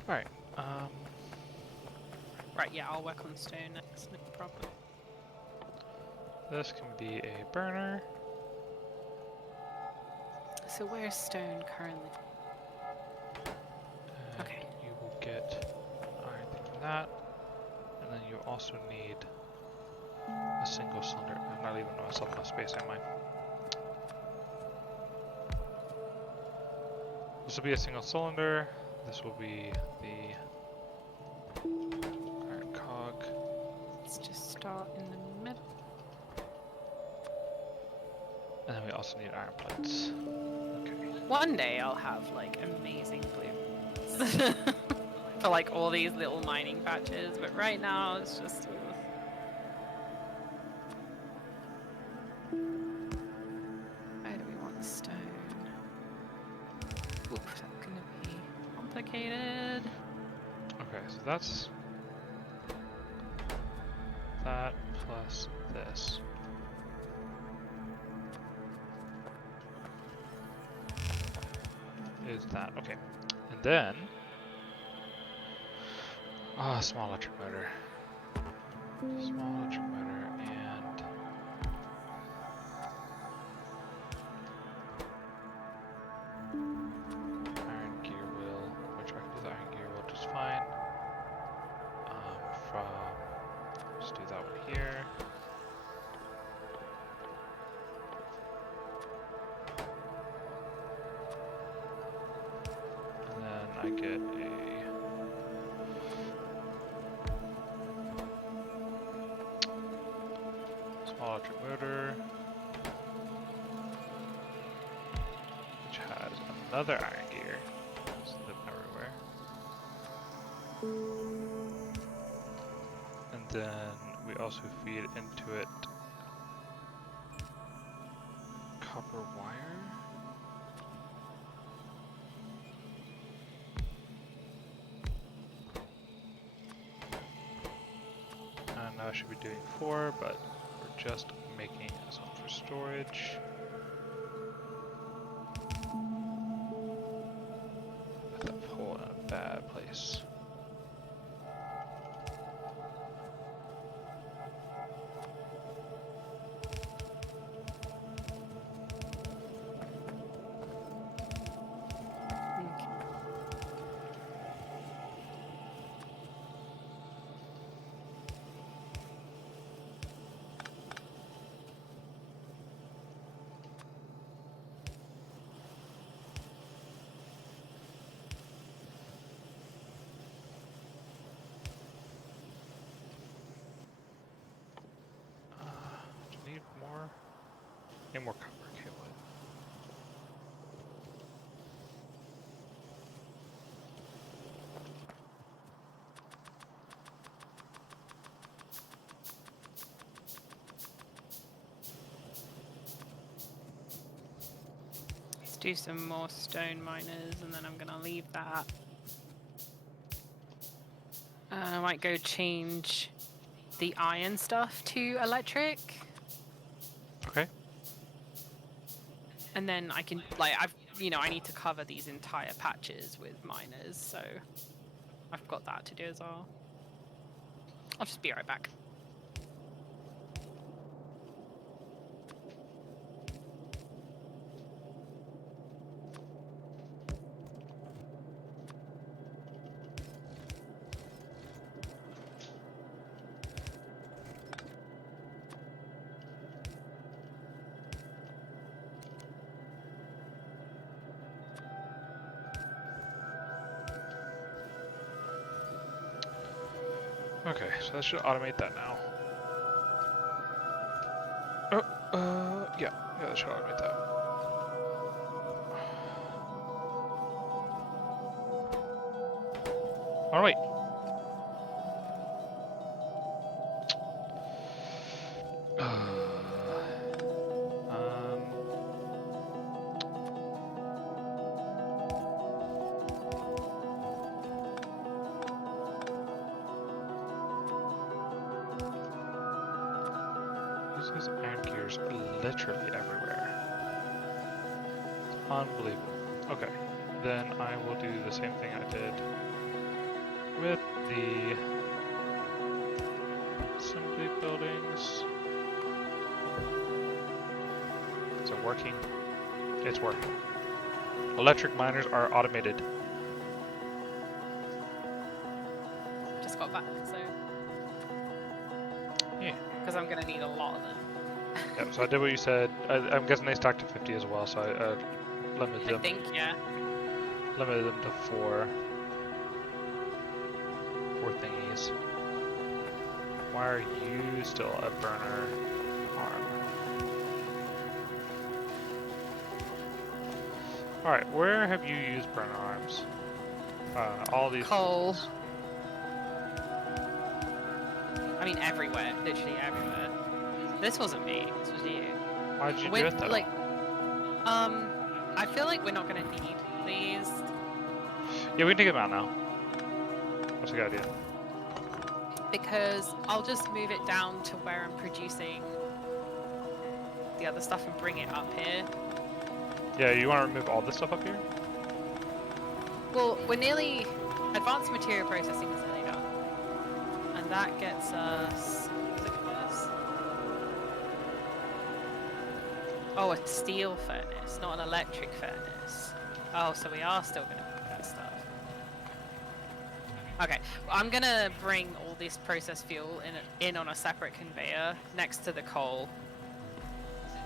Alright, Right, yeah, I'll work on stone next, no problem. this can be a burner. So where's stone currently? And Okay. you will get iron thing from that. And then you also need a single cylinder. I'm not leaving myself enough space, am I? This will be a single cylinder. This will be the iron cog. Let's just start in the middle. And then we also need iron plates. Okay. One day I'll have like amazing blueprints for like all these little mining patches, but right now it's just. Where do we want stone? Oof, that's gonna be complicated. Okay, so that's that plus this. Is that okay? And then small electric motor. Small electric motor and iron gear wheel, which I can do the iron gear wheel just fine. Just do that one here. And then I get a small electric motor, which has another iron gear. It's them everywhere. And then we also feed into it copper wire. And I should be doing 4, but we're just making some for storage. Put that pole in a bad place. Do you need more? Need more copper. Okay, what? Let's do some more stone miners and then I'm gonna leave that. I might go change the iron stuff to electric. Okay. And then I can, like, I need to cover these entire patches with miners, so I've got that to do as well. I'll just be right back. Okay, so that should automate that now. Yeah, that should automate that. Oh wait. Um. Uses iron gears literally everywhere. It's unbelievable. Okay, then I will do the same thing I did with the assembly buildings. Is it working? It's working. Electric miners are automated. Just got back, so. Yeah. Because I'm gonna need a lot of them. Yep, so I did what you said. I'm guessing they stacked to 50 as well, so I limited them. I think, yeah. Limited them to four thingies. Why are you still a burner arm? Alright, where have you used burner arms? All these Coal. places. I mean, everywhere. Literally everywhere. This wasn't me. This was you. Why'd you do it though? Like, I feel like we're not gonna need these. Yeah, we can take them out now. What's a good idea? Because I'll just move it down to where I'm producing the other stuff and bring it up here. Yeah, you want to remove all this stuff up here? Well, we're nearly... Advanced material processing is nearly done. And that gets us... Look at this. Oh, a steel furnace, not an electric furnace. Oh, so we are still going to make that stuff. Okay, well, I'm going to bring all this processed fuel in on a separate conveyor next to the coal.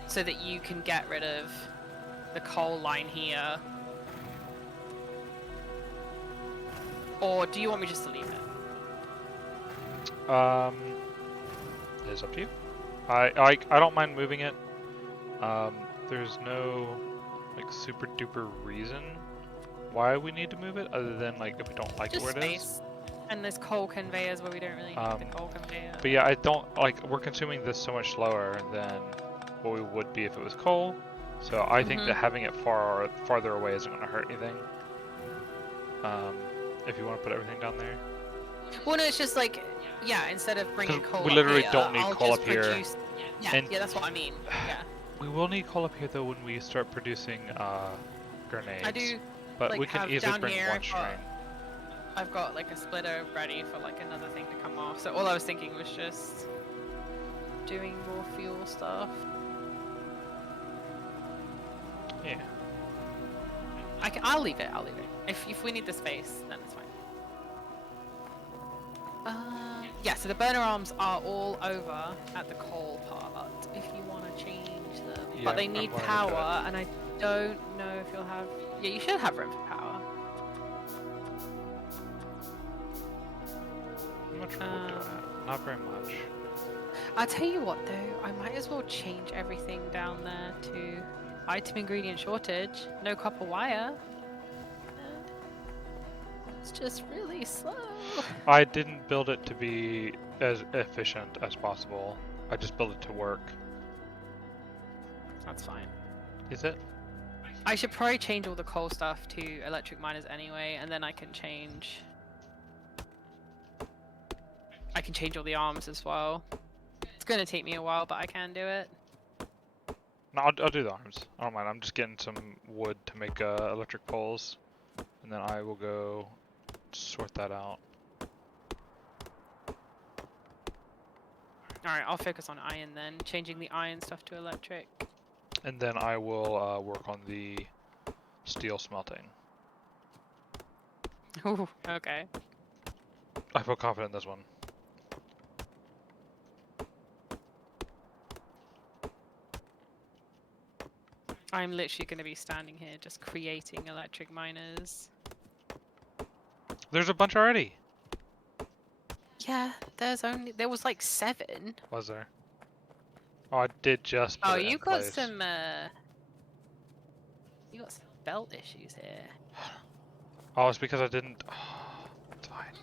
So that you can get rid of the coal line here. Or do you want me just to leave it? It's up to you. I don't mind moving it. There's no like super duper reason why we need to move it, other than like if we don't like Just it where it is. space. And there's coal conveyors where we don't really need the coal conveyor. But yeah, I don't like we're consuming this so much slower than what we would be if it was coal. So I think that having it farther away isn't going to hurt anything. If you want to put everything down there. Well, no, it's just like, yeah, instead of bringing coal we literally up here, don't need I'll coal just up here. produce... Yeah, And- yeah, that's what I mean. Yeah. We will need coal up here though when we start producing grenades. I do, but like, we can have easily down bring here, one string. I've got like a splitter ready for like another thing to come off. So all I was thinking was just doing more fuel stuff. Yeah. I'll leave it. I'll leave it. If we need the space, then it's fine. Yeah. So the burner arms are all over at the coal part. If you want to change them, Yeah, but they I'm need willing to do power, and I don't know if you'll have. Yeah, you should have room for power. How much wood do I have? Not very much. I'll tell you what though, I might as well change everything down there to item ingredient shortage, no copper wire. It's just really slow. I didn't build it to be as efficient as possible. I just built it to work. That's fine. Is it? I should probably change all the coal stuff to electric miners anyway, and then I can change all the arms as well. It's gonna take me a while, but I can do it. No, I'll do the arms. I don't mind. I'm just getting some wood to make electric poles, and then I will go sort that out. Alright, I'll focus on iron then, changing the iron stuff to electric. And then I will work on the steel smelting. Ooh, okay. I feel confident in this one. I'm literally going to be standing here just creating electric miners. There's a bunch already. Yeah, there was like 7. Was there? Oh, I did just put Oh, it in you got place. some you got some belt issues here. Oh, it's because I didn't. Oh, it's fine.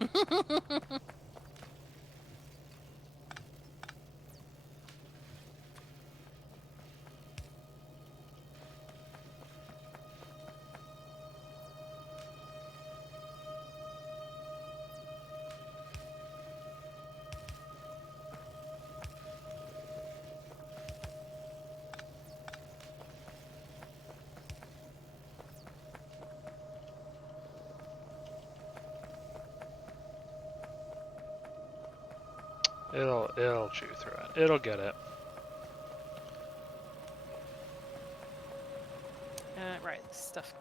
It'll chew through it. It'll get it. Right, this stuff.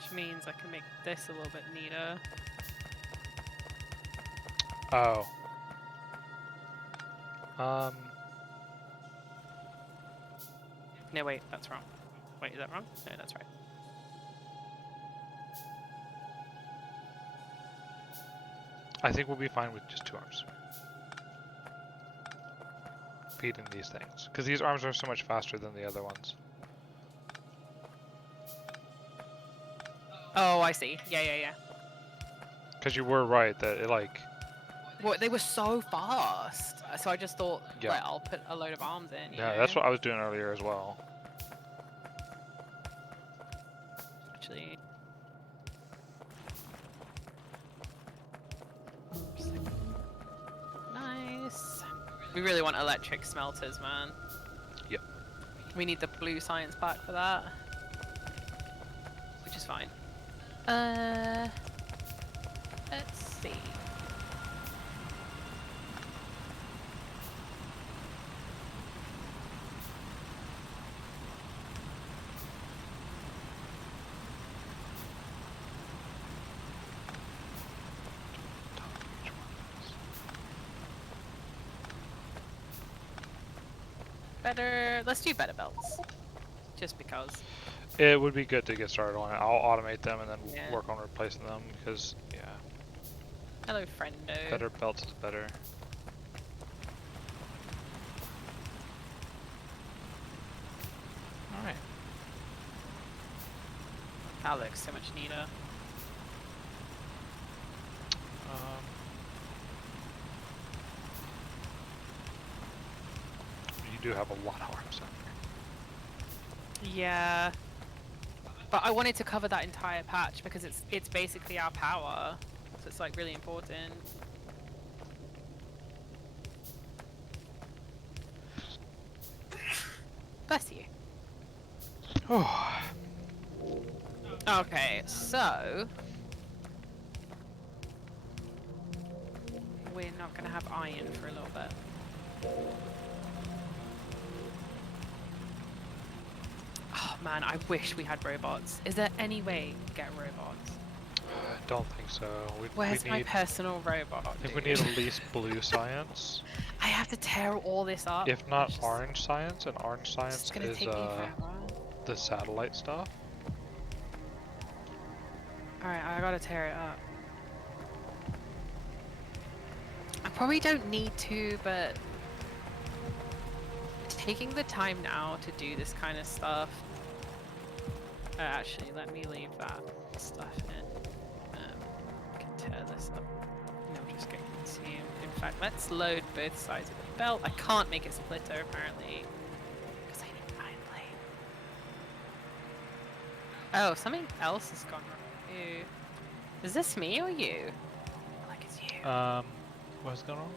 Which means I can make this a little bit neater. Oh. No, wait, that's wrong. Wait, is that wrong? No, that's right. I think we'll be fine with just 2 arms. Feeding these things. Because these arms are so much faster than the other ones. Oh, I see. Yeah. Because you were right that it like... Well, they were so fast. So I just thought, Yeah. like, I'll put a load of arms in. Yeah, that's what I was doing earlier as well. Actually. Nice. We really want electric smelters, man. Yep. We need the blue science pack for that. Which is fine. Let's see. Let's do better belts. Just because. It would be good to get started on it. I'll automate them and then Yeah. work on replacing them because, yeah. Hello, friendo. Better belts is better. Alright. That looks so much neater. You do have a lot of arms on there. Yeah. But I wanted to cover that entire patch because it's basically our power. So it's like really important. Bless you. Okay, so we're not gonna have iron for a little bit. Oh man, I wish we had robots. Is there any way to get robots? I don't think so. Where's my personal robot? I think we need at least blue science. I have to tear all this up. If not orange science, and orange science gonna is take me forever. the satellite stuff. Alright, I gotta tear it up. I probably don't need to, but taking the time now to do this kind of stuff. Actually, let me leave that stuff in. I can tear this up. No, just get consumed. In fact, let's load both sides of the belt. I can't make a splitter apparently because I need iron plate. Oh, something else has gone wrong. Ew. Is this me or you? I feel like it's you. What's going on?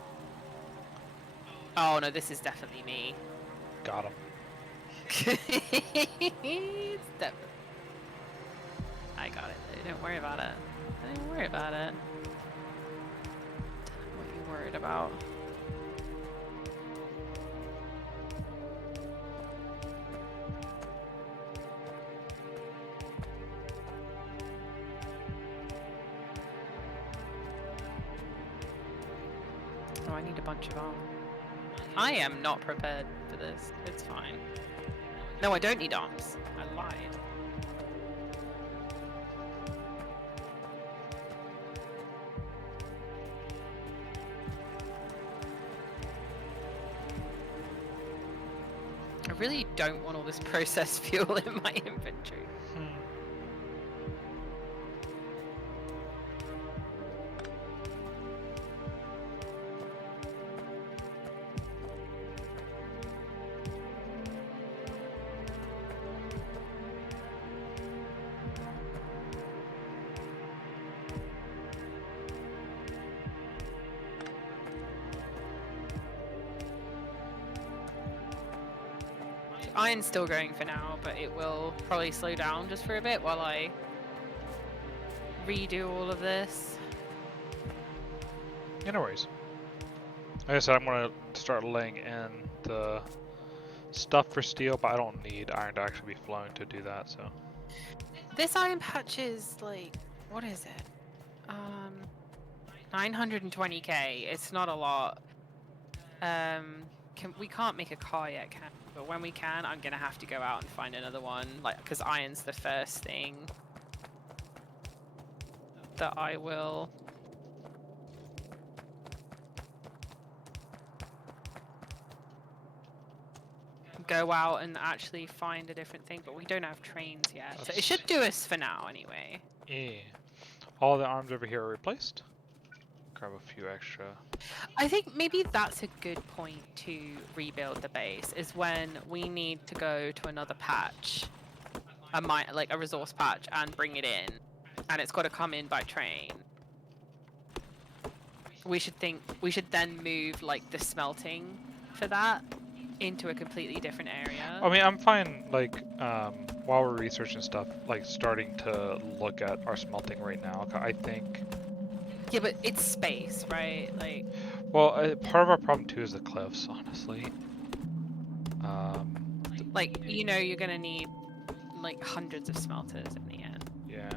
Oh no, this is definitely me. Got him. It's definitely. I got it. Don't worry about it. Don't worry about it. Don't know what you're worried about. Oh, I need a bunch of armor. I am not prepared for this. It's fine. No, I don't need arms. I lied. I really don't want all this processed fuel in my inventory. Iron's still going for now, but it will probably slow down just for a bit while I redo all of this. Yeah, no worries. Like I said, I'm gonna start laying in the stuff for steel, but I don't need iron to actually be flowing to do that, so. This iron patch is like, what is it? 920k. It's not a lot. We can't make a car yet, can we? But when we can, I'm gonna have to go out and find another one, like, because iron's the first thing that I will. Go out and actually find a different thing, but we don't have trains yet. So it should do us for now anyway. Yeah. All the arms over here are replaced. Grab a few extra. I think maybe that's a good point to rebuild the base, is when we need to go to another patch, like a resource patch, and bring it in, and it's got to come in by train. We should then move like the smelting for that into a completely different area. I mean, I'm fine, like, while we're researching stuff, like, starting to look at our smelting right now. I think. Yeah, but it's space, right? Like. Well, part of our problem too is the cliffs, honestly. Like, you're gonna need like hundreds of smelters in the end. Yeah.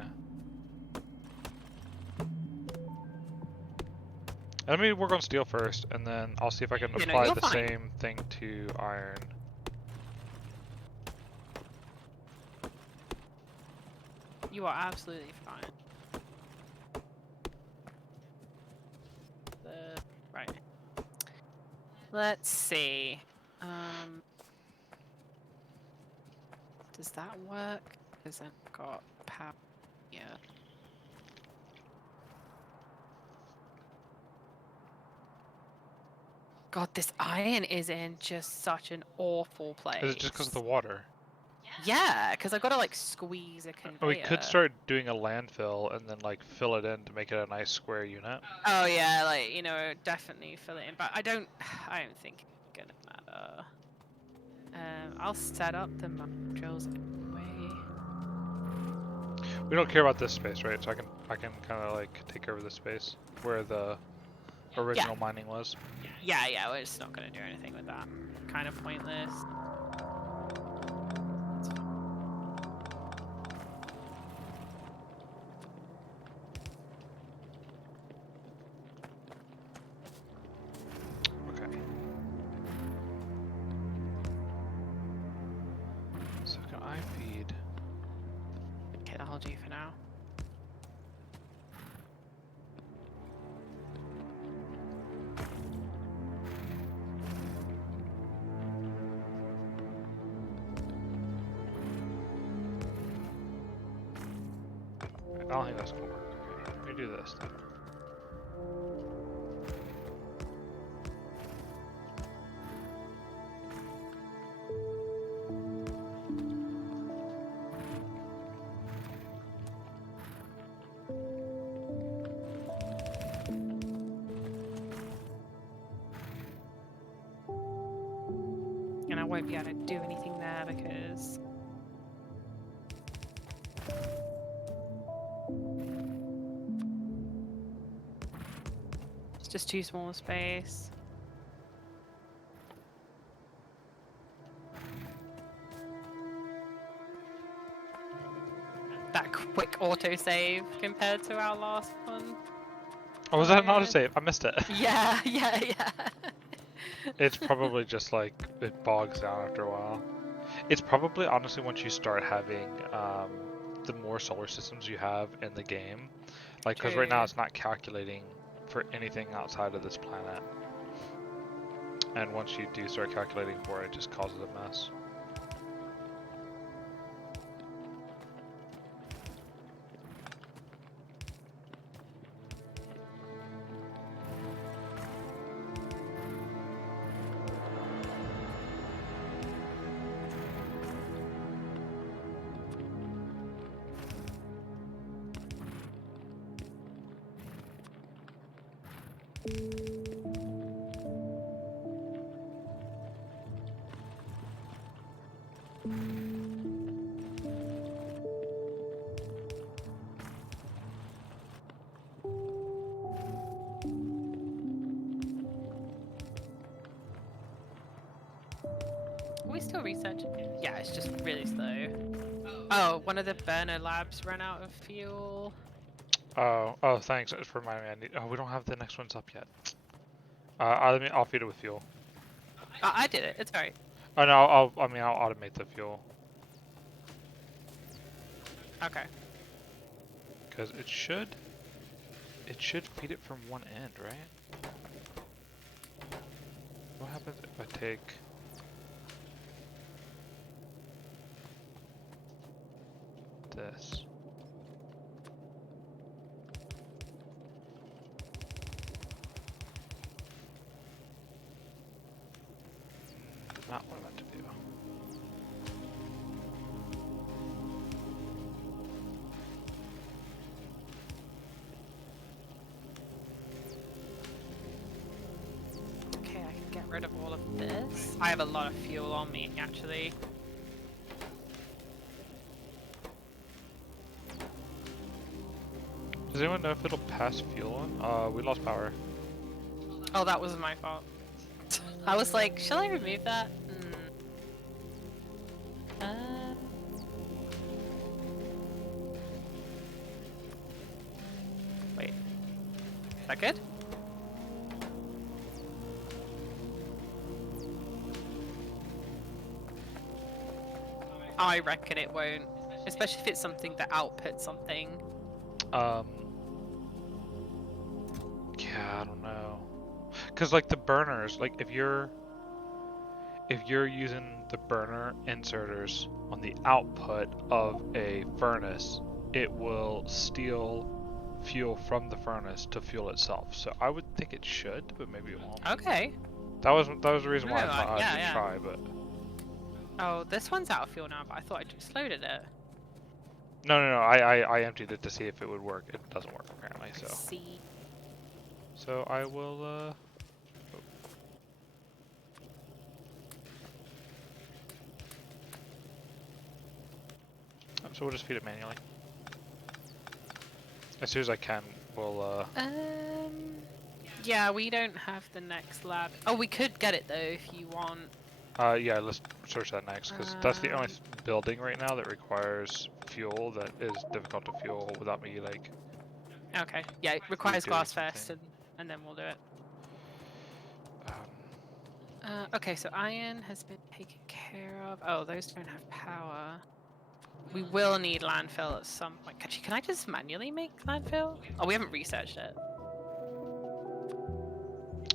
Let me work on steel first, and then I'll see if I can apply the same thing to iron. You are absolutely fine. Right. Let's see. Does that work? Because I've got power here. God, this iron is in just such an awful place. Is it just because of the water? Yeah, because I've got to like squeeze a conveyor. We could start doing a landfill and then like fill it in to make it a nice square unit. Oh yeah, like definitely fill it in, but I don't think it's gonna matter. I'll set up the drills anyway. We don't care about this space, right? So I can kind of like take over this space where the original mining was. Yeah, we're just not gonna do anything with that. Kind of pointless. Okay. So can I feed? Okay, that'll do for now. I don't think that's gonna work. Okay, let me do this then. And I won't be able to do anything there because it's just too small a space. That quick autosave compared to our last one. Oh, was that not a Fine. save? I missed it. Yeah, yeah, yeah. It's probably just like it bogs down after a while. It's probably honestly once you start having the more solar systems you have in the game, like because right now True. it's not calculating for anything outside of this planet, and once you do start calculating for it, it just causes a mess. Are we still researching? Yeah, it's just really slow. Oh, one of the burner labs ran out of fuel. Oh, thanks. That's for my man. Oh, we don't have the next ones up yet. I'll feed it with fuel. I did it. It's alright. Oh no, I mean, I'll automate the fuel Okay. because it should feed it from one end, right? What happens if I take? This. Not what I meant to do. Okay, I can get rid of all of this. I have a lot of fuel on me, actually. Does anyone know if it'll pass fuel on? We lost power. Oh, that was my fault. I was like, shall I remove that? Wait. Is that good? I reckon it won't. Especially if it's something that outputs something. Yeah, I don't know. Cause like the burners, like if you're using the burner inserters on the output of a furnace, it will steal fuel from the furnace to fuel itself. So I would think it should, but maybe it won't. Okay. That was the reason why I No, thought I yeah, should yeah. try, but Oh, this one's out of fuel now, but I thought I just loaded it. no, I emptied it to see if it would work. It doesn't work apparently, I so. see. So I will, so we'll just feed it manually. As soon as I can, we'll, Yeah, we don't have the next lab. Oh, we could get it though if you want. yeah, let's search that next, because that's the only building right now that requires fuel that is difficult to fuel without me, like... Okay, yeah, it requires redoing glass first, something. and then we'll do it. Okay, so iron has been taken care of. Oh, those don't have power. We will need landfill at some point. Actually, can I just manually make landfill? Oh, we haven't researched it. Oh,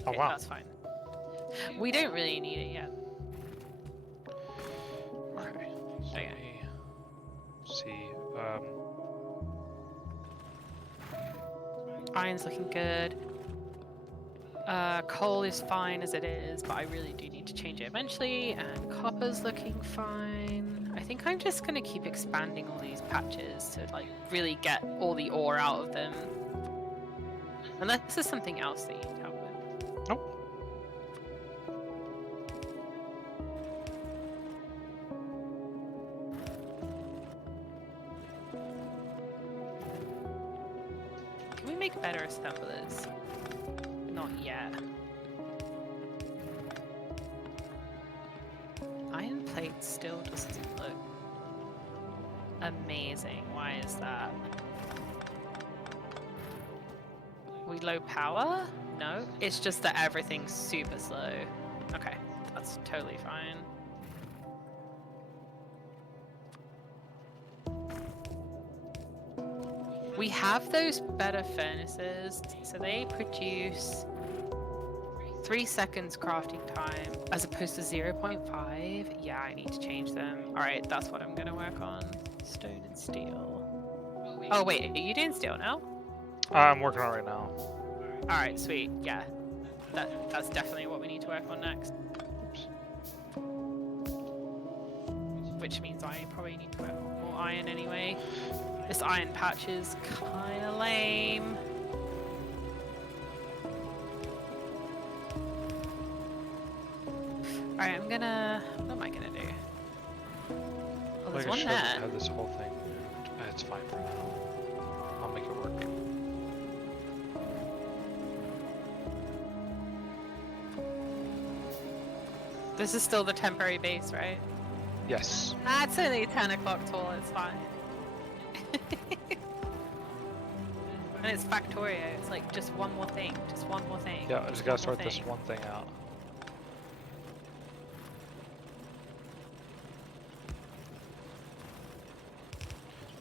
Okay, wow. that's fine. We don't really need it yet. Okay, so let me see, Iron's looking good. Coal is fine as it is, but I really do need to change it eventually. And copper's looking fine. I think I'm just gonna keep expanding all these patches to like really get all the ore out of them. Unless there's something else that you need help with. nope. Can we make better assemblers? Not yet. Iron plate still doesn't look amazing. Why is that? We low power? No, it's just that everything's super slow. Okay, that's totally fine. We have those better furnaces, so they produce 3 seconds crafting time as opposed to 0.5. Yeah, I need to change them. Alright, that's what I'm gonna work on. Stone and steel. Oh wait, are you doing steel now? I'm working on it right now. Alright, sweet. Yeah. That's definitely what we need to work on next. Oops. Which means I probably need to work on more iron anyway. This iron patch is kinda lame. Alright, what am I gonna do? Oh, there's Like I one should there. have this whole thing. It's fine for now. I'll make it work. This is still the temporary base, right? Yes. Ah, it's only 10 o'clock tall, it's fine. And it's Factorio, it's like just one more thing, just one more thing. Yeah, I just gotta sort this one thing out.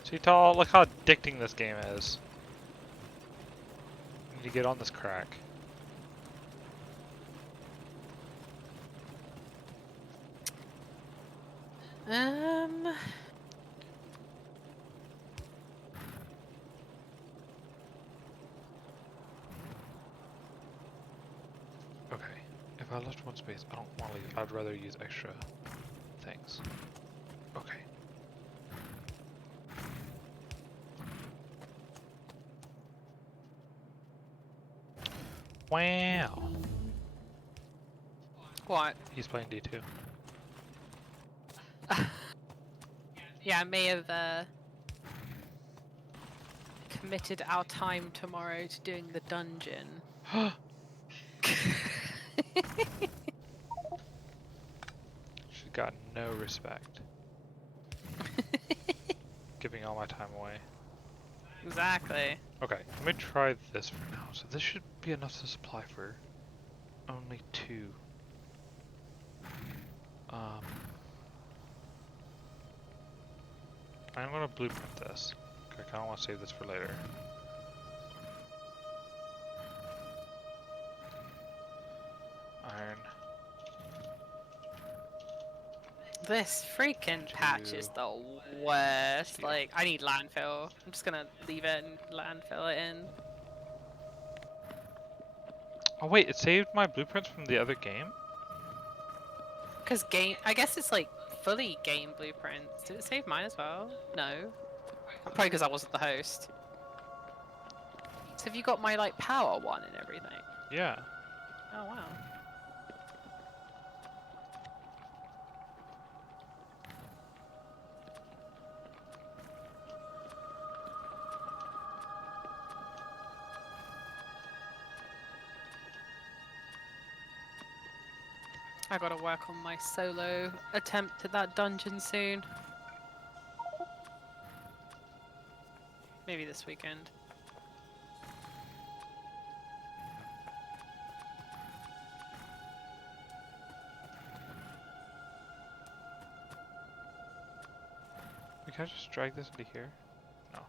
See, Tall, look how addicting this game is. You need to get on this crack. Okay, if I left one space, I don't want to leave. I'd rather use extra things. Okay. Wow. What? He's playing D2. Yeah, I may have committed our time tomorrow to doing the dungeon. She's got no respect. Giving all my time away. Exactly. Okay, let me try this for now. So this should be enough to supply for only 2. I'm gonna blueprint this. Okay, I kinda wanna save this for later. Iron. This freaking patch is the worst. Steel. Like, I need landfill. I'm just gonna leave it and landfill it in. Oh wait, it saved my blueprints from the other game? Because I guess it's like fully game blueprints. Did it save mine as well? No. Probably because I wasn't the host. So have you got my like power one and everything? Yeah. Oh wow. I gotta work on my solo attempt at that dungeon soon. Maybe this weekend. Can I just drag this into here? No.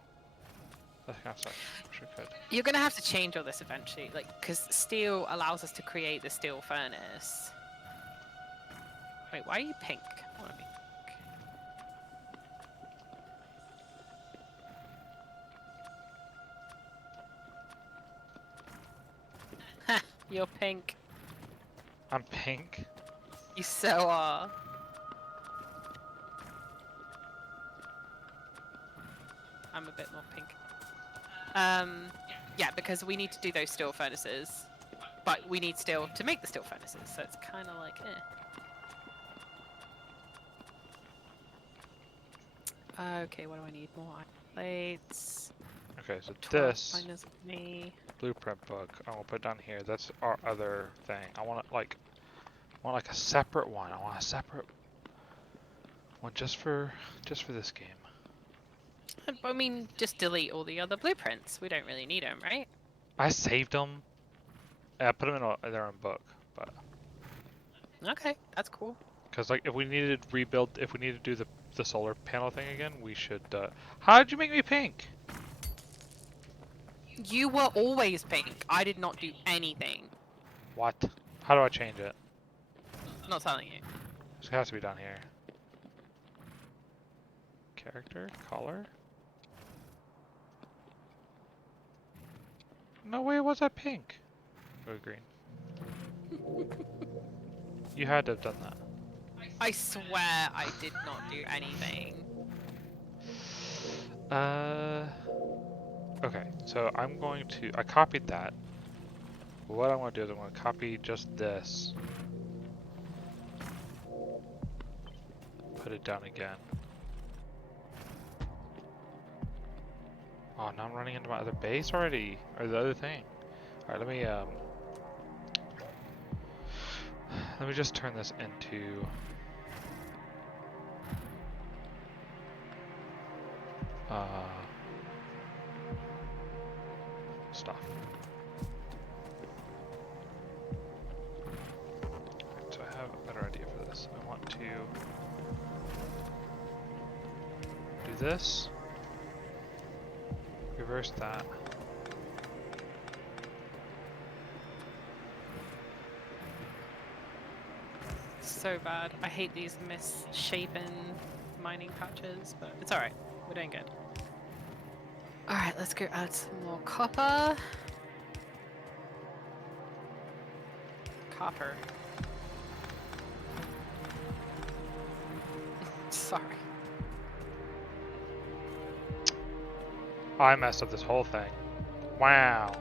That kind of sucks. Wish I could. You're gonna have to change all this eventually, like, because steel allows us to create the steel furnace. Wait, why are you pink? I wanna be pink. Ha! You're pink. I'm pink? You so are. I'm a bit more pink. Yeah, because we need to do those steel furnaces. But we need steel to make the steel furnaces, so it's kind of like, Okay, what do I need? More iron plates. Okay, so 12 this miners of me. blueprint book, I will put down here. That's our other thing. I want like a separate one. I want a separate one just for this game. I mean, just delete all the other blueprints. We don't really need them, right? I saved them. I put them in their own book, but Okay, that's cool. because like if we needed to rebuild, if we needed to do the solar panel thing again, we should. How did you make me pink? You were always pink. I did not do anything. What? How do I change it? Not telling you. It has to be down here. Character, color. No way was that pink. Or green. You had to have done that. I swear I did not do anything. Okay, so I'm going to, I copied that. What I'm going to do is I'm going to copy just this. Put it down again. Oh, now I'm running into my other base already, or the other thing. Alright, let me just turn this into stuff. So I have a better idea for this. I want to do this, reverse that. So bad. I hate these misshapen mining patches, but it's alright. We're doing good. Alright, let's go add some more copper. Copper. Sorry. I messed up this whole thing. Wow.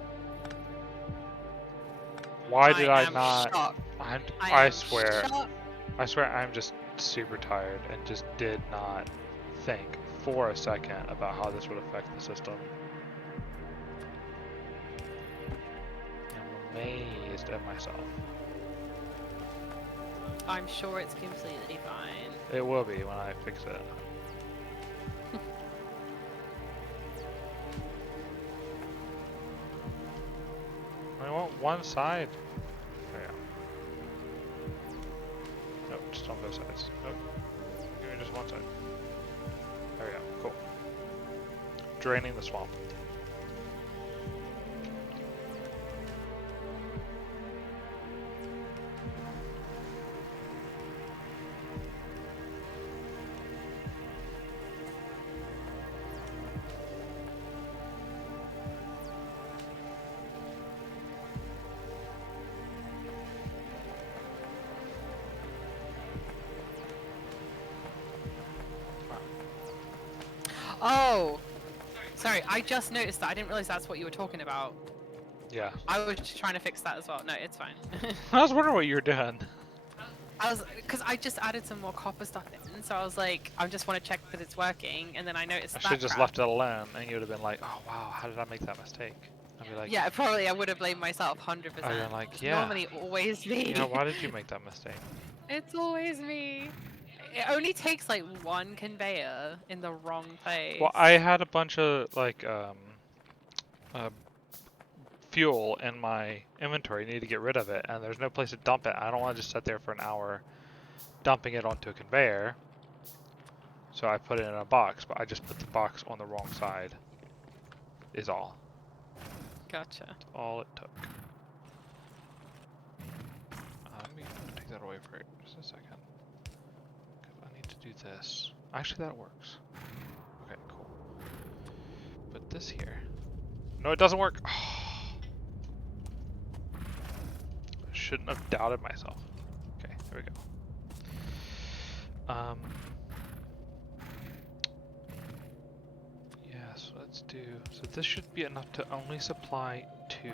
Why did I not? Shocked. I swear. Shocked. I swear I'm just super tired and just did not think for a second about how this would affect the system. I'm amazed at myself. I'm sure it's completely fine. It will be when I fix it. I want one side. There you go. Nope, just on both sides. Nope. Give me just one side. There we go. Cool. Draining the swamp. Oh! Sorry, I just noticed that. I didn't realize that's what you were talking about. Yeah. I was just trying to fix that as well. No, it's fine. I was wondering what you were doing. Because I just added some more copper stuff in, so I was like, I just want to check that it's working, and then I noticed I that should have just crap. left it alone, and you would have been like, "Oh wow, how did I make that mistake?" I'd be like, Yeah, probably I would have blamed myself 100%. I'd been like, It's "Yeah, normally always me. yeah, why did you make that mistake?" It's always me. It only takes like one conveyor in the wrong place. Well, I had a bunch of like fuel in my inventory. I need to get rid of it, and there's no place to dump it. I don't want to just sit there for an hour dumping it onto a conveyor. So I put it in a box, but I just put the box on the wrong side. Is all. Gotcha. That's all it took. Let me take that away for just a second. Because I need to do this. Actually, that works. Okay, cool. Put this here. No, it doesn't work. I shouldn't have doubted myself. Okay, there we go. Yes, let's do. So this should be enough to only supply 2.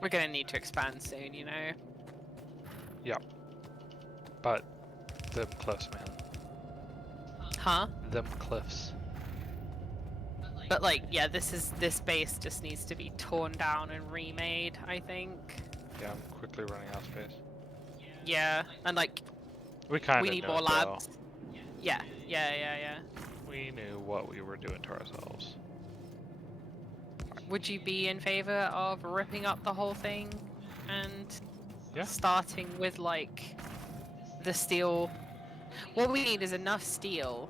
We're gonna need to expand soon, you know. Yep. But them cliffs, man. Huh? Them cliffs. But like, yeah, this base just needs to be torn down and remade, I think. Yeah, I'm quickly running out of space. Yeah, and like We kind of we need know more it, though. labs. Yeah, yeah. We knew what we were doing to ourselves. Would you be in favor of ripping up the whole thing and Yeah. starting with like the steel? What we need is enough steel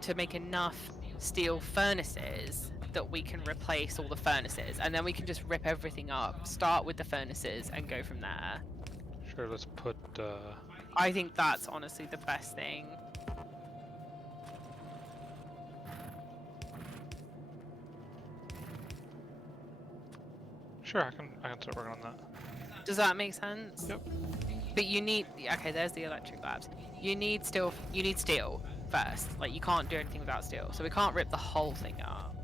to make enough steel furnaces that we can replace all the furnaces, and then we can just rip everything up, start with the furnaces, and go from there. Sure, let's put, I think that's honestly the best thing. sure, I can start working on that. Does that make sense? Yep. But you need, okay, there's the electric labs. You need steel first. Like, you can't do anything without steel. So we can't rip the whole thing up.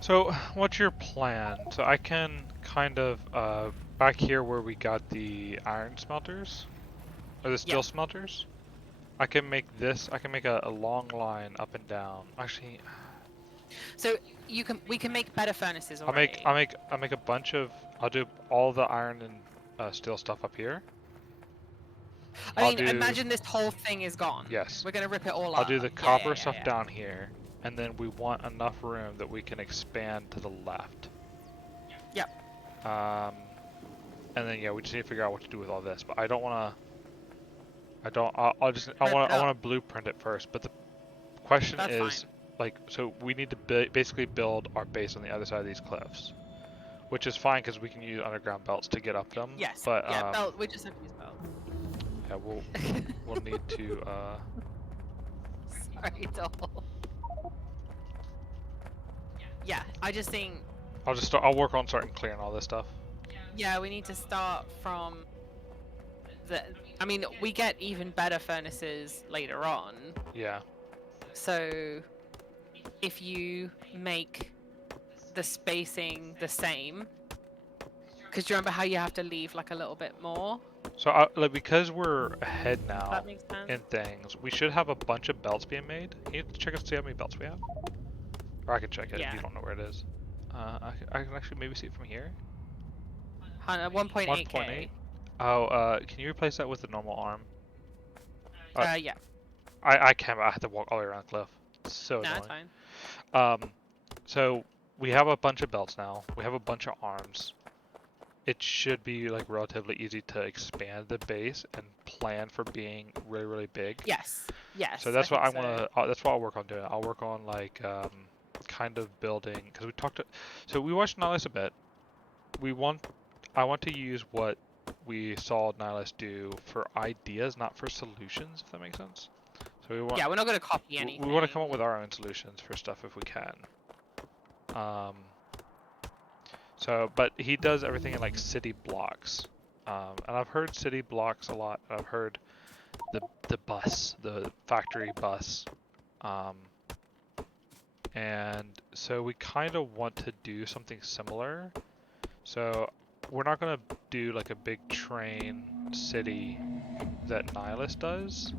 So, what's your plan? So I can kind of, back here where we got the iron smelters, or the steel smelters, I can make a long line up and down. Actually, So we can make better furnaces I'll already. make a bunch of, I'll do all the iron and steel stuff up here. I mean, imagine this whole thing is gone. Yes. We're gonna rip it all I'll up. do the copper stuff down here, and then we want enough room that we can expand to the left. Yep. And then yeah, we just need to figure out what to do with all this. But I don't want to. I want to blueprint it first. But the question That's is, fine. like, so we need to basically build our base on the other side of these cliffs, which is fine because we can use underground belts to get up them. Yes. But yeah, belt. We just have to use belt. yeah, we'll need to. Sorry, doll. Yeah, I just think. I'll work on starting clearing all this stuff. Yeah, we need to start from the. I mean, we get even better furnaces later on. Yeah. So, if you make the spacing the same, because do you remember how you have to leave like a little bit more? So like because we're ahead now That makes sense. in things, we should have a bunch of belts being made. Can you check and see how many belts we have? Or I can check it if you don't know where it is. I can actually maybe see it from here. 1.8k. 1.8. Oh, can you replace that with the normal arm? Yeah. I can't. I have to walk all the way around the cliff. It's so No, annoying. that's fine. So we have a bunch of belts now. We have a bunch of arms. It should be like relatively easy to expand the base and plan for being really, really big. Yes. Yes. So that's what I want to. to. That's what I'll work on doing. I'll work on like kind of building because we talked. So we watched Nihilus a bit. I want to use what we saw Nihilus do for ideas, not for solutions. If that makes sense. So we want. Yeah, we're not going to copy anything. We want to come up with our own solutions for stuff if we can. So, but he does everything in like city blocks. And I've heard city blocks a lot. I've heard the bus, the factory bus. And so we kind of want to do something similar. So we're not going to do like a big train city that Nihilus does.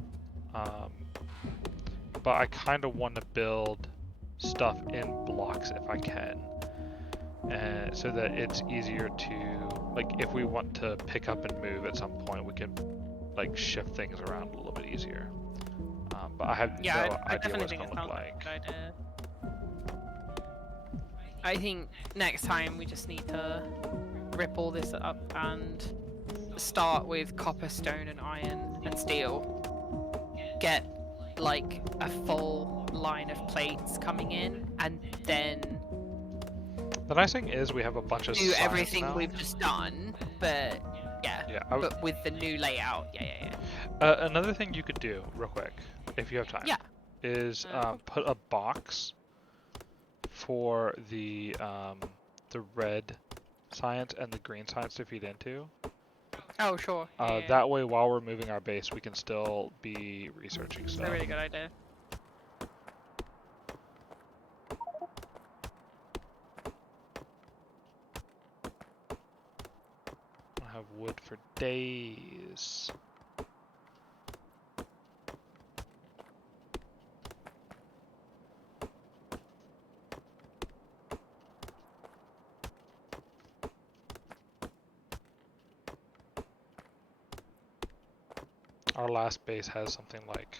But I kind of want to build stuff in blocks if I can. So that it's easier to, like, if we want to pick up and move at some point, we can like shift things around a little bit easier. But I have no idea what it's gonna look like. I think next time we just need to rip all this up and start with copper, stone, and iron and steel. Get like a full line of plates coming in, and then the nice thing is we have a bunch of do everything now. we've just done, but but with the new layout. Another thing you could do real quick, if you have time, is put a box for the red science and the green science to feed into. Oh, sure. That way, while we're moving our base, we can still be researching stuff. That's a really good idea. I have wood for days. Our last base has something like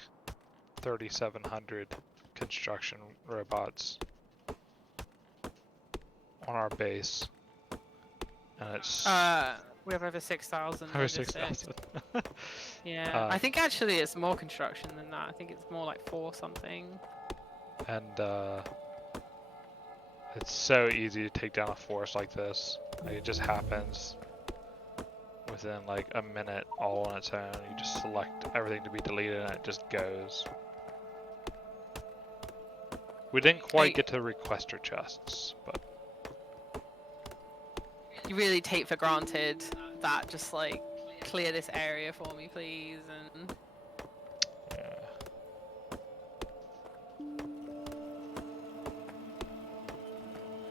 3,700 construction robots on our base, and it's We have over 6,000 over logistics. 6,000. Yeah, I think actually it's more construction than that. I think it's more like 4 something. And it's so easy to take down a forest like this. Like, it just happens within like a minute, all on its own. You just select everything to be deleted, and it just goes. We didn't quite get to requester chests, but you really take for granted that just like clear this area for me, please, and yeah.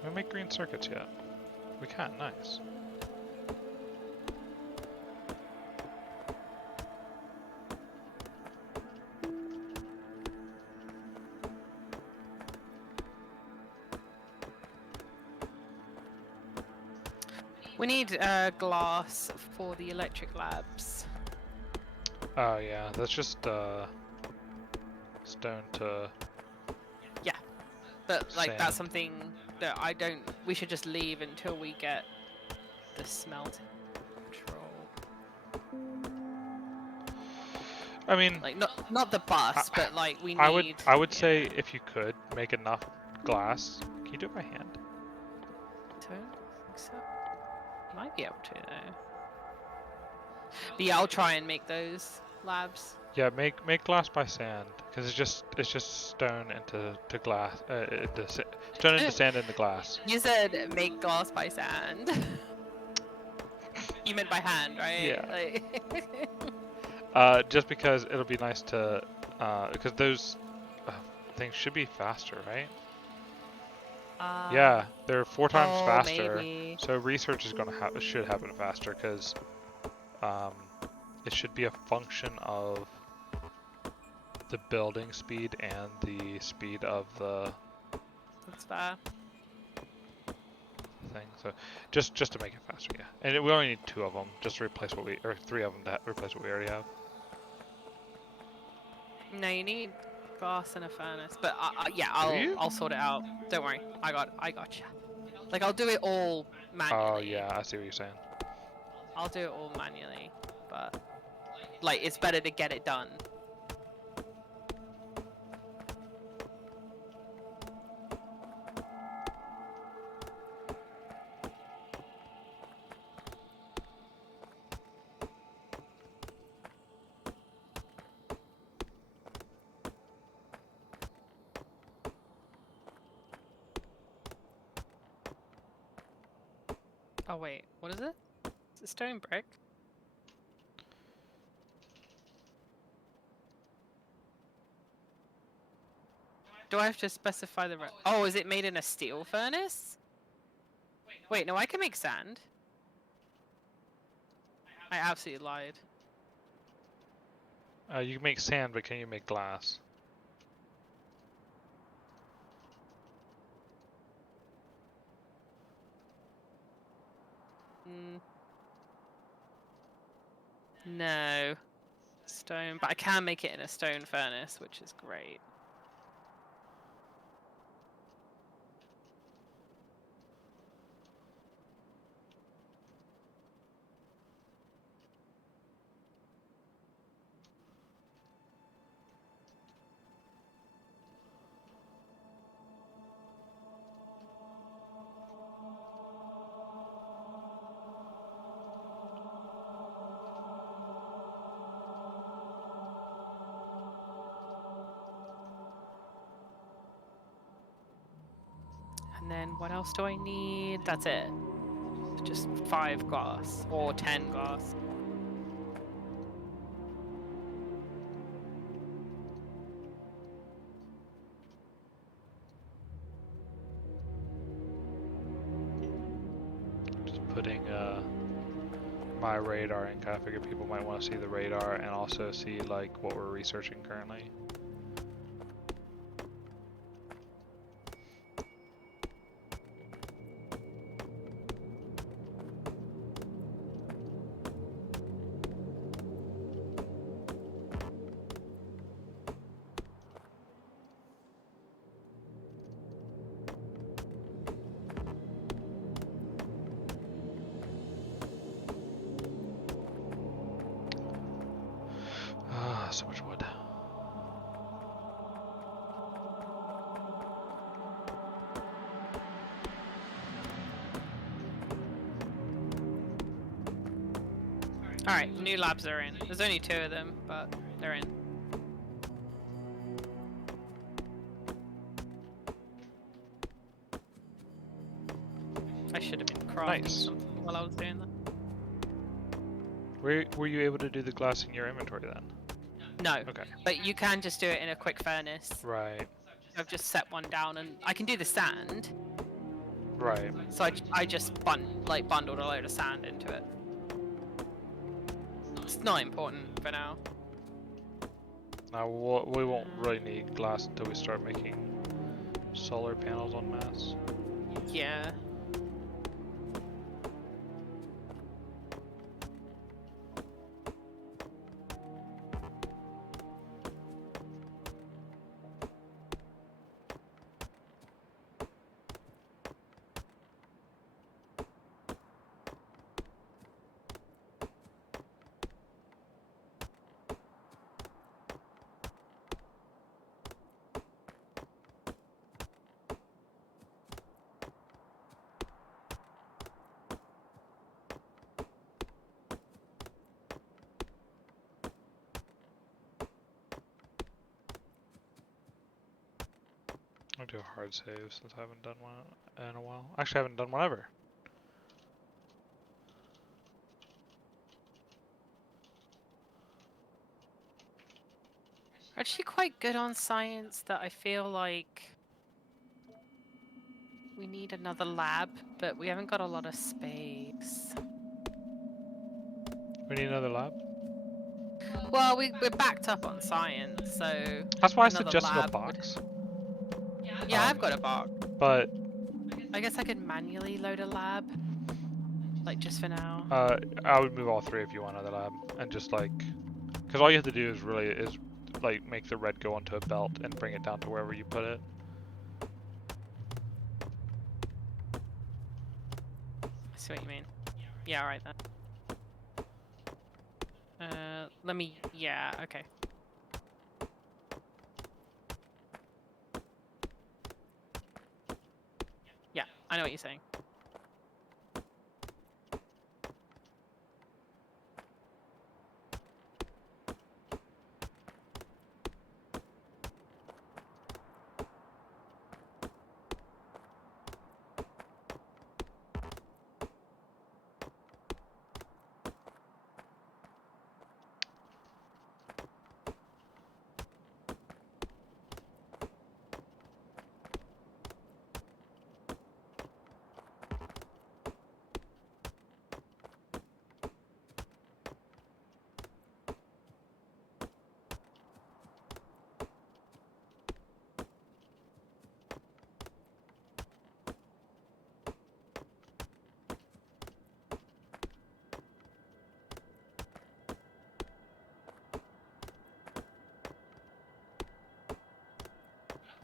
Can we make green circuits yet? We can, nice. we need glass for the electric labs. Oh yeah, that's just stone to But like that's sand. something that we should just leave until we get the smelting control. I mean, Like not the bus, but like we need. I would say if you could make enough glass. Can you do it by hand? Don't think so. Might be able to though. But yeah, I'll try and make those labs. Yeah, make glass by sand, because it's just stone into glass, stone into sand into glass. You said make glass by sand. You meant by hand, right? Yeah. Like... Just because it'll be nice to, because those things should be faster, right? Yeah, they're 4 times faster. Maybe. So research is should happen faster, because it should be a function of the building speed and the speed of the That's fair. thing. So just to make it faster, yeah. And we only need 2 of them, just to replace or 3 of them to replace what we already have. No, you need glass and a furnace. But yeah, I'll sort it out. Don't worry. I gotcha. Like I'll do it all manually. Oh yeah, I see what you're saying. I'll do it all manually, but like it's better to get it done. Oh wait, what is it? Is it stone brick? Do I have to specify the... Oh, is it made in a steel furnace? Wait, no, I can make sand. I absolutely lied. You can make sand, but can you make glass? No. Stone, but I can make it in a stone furnace, which is great. And then what else do I need? That's it. Just 5 glass or 10 glass. Just putting my radar in. I figure people might want to see the radar and also see like what we're researching currently. Alright, new labs are in. There's only 2 of them, but they're in. I should have been crafting Nice. something while I was doing that. Were you able to do the glass in your inventory then? No, Okay. but you can just do it in a quick furnace. Right. I've just set one down, and I can do the sand. Right. So I just bundled a load of sand into it. It's not important for now. Now we won't really need glass until we start making solar panels en masse. Yeah. I'll do a hard save since I haven't done one in a while. Actually, I haven't done one ever. Actually quite good on science that I feel like we need another lab, but we haven't got a lot of space. We need another lab. Well, we're backed up on science, so That's why I another suggested a lab box. Yeah, I've got a box. But I guess I could manually load a lab, like just for now. I would move all 3 if you want another lab, and just like, because all you have to do is like make the red go onto a belt and bring it down to wherever you put it. I see what you mean. Yeah, alright then. Let me. Yeah, okay. Yeah, I know what you're saying.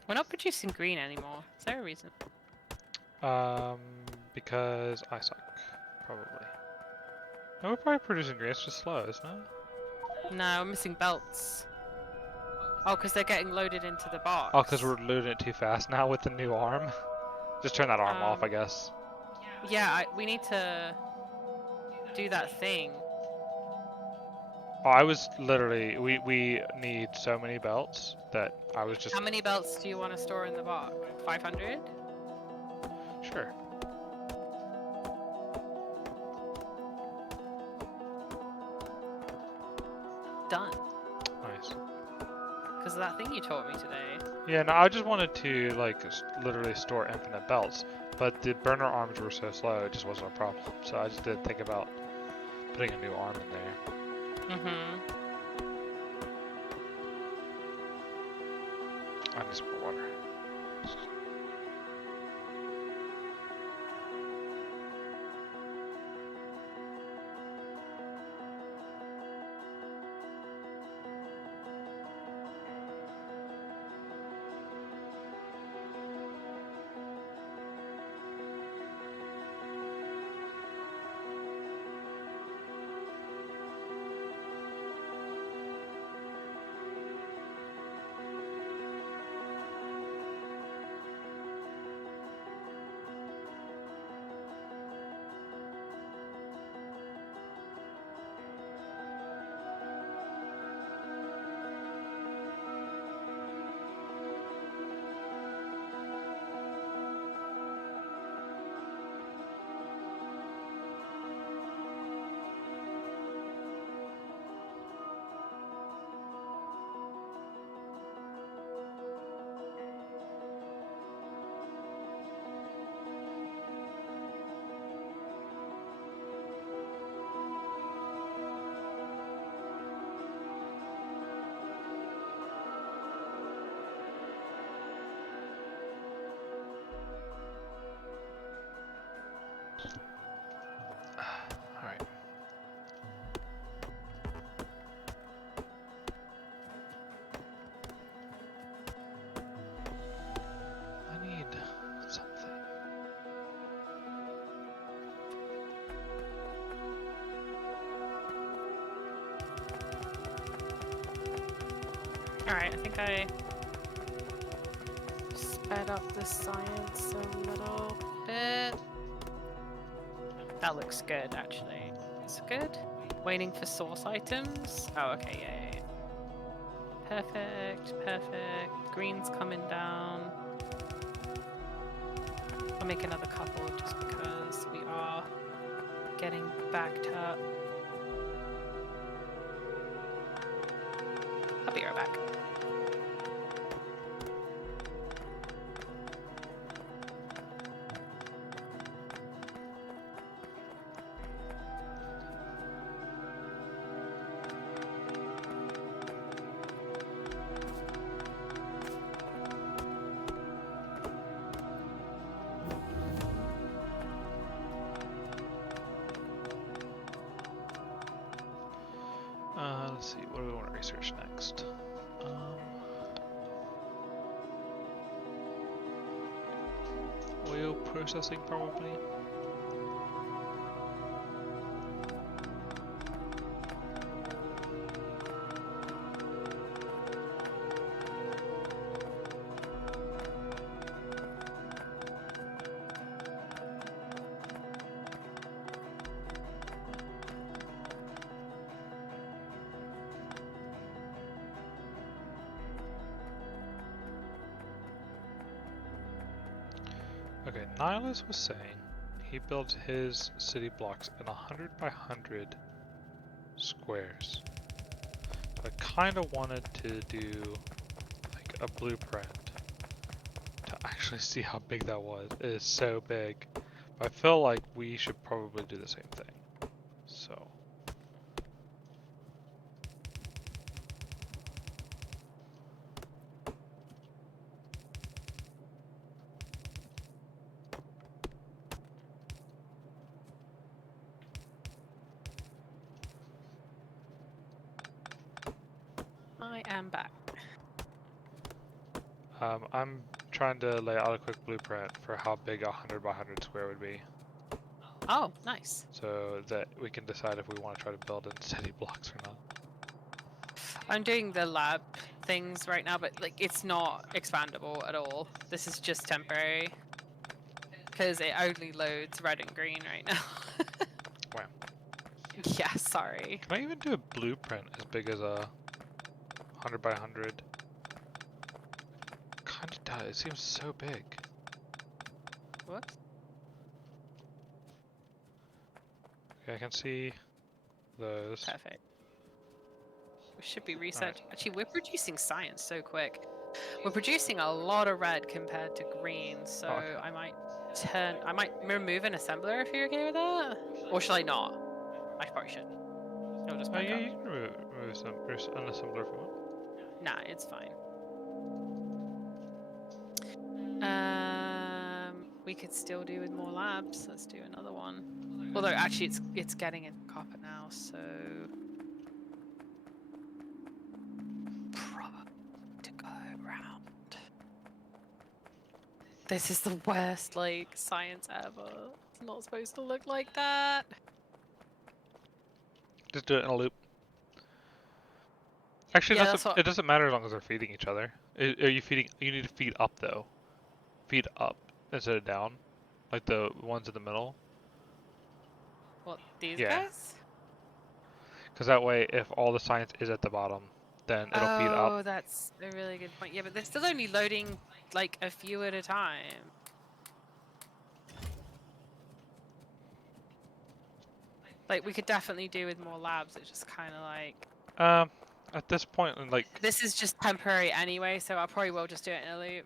We're not producing green anymore. Is there a reason? Because I suck, probably. No, we're probably producing green. It's just slow, isn't it? No, we're missing belts. Oh, because they're getting loaded into the box. Oh, because we're loading it too fast now with the new arm. Just turn that arm off, I guess. Yeah, we need to do that thing. Oh, I was literally, we need so many belts that I was just... How many belts do you want to store in the box? 500? Sure. Done. Nice. Because of that thing you taught me today. Yeah, no, I just wanted to, like, literally store infinite belts, but the burner arms were so slow, it just wasn't a problem. So I just did think about putting a new arm in there. Mm-hmm. I need some more water. Alright. I need something. Alright, I think I sped up the science a little bit. That looks good, actually. It's good. Waiting for source items. Oh, okay, yeah. Perfect, perfect. Green's coming down. I'll make another couple just because we are getting backed up. I'll be right back. Let's see, what do we want to research next? Oil processing, probably. Okay, Nihilus was saying he builds his city blocks in 100 by 100 squares. I kind of wanted to do like a blueprint to actually see how big that was. It is so big. But I feel like we should probably do the same thing. So. I am back. I'm trying to lay out a quick blueprint for how big a 100 by 100 square would be. Oh, nice. So that we can decide if we want to try to build in city blocks or not. I'm doing the lab things right now, but like it's not expandable at all. This is just temporary because it only loads red and green right now. Wow. Yeah, sorry. Can I even do a blueprint as big as a 100 by 100? Kind of does. It seems so big. Whoops. Okay, I can see those. Perfect. We should be researching. Right. Actually, we're producing science so quick. We're producing a lot of red compared to green, so Oh, okay. I might remove an assembler if you're okay with that. Or shall I not? I probably should. It'll just Oh back yeah, up. you can remove an assembler if you want. Nah, it's fine. We could still do with more labs. Let's do another one. Although actually, it's getting in copper now, so probably to go around. This is the worst like science ever. It's not supposed to look like that. Just do it in a loop. Actually, Yeah, it doesn't matter as long as they're feeding each other. Are you feeding? You need to feed up though. Feed up instead of down, like the ones in the middle. What, these Yeah, guys? because that way, if all the science is at the bottom, then it'll feed up. Oh, that's a really good point. Yeah, but they're still only loading like a few at a time. Like we could definitely do with more labs. It's just kind of like At this point, like this is just temporary anyway, so I probably will just do it in a loop.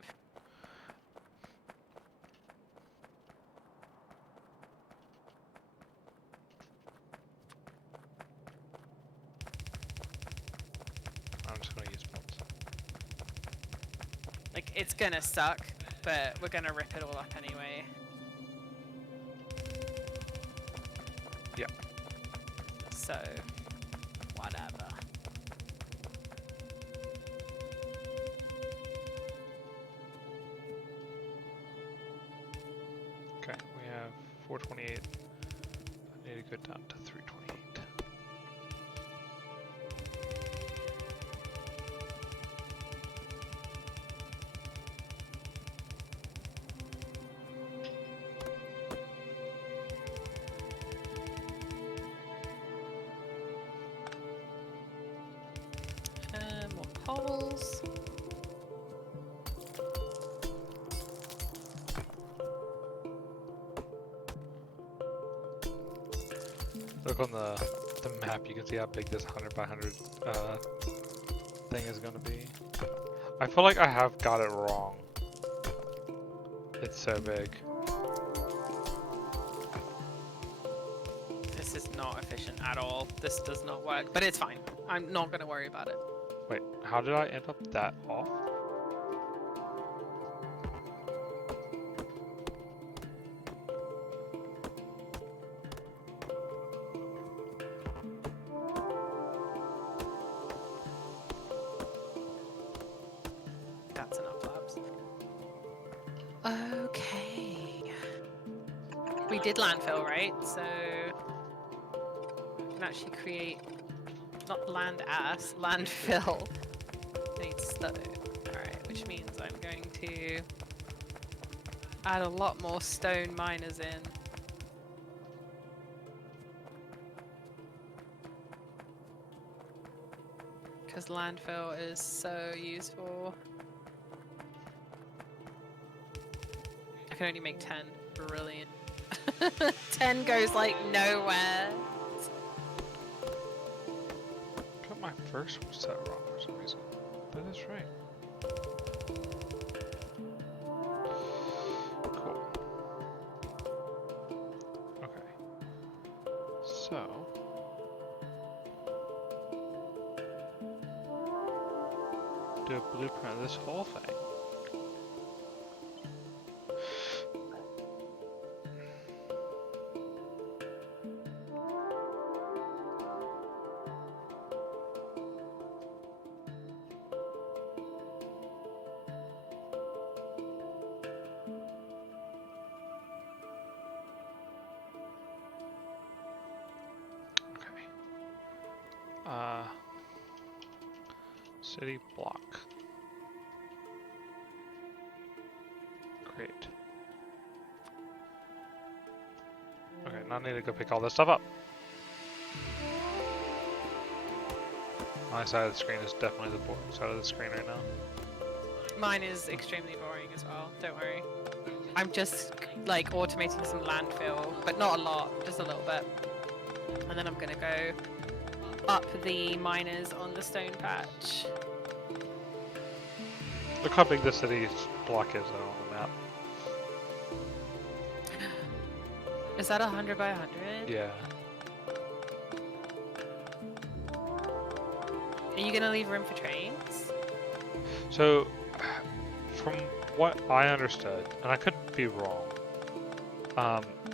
I'm just gonna use pens. Like it's gonna suck, but we're gonna rip it all up anyway. Yeah. So, whatever. Okay, we have 428. I need to go down to 328. More poles. Look on the map, you can see how big this 100 by 100 thing is going to be. I feel like I have got it wrong. It's so big. This is not efficient at all. This does not work, but it's fine. I'm not going to worry about it. Wait, how did I end up that off? That's enough labs. Okay. We did landfill, right? So we can actually create not landfill. Needs stone. Alright, which means I'm going to add a lot more stone miners in. Because landfill is so useful. I can only make 10. Brilliant. 10 goes like nowhere. Got my first one set wrong for some reason. That is right. Cool. Okay. So. Do a blueprint of this whole thing. City block. Great. Okay, now I need to go pick all this stuff up. My side of the screen is definitely the boring side of the screen right now. Mine is extremely boring as well, don't worry. I'm just like automating some landfill, but not a lot, just a little bit. And then I'm gonna go up the miners on the stone patch. Look how big the city's block is though on the map. Is that 100 by 100? Yeah. Are you gonna leave room for trains? So, from what I understood, and I could be wrong,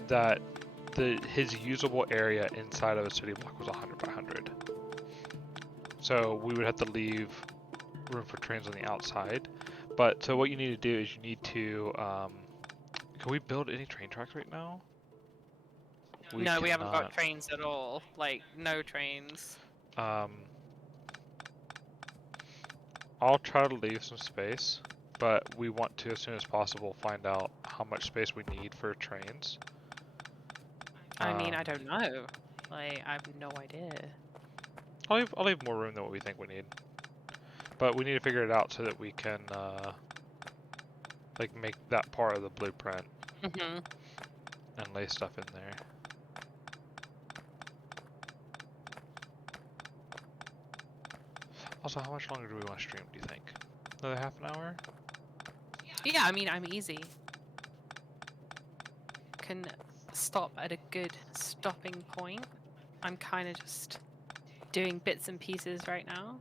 that his usable area inside of a city block was 100 by 100. So we would have to leave room for trains on the outside. But so what you need to do is you need to, can we build any train tracks right now? No, we haven't got trains at all. Like, no trains. I'll try to leave some space, but we want to, as soon as possible, find out how much space we need for trains. I mean, I don't know. Like, I have no idea. I'll leave more room than what we think we need. But we need to figure it out so that we can, like, make that part of the blueprint. Mm-hmm. And lay stuff in there. Also, how much longer do we want to stream, do you think? Another half an hour? Yeah, I mean, I'm easy. Can stop at a good stopping point. I'm kind of just doing bits and pieces right now.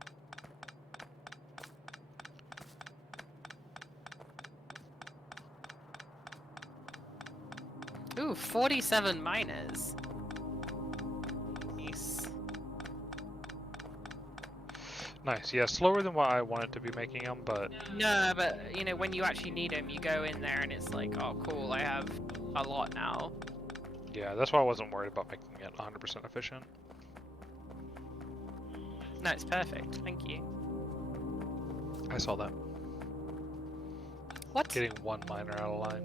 Ooh, 47 miners. Nice. Yeah, slower than what I wanted to be making them, but No, but you know, when you actually need them, you go in there and it's like, oh, cool, I have a lot now. yeah, that's why I wasn't worried about making it 100% efficient. No, it's perfect. Thank you. I saw that. What? Getting one miner out of line.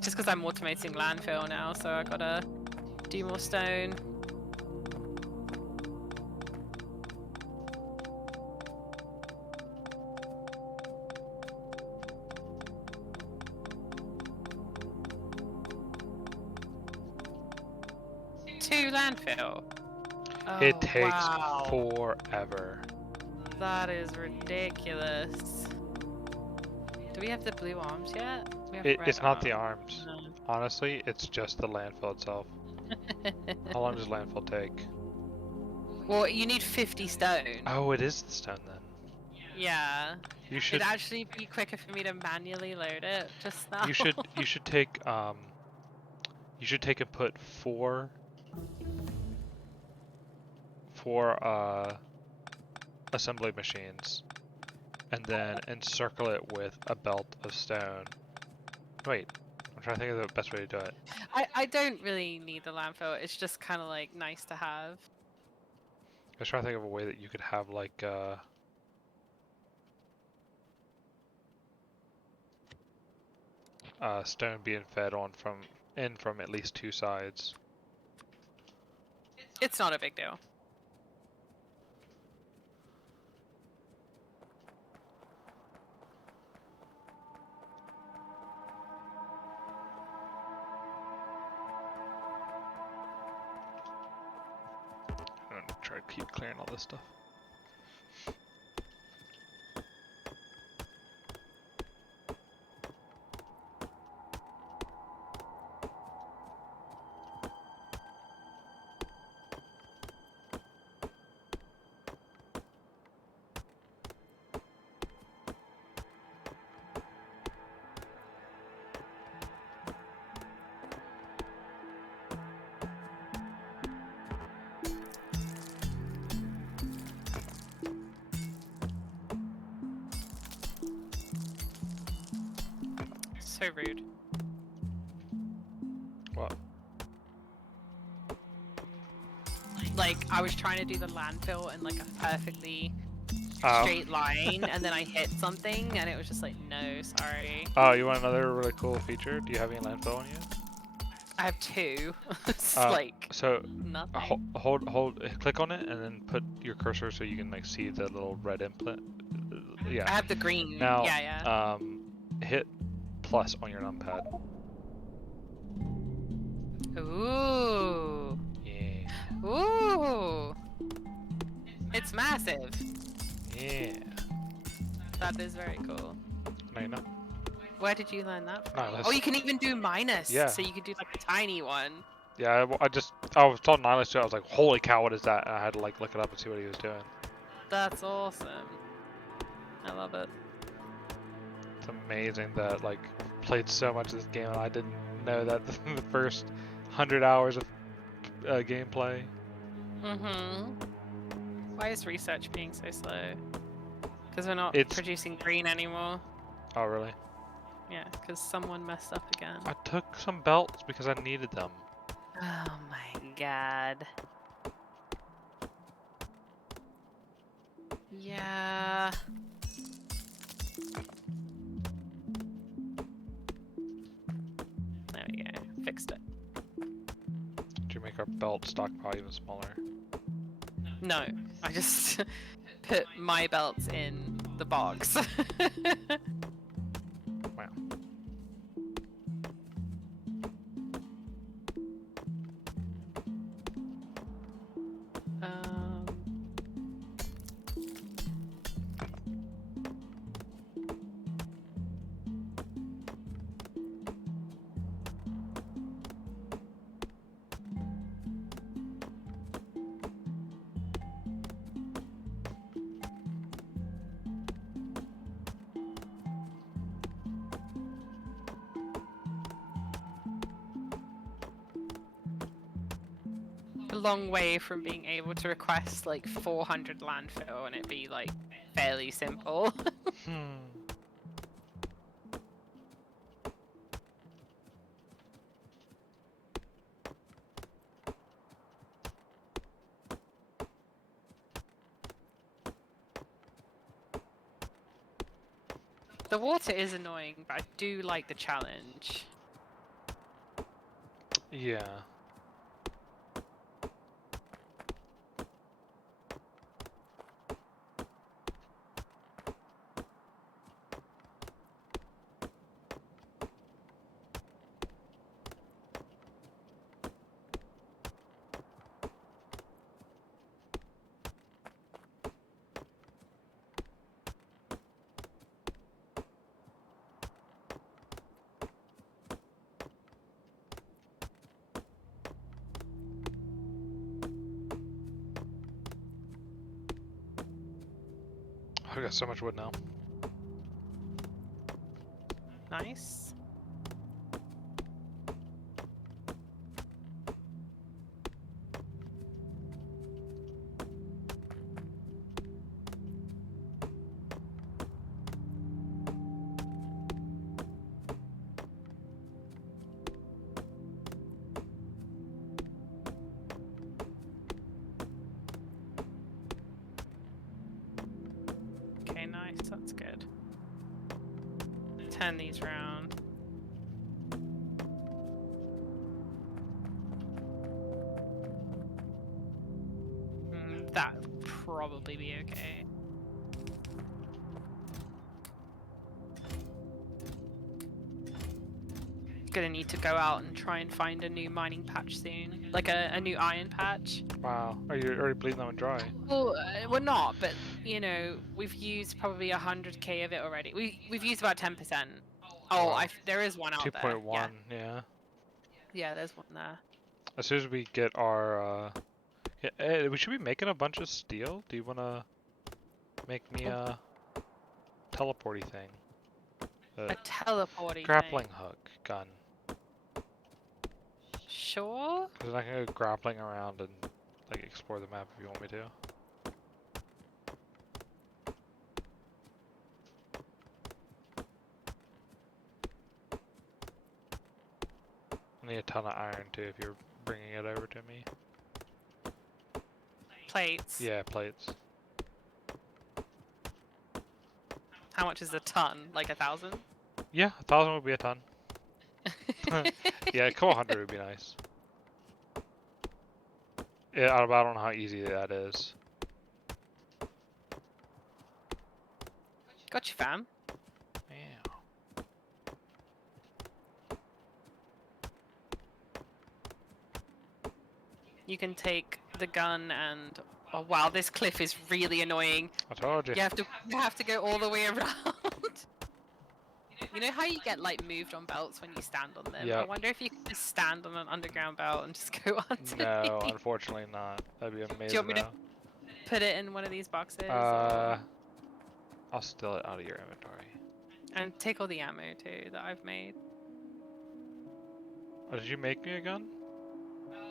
Just because I'm automating landfill now, so I gotta do more stone. Two landfill. It Oh, takes wow. forever. That is ridiculous. Do we have the blue arms yet? We have red It's not the arms. arms. Honestly, it's just the landfill itself. How long does landfill take? Well, you need 50 stone. Oh, it is the stone then. Yeah. You should It'd actually be quicker for me to manually load it just now. you should take and put four assembly machines and then encircle it with a belt of stone. Wait, I'm trying to think of the best way to do it. I don't really need the landfill. It's just kind of like nice to have. I was trying to think of a way that you could have like stone being fed on from at least two sides. It's not a big deal. I'm gonna try to keep clearing all this stuff. So rude. What? Like, I was trying to do the landfill in like a perfectly Oh. straight line, and then I hit something, and it was just like, no, sorry. Oh, you want another really cool feature? Do you have any landfill on you? I have two. It's like So nothing. hold, click on it, and then put your cursor so you can like see the little red input. I Yeah. have the green. Now, Yeah. hit plus on your numpad. Ooh. Yeah. Ooh. It's massive. Yeah. That is very cool. No, you know. Where did you learn that from? Nihilist. Oh, you can even do minus. Yeah. So you can do like a tiny one. Yeah, I was told Nihilist too. I was like, holy cow, what is that? And I had to like look it up and see what he was doing. That's awesome. I love it. It's amazing that like played so much of this game and I didn't know that the first 100 hours of gameplay. Mm-hmm. Why is research being so slow? Because we're not producing green anymore. Oh, really? Yeah, because someone messed up again. I took some belts because I needed them. Oh my god. Yeah. There we go. Fixed it. Did you make our belt stockpile even smaller? No, I just put my belts in the box. Wow. Um, long way from being able to request like 400 landfill and it be like fairly simple. The water is annoying, but I do like the challenge. Yeah. I got so much wood now. Nice. Okay, nice, that's good. Turn these round. That would probably be okay. Gonna need to go out and try and find a new mining patch soon. Like a new iron patch. Wow. Are you already bleeding that one dry? Well, we're not, but you know, we've used probably 100k of it already. We've used about 10%. Oh, Wow. there is one out there. 2.1, yeah. Yeah, there's one there. As soon as we get our, yeah, we should be making a bunch of steel. Do you want to make me a teleporty thing? A teleporting grappling thing. hook gun. Sure. Because I can go grappling around and like explore the map if you want me to. I need a ton of iron too if you're bringing it over to me. Plates. Yeah, plates. How much is a ton? Like 1,000? Yeah, 1,000 would be a ton. Yeah, a couple hundred would be nice. Yeah, I don't know how easy that is. Got you, fam. Yeah. You can take the gun and... Oh wow, this cliff is really annoying. I told you. You have to go all the way around. You know how you get like moved on belts when you stand on them? Yep. I wonder if you could just stand on an underground belt and just go underneath. No, unfortunately not. That'd be amazing. Do you want me to put it in one of these boxes? I'll steal it out of your inventory. And take all the ammo too that I've made. Oh, did you make me a gun?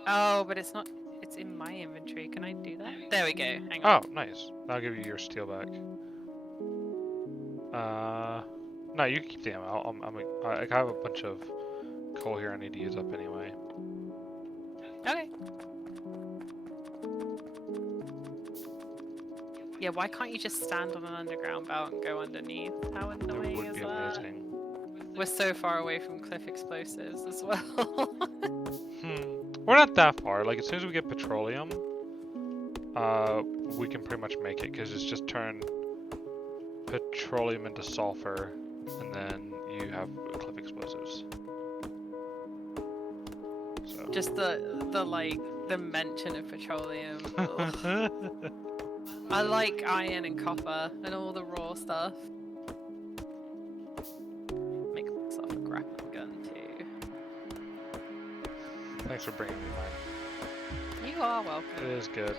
Oh, but it's not. It's in my inventory. Can I do that? There we go. Hang on. Oh, nice. I'll give you your steel back. No, you can keep the ammo. I have a bunch of coal here I need to use up anyway. Okay. Yeah, why can't you just stand on an underground belt and go underneath? How annoying It would is be that? amazing. We're so far away from cliff explosives as well. We're not that far. Like, as soon as we get petroleum, we can pretty much make it, because it's just turn petroleum into sulfur, and then you have cliff explosives. So. Just the mention of petroleum. I like iron and copper and all the raw stuff. Make myself a grappling gun too. Thanks for bringing me mine. You are welcome. It is good.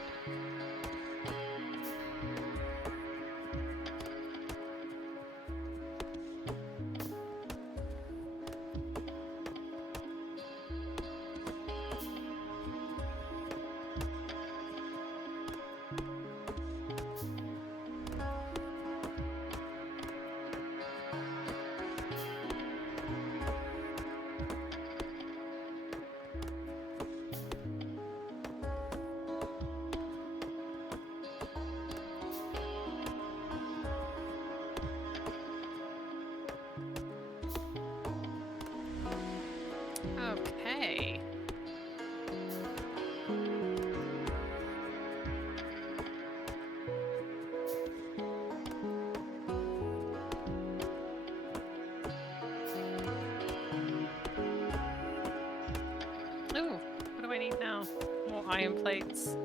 need now? More iron plates.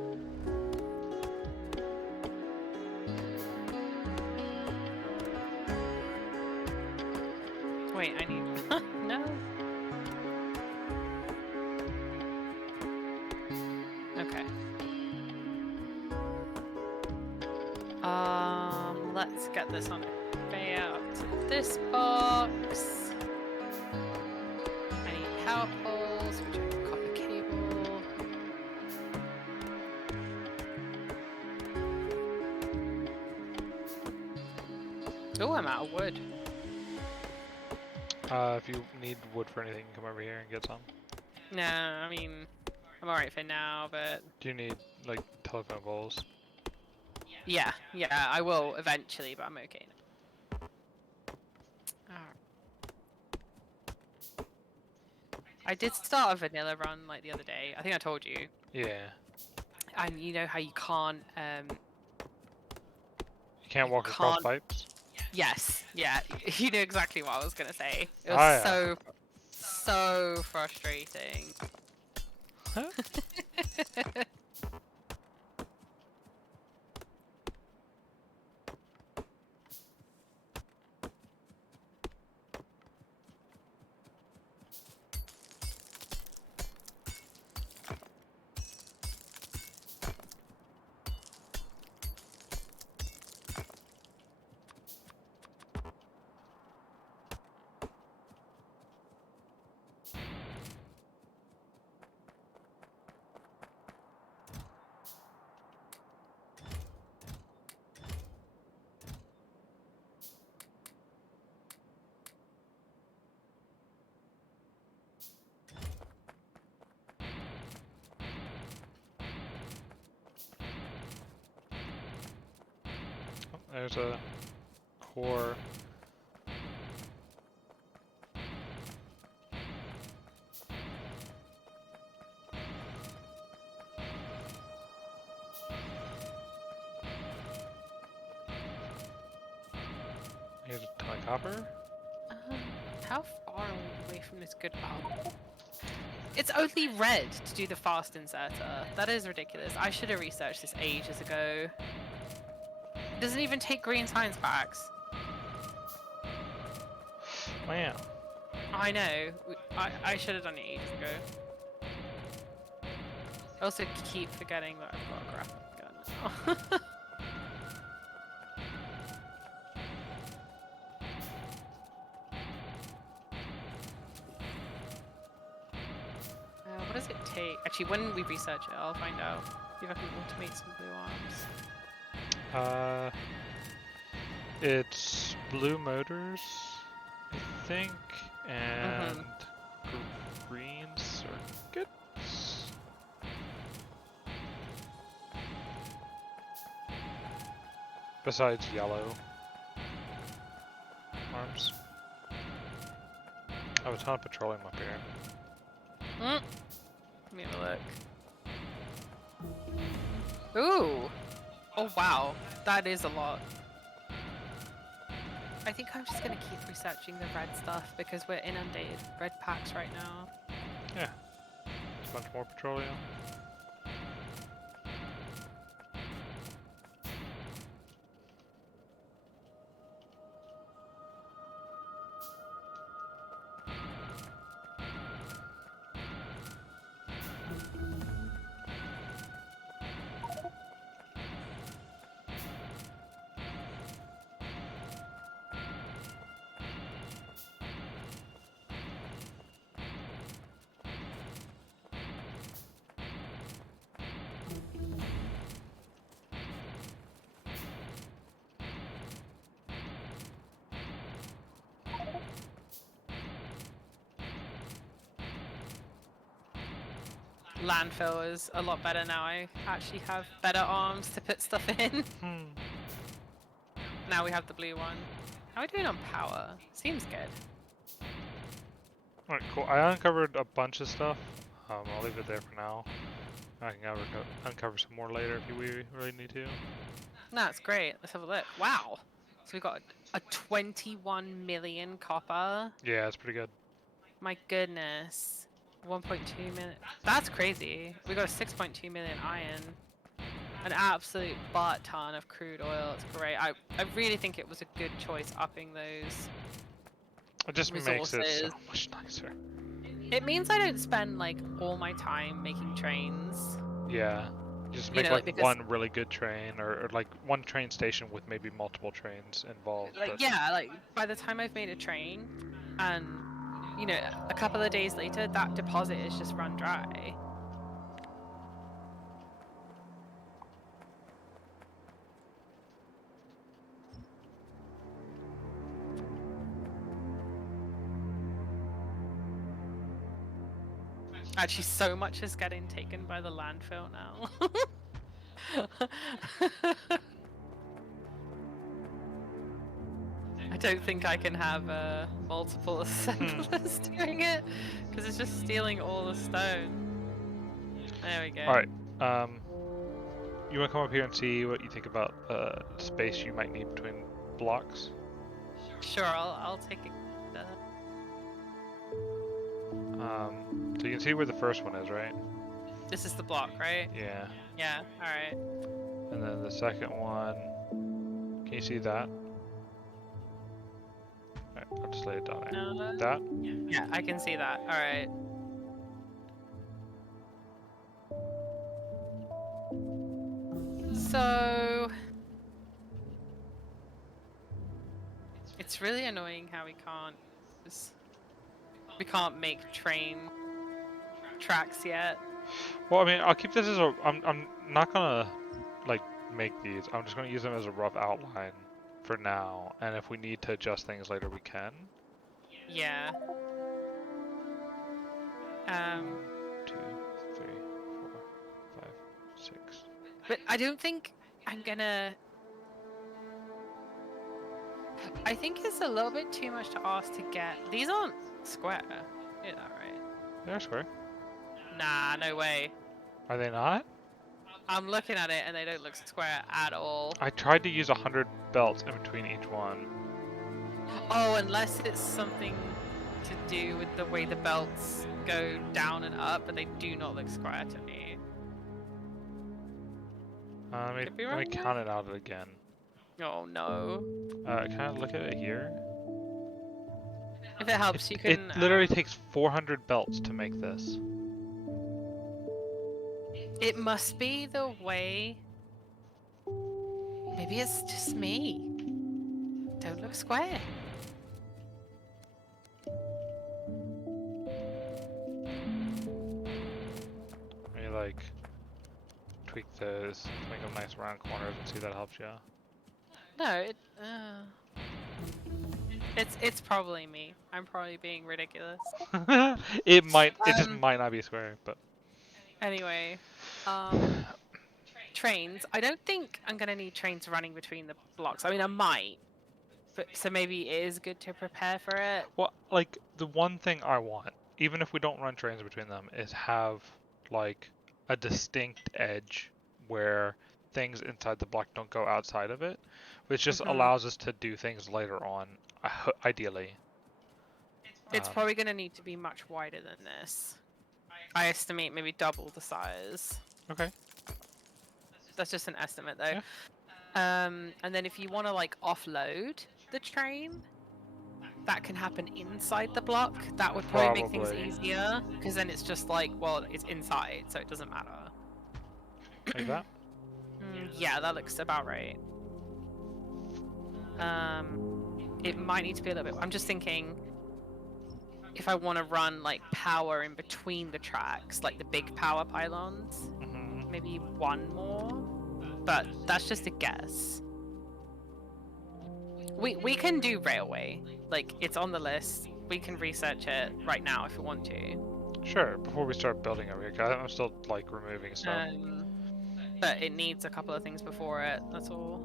Wait, I need... no. Okay. Let's get this on conveyor up to this box. I need power poles, which are copper cable. Oh, I'm out of wood. If you need wood for anything, come over here and get some. No, I mean, I'm alright for now, but... Do you need, like, telephone poles? Yeah, I will eventually, but I'm okay now. Alright. I did start a vanilla run, like, the other day. I think I told you. Yeah. And you know how you can't, You can't walk across pipes? Yes, yeah, you knew exactly what I was gonna say. It was Oh, yeah. so frustrating. There's a core. Here's a ton of copper. How far are we away from this good... Oh. It's only red to do the fast inserter. That is ridiculous. I should have researched this ages ago. It doesn't even take green science packs. Wow. I know. I should have done it ages ago. I also keep forgetting that I've got a grappling gun now. What does it take? Actually, when we research it, I'll find out. See if I can automate some blue arms. It's blue motors, I think, and green circuits. Besides yellow arms. I have a ton of petroleum up here. Let me have a look. Ooh! Oh wow, that is a lot. I think I'm just gonna keep researching the red stuff because we're inundated with red packs right now. Yeah. There's a bunch more petroleum. Landfill is a lot better now. I actually have better arms to put stuff in. Now we have the blue one. How are we doing on power? Seems good. Alright, cool. I uncovered a bunch of stuff. I'll leave it there for now. I can uncover some more later if we really need to. That's great. Let's have a look. Wow. So we've got a 21 million copper. Yeah, it's pretty good. My goodness. 1.2 million. That's crazy. We got a 6.2 million iron. An absolute butt ton of crude oil. It's great. I really think it was a good choice upping those It just makes it so resources. much nicer. It means I don't spend like all my time making trains. Yeah. Just You make know, like like because one really good train, or like one train station with maybe multiple trains involved. like But yeah, like by the time I've made a train, and you know, a couple of days later, that deposit is just run dry. Actually, so much is getting taken by the landfill now. I don't think I can have multiple assemblers doing it because it's just stealing all the stone. There we go. all right. You want to come up here and see what you think about space you might need between blocks? Sure, I'll take it. So you can see where the first one is, right? This is the block, right? Yeah. Yeah. All right. And then the second one. Can you see that? Alright, I'll just lay it down there. That? Yeah, I can see that. All right. So it's really annoying how we can't make train tracks yet. Well, I mean, I'll keep this as a. I'm not gonna like make these. I'm just gonna use them as a rough outline for now. And if we need to adjust things later, we can. Yeah. 2, 3, 4, 5, 6. But I don't think I'm gonna. I think it's a little bit too much to ask to get. These aren't square. Is that right? They're square. Nah, no way. Are they not? I'm looking at it and they don't look square at all. I tried to use 100 belts in between each one. Oh, unless it's something to do with the way the belts go down and up, but they do not look square to me. Could be Let me right. count it out again. Oh no. Can I look at it here? If it helps, you can. It literally takes 400 belts to make this. It must be the way. Maybe it's just me. Don't look square. Let me like tweak those, make them nice round corners, and see if that helps you. No, it's probably me. I'm probably being ridiculous. It just might not be square, but Anyway, trains. I don't think I'm gonna need trains running between the blocks. I mean, I might, but so maybe it is good to prepare for it. well, like the one thing I want, even if we don't run trains between them, is have like a distinct edge where things inside the block don't go outside of it, which just allows us to do things later on, ideally. It's probably gonna need to be much wider than this. I estimate maybe double the size. Okay. That's just an estimate though. Yeah. And then if you want to like offload the train, that can happen inside the block. That would probably make things easier because then it's just like, well, it's inside, so it doesn't matter. Like that? Yeah, that looks about right. It might need to be a little bit. I'm just thinking if I want to run like power in between the tracks, like the big power pylons, maybe one more, but that's just a guess. We can do railway, like it's on the list. We can research it right now if we want to. Sure, before we start building over here, I'm still like removing stuff. But it needs a couple of things before it, that's all.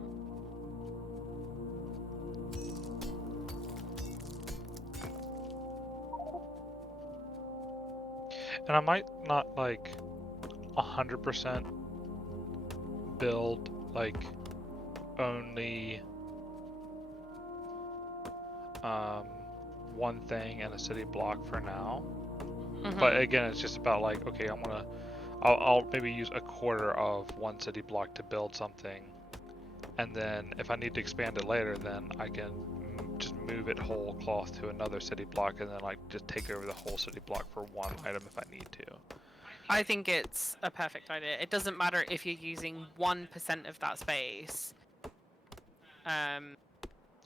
And I might not like 100% build like only one thing in a city block for now. But again, it's just about like, okay, I'll maybe use a quarter of one city block to build something, and then if I need to expand it later, then I can just move it whole cloth to another city block, and then like just take over the whole city block for one item if I need to. I think it's a perfect idea. It doesn't matter if you're using 1% of that space.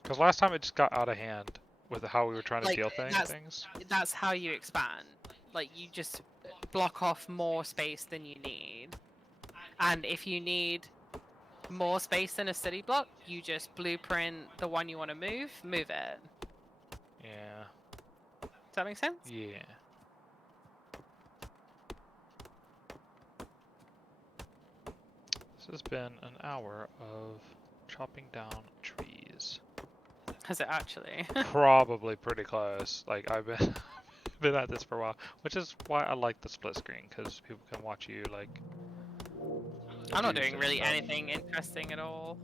Because last time it just got out of hand with how we were trying to Like deal things. that's how you expand. Like you just block off more space than you need. And if you need more space than a city block, you just blueprint the one you want to move it. Yeah. Does that make sense? Yeah. This has been an hour of chopping down trees. Has it actually? Probably pretty close. Like I've been been at this for a while, which is why I like the split screen, because people can watch you like. I'm not do doing really stuff. anything interesting at all.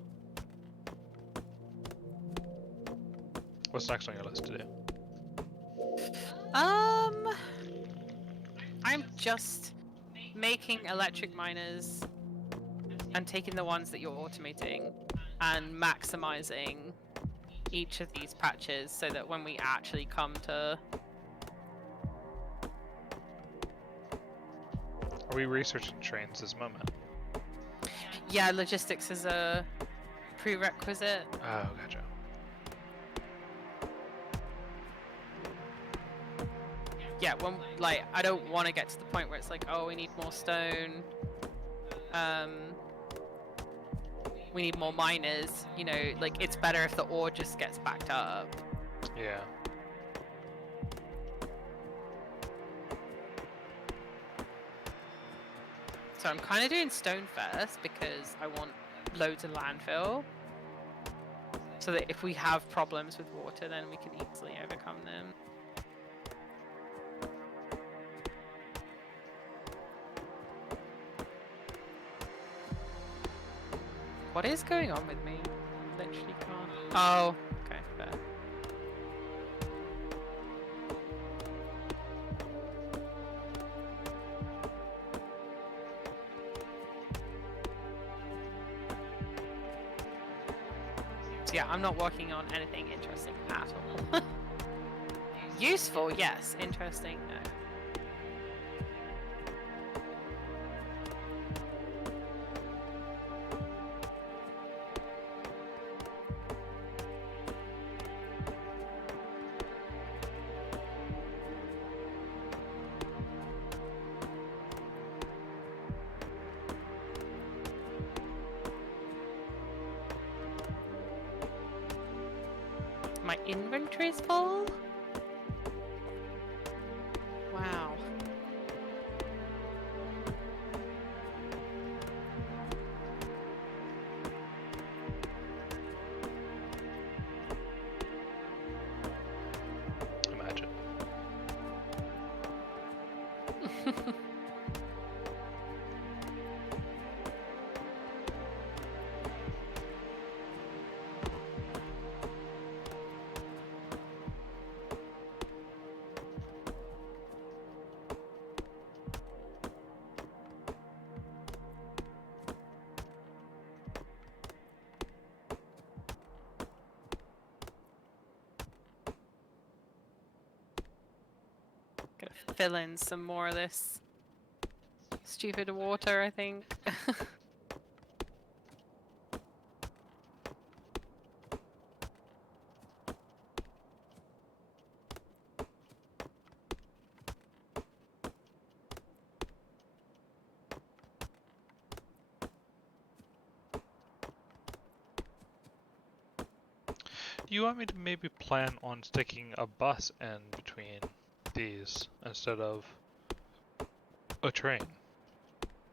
What's next on your list to do? I'm just making electric miners and taking the ones that you're automating and maximizing each of these patches so that when we actually come to... Are we researching trains this moment? Yeah, logistics is a prerequisite. Oh, gotcha. Yeah, when like I don't want to get to the point where it's like, oh, we need more stone. We need more miners. You know, like it's better if the ore just gets backed up. Yeah. So I'm kind of doing stone first because I want loads of landfill. So that if we have problems with water, then we can easily overcome them. What is going on with me? Literally can't. Oh, okay, fair. So yeah, I'm not working on anything interesting at all. Useful, yes. Interesting, no. My inventory's full? Wow. Imagine. Gotta fill in some more of this stupid water, I think. Do you want me to maybe plan on sticking a bus in between these instead of a train?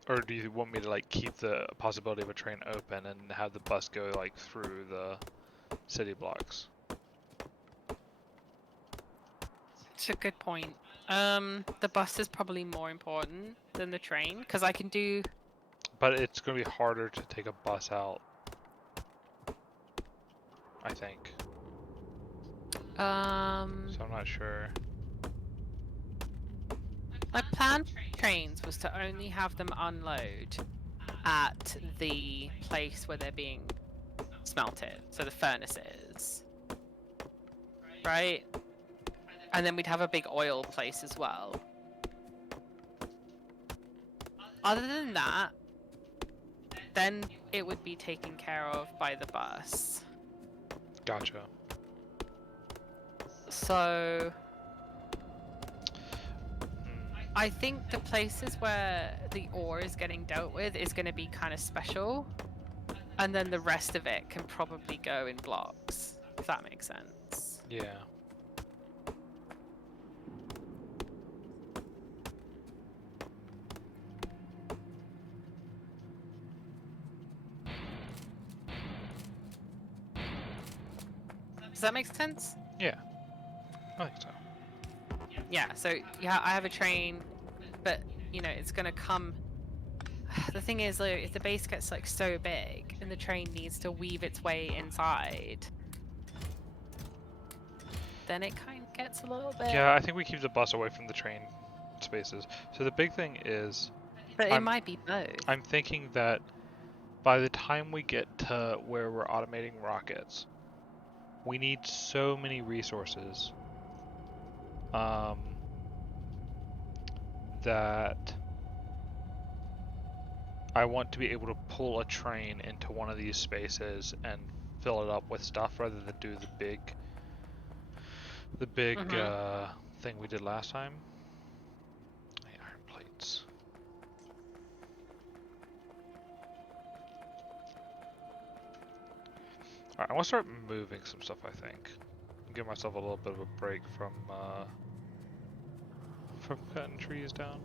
Or do you want me to like keep the possibility of a train open and have the bus go like through the city blocks? It's a good point. The bus is probably more important than the train, because I can do... But it's going to be harder to take a bus out, I think. So I'm not sure. My plan for trains was to only have them unload at the place where they're being smelted, so the furnaces, right? And then we'd have a big oil place as well. Other than that, then it would be taken care of by the bus. Gotcha. So Hmm. I think the places where the ore is getting dealt with is going to be kind of special, and then the rest of it can probably go in blocks, if that makes sense. Yeah. Does that make sense? Yeah. I think so. Yeah, so yeah, I have a train, but you know, it's gonna come. The thing is, like, if the base gets like so big and the train needs to weave its way inside, then it kind of gets a little bit. Yeah, I think we keep the bus away from the train spaces. So the big thing is, But it I'm might be both. I'm thinking that by the time we get to where we're automating rockets, we need so many resources that I want to be able to pull a train into one of these spaces and fill it up with stuff rather than do the big thing we did last time. The iron plates. Alright, I want to start moving some stuff, I think. Give myself a little bit of a break from cutting trees down.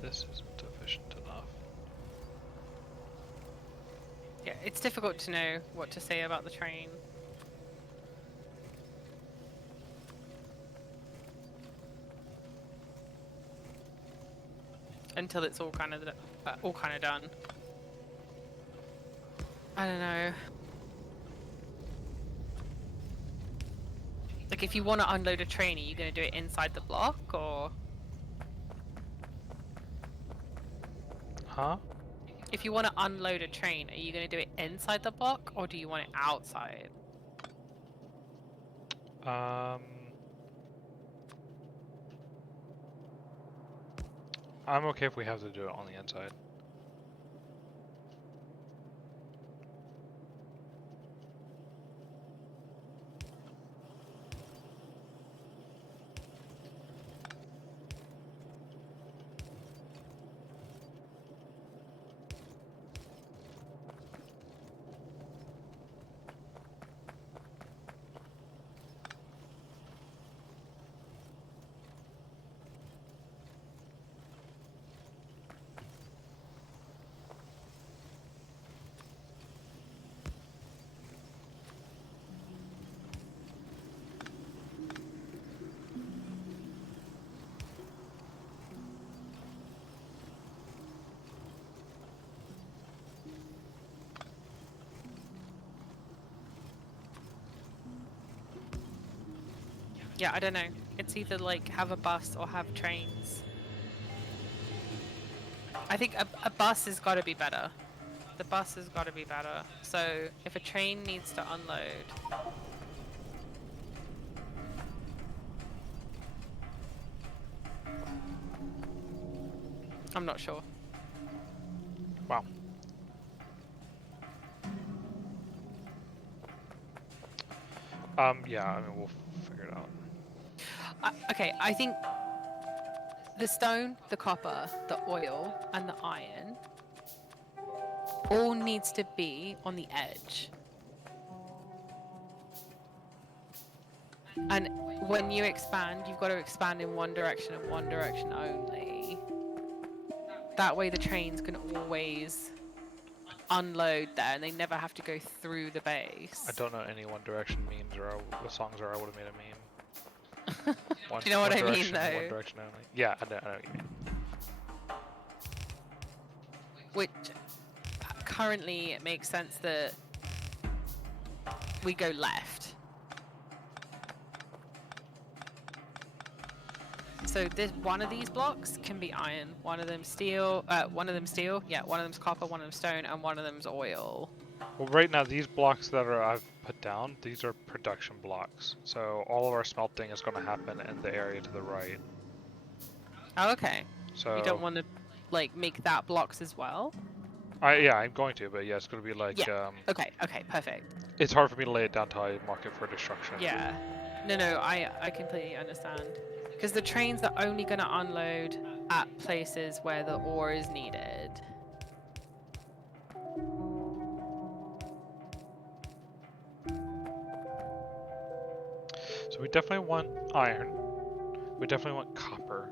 This isn't efficient enough. Yeah, it's difficult to know what to say about the train. Until it's all kind of done. I don't know. Like, if you want to unload a train, are you going to do it inside the block, or Huh? if you want to unload a train, are you going to do it inside the block, or do you want it outside? I'm okay if we have to do it on the inside. Yeah, I don't know. It's either like have a bus or have trains. I think a bus has got to be better. The bus has got to be better. So if a train needs to unload, I'm not sure. Wow. Yeah, I mean, we'll figure it out. Okay, I think the stone, the copper, the oil, and the iron all needs to be on the edge. And when you expand, you've got to expand in one direction and one direction only. That way the trains can always unload there and they never have to go through the base. I don't know any One Direction memes or songs, or I would have made a meme. Do you know what I mean, One though? Direction only. Yeah, I know what you mean. Which currently it makes sense that we go left. So this one of these blocks can be iron, one of them steel, yeah, one of them's copper, one of them's stone, and one of them's oil. Well, right now these blocks that I've put down, these are production blocks. So all of our smelting is going to happen in the area to the right. Oh, okay. So You don't want to like make that blocks as well? yeah, I'm going to, but yeah, it's going to be like Yeah. Okay, perfect. it's hard for me to lay it down till I mark it for destruction. Yeah. No, I completely understand. Because the trains are only going to unload at places where the ore is needed. So we definitely want iron. We definitely want copper.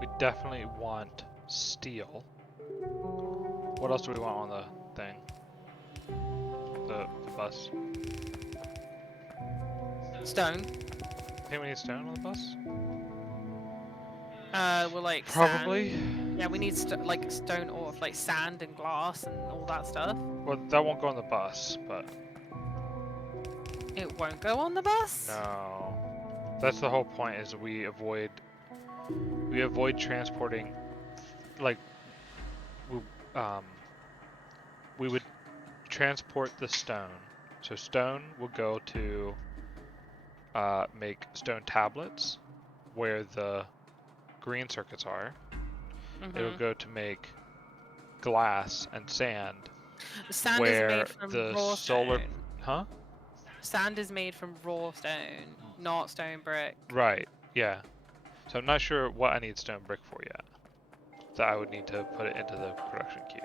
We definitely want steel. What else do we want on the thing? The bus? Stone. I think we need stone on the bus? We're like Probably. Sand. Yeah, we need like stone ore, like sand and glass and all that stuff. Well, that won't go on the bus, but... It won't go on the bus? No. That's the whole point, is we avoid transporting, like, we would transport the stone. So stone will go to make stone tablets where the green circuits are. It'll go to make glass and sand Sand where is made from the raw solar... stone. Huh? Sand is made from raw stone, not stone brick. Right, yeah. So I'm not sure what I need stone brick for yet. That I would need to put it into the production queue.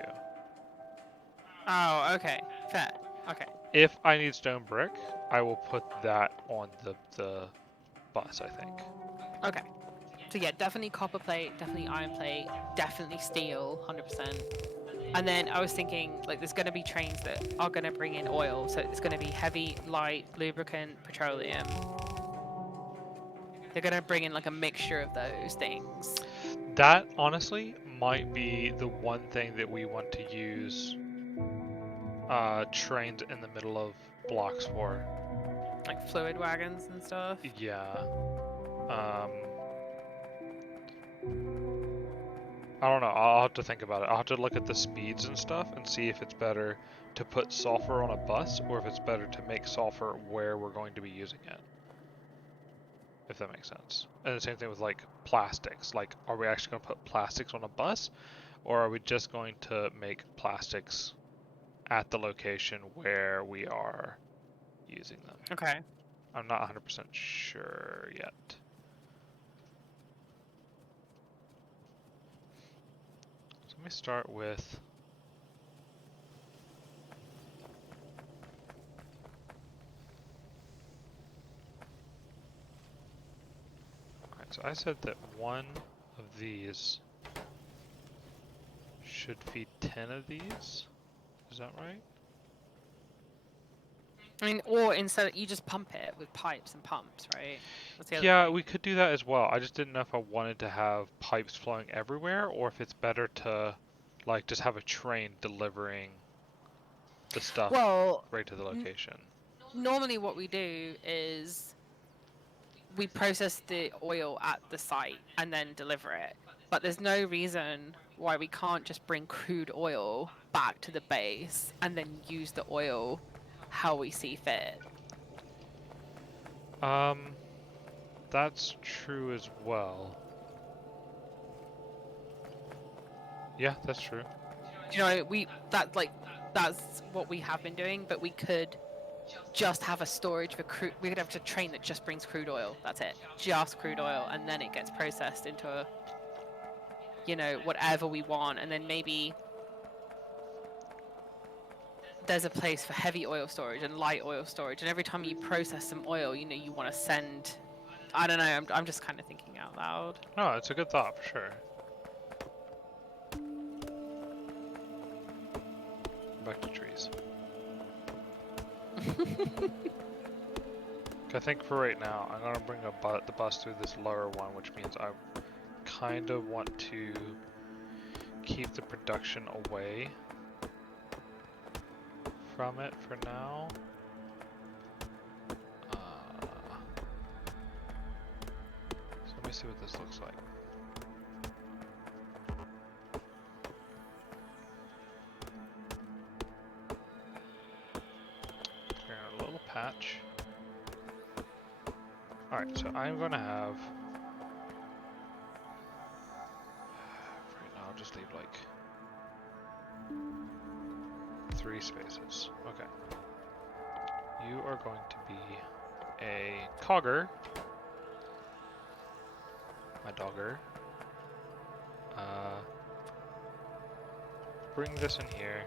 Oh, okay. Fair. Okay. If I need stone brick, I will put that on the bus, I think. Okay. So yeah, definitely copper plate, definitely iron plate, definitely steel, 100%. And then I was thinking, like, there's going to be trains that are going to bring in oil. So it's going to be heavy, light, lubricant, petroleum. They're going to bring in, like, a mixture of those things. That, honestly, might be the one thing that we want to use trains in the middle of blocks for. Like fluid wagons and stuff? Yeah. I don't know. I'll have to think about it. I'll have to look at the speeds and stuff and see if it's better to put sulfur on a bus or if it's better to make sulfur where we're going to be using it. If that makes sense. And the same thing with like plastics. Like, are we actually going to put plastics on a bus, or are we just going to make plastics at the location where we are using them? Okay. I'm not 100% sure yet. So let me start with... Alright, so I said that one of these should feed 10 of these. Is that right? I mean, or instead you just pump it with pipes and pumps, right? That's the other Yeah, thing. we could do that as well. I just didn't know if I wanted to have pipes flowing everywhere or if it's better to like just have a train delivering the stuff right to the location. Normally what we do is we process the oil at the site and then deliver it. But there's no reason why we can't just bring crude oil back to the base and then use the oil how we see fit. That's true as well. Yeah, that's true. You know, that's what we have been doing, but we could just have a storage for crude. We could have a train that just brings crude oil. That's it, just crude oil, and then it gets processed into a, whatever we want, and then maybe there's a place for heavy oil storage and light oil storage, and every time you process some oil, you know, you want to send. I don't know. I'm just kind of thinking out loud. No, it's a good thought for sure. Back to trees. I think for right now, I'm gonna bring the bus through this lower one, which means I kind of want to keep the production away from it for now. So let me see what this looks like. Clear out a little patch. Alright, so I'm gonna have, right now I'll just leave like 3 spaces. Okay. You are going to be a cogger. My dogger. Bring this in here.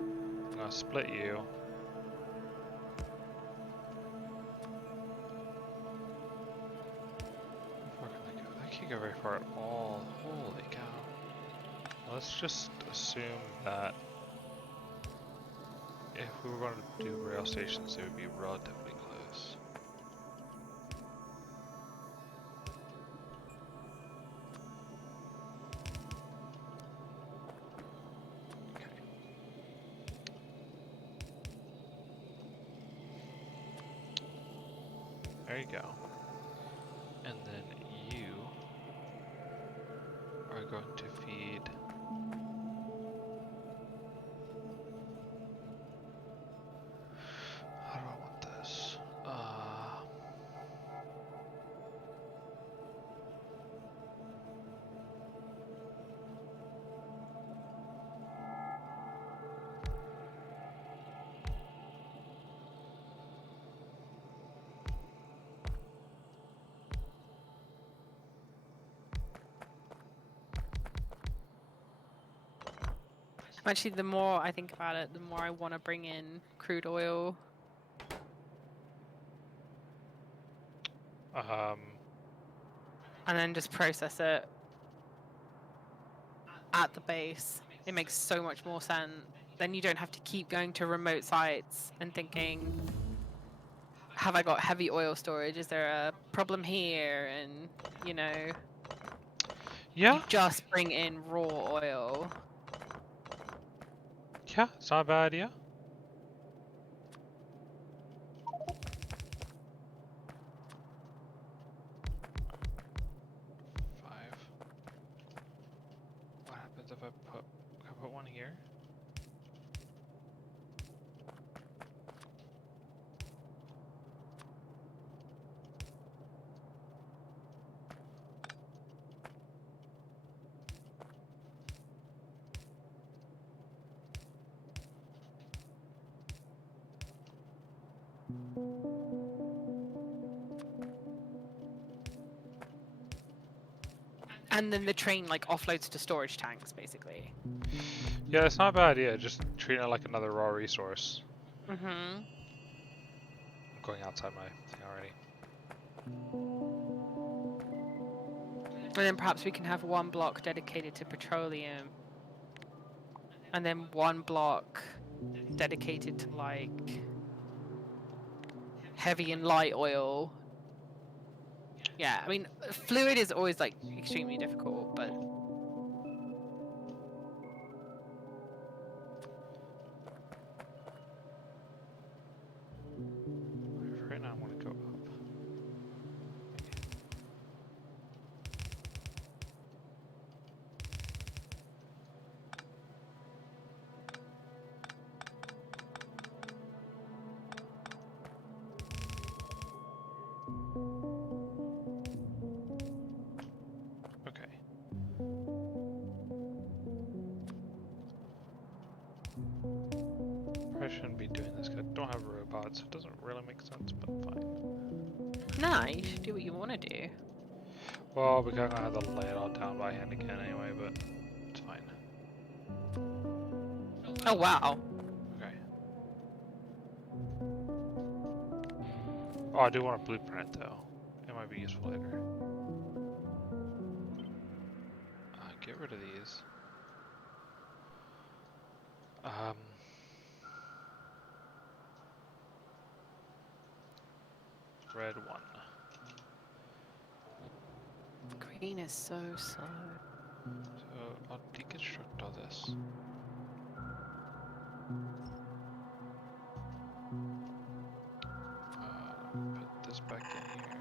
I'm gonna split you. How far can they go? They can't go very far at all. Holy cow. Let's just assume that if we were going to do rail stations, they would be relatively close. Okay. There you go. And then you are going to feed how do I want this? Actually, the more I think about it, the more I want to bring in crude oil. And then just process it at the base. It makes so much more sense. Then you don't have to keep going to remote sites and thinking, have I got heavy oil storage? Is there a problem here? And, you know, Yeah, you just bring in raw oil. yeah, it's not a bad idea. What happens if can I put one here? And then the train like offloads to storage tanks, basically. Yeah, it's not a bad idea. Just treating it like another raw resource. Mm-hmm. I'm going outside my thing already. And then perhaps we can have one block dedicated to petroleum. And then one block dedicated to like heavy and light oil. Yeah, I mean, fluid is always like extremely difficult, but Right now I want to go up. Okay. Probably shouldn't be doing this because I don't have robots, so it doesn't really make sense, but fine. no, you should do what you want to do. Well, we're gonna have to lay it all down by hand again anyway, but it's fine. Oh wow. Okay. Oh, I do want a blueprint though. It might be useful later. Get rid of these. Red one. Green is so slow. So I'll deconstruct all this. Put this back in here.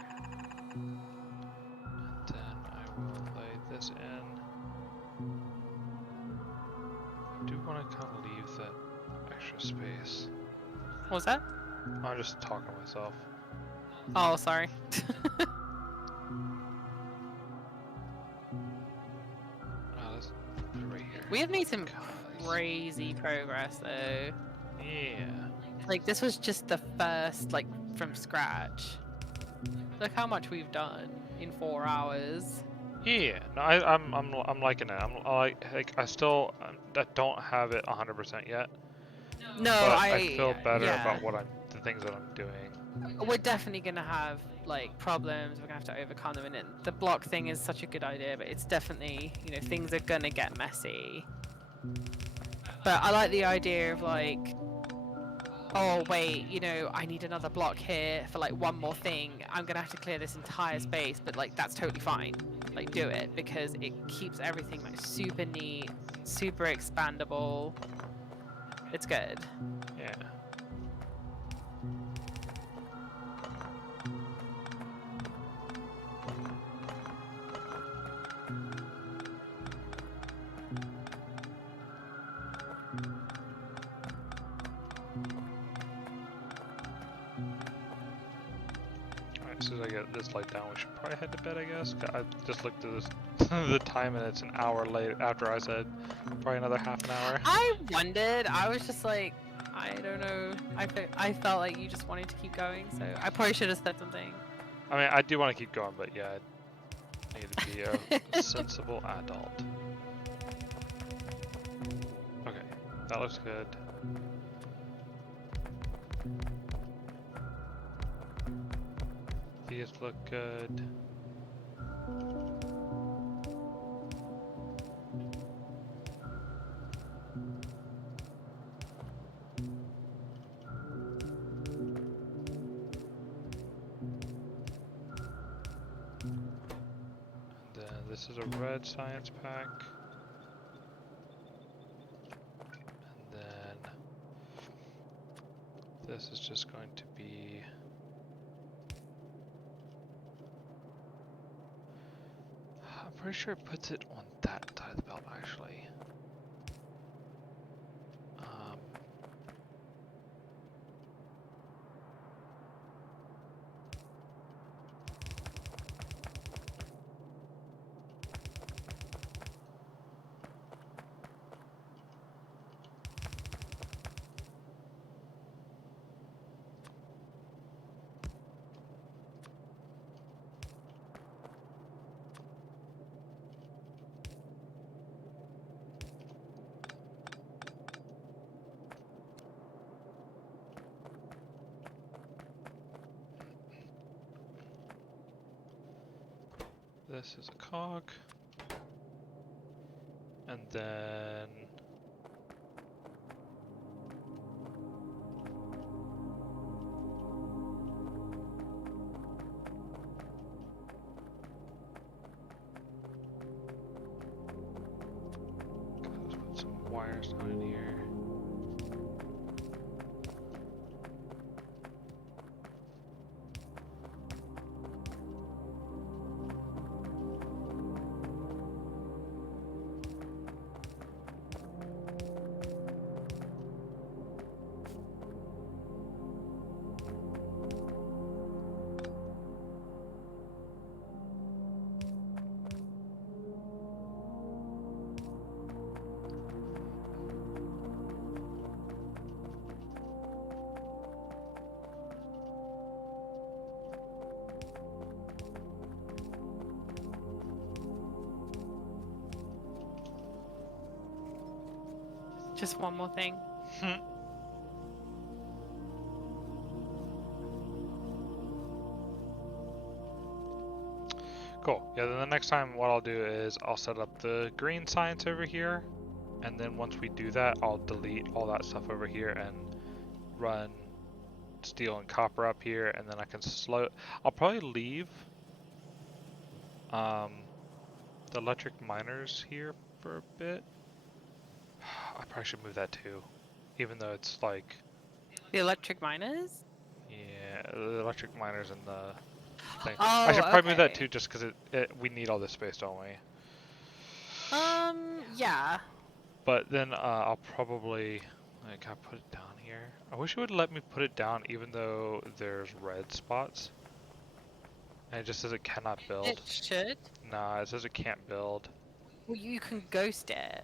And then I will lay this in. I do want to kind of leave that extra space. What was that? I'm just talking to myself. Oh, sorry. Let's put it right here. We have made some Because- crazy progress though. Yeah. Like this was just the first, like from scratch. Look how much we've done in 4 hours. Yeah. No, I'm liking it. I still I don't have it 100% yet. No, But I feel better yeah. about the things that I'm doing. We're definitely gonna have like problems. We're gonna have to overcome them, and the block thing is such a good idea. But it's definitely, you know, things are gonna get messy. But I like the idea of like, oh wait, you know, I need another block here for like one more thing. I'm gonna have to clear this entire space, but like that's totally fine. Like do it because it keeps everything like super neat, super expandable. It's good. Yeah. Alright, as soon as I get this light down, we should probably head to bed, I guess. I just looked at this the time and it's an hour late after I said probably another half an hour. I wondered. I was just like, I don't know. I felt like you just wanted to keep going, so I probably should have said something. I mean, I do want to keep going, but yeah, I need to be a sensible adult. Okay, that looks good. These look good. And then this is a red science pack. And then this is just going to be I'm pretty sure it puts it on that side of the belt actually. This is a cog. And then let's put some wires down in here. Just one more thing. Cool. Yeah, then the next time what I'll do is I'll set up the green science over here, and then once we do that, I'll delete all that stuff over here and run steel and copper up here, and then I can I'll probably leave the electric miners here for a bit. I probably should move that too, even though it's like... The electric miners? Yeah, the electric miners and the thing. I Oh, should probably move that okay. too, just because we need all this space, don't we? Yeah. But then I'll probably... Like, I put it down here. I wish it would let me put it down even though there's red spots. And it just says it cannot build. It should. Nah, it says it can't build. Well, you can ghost it.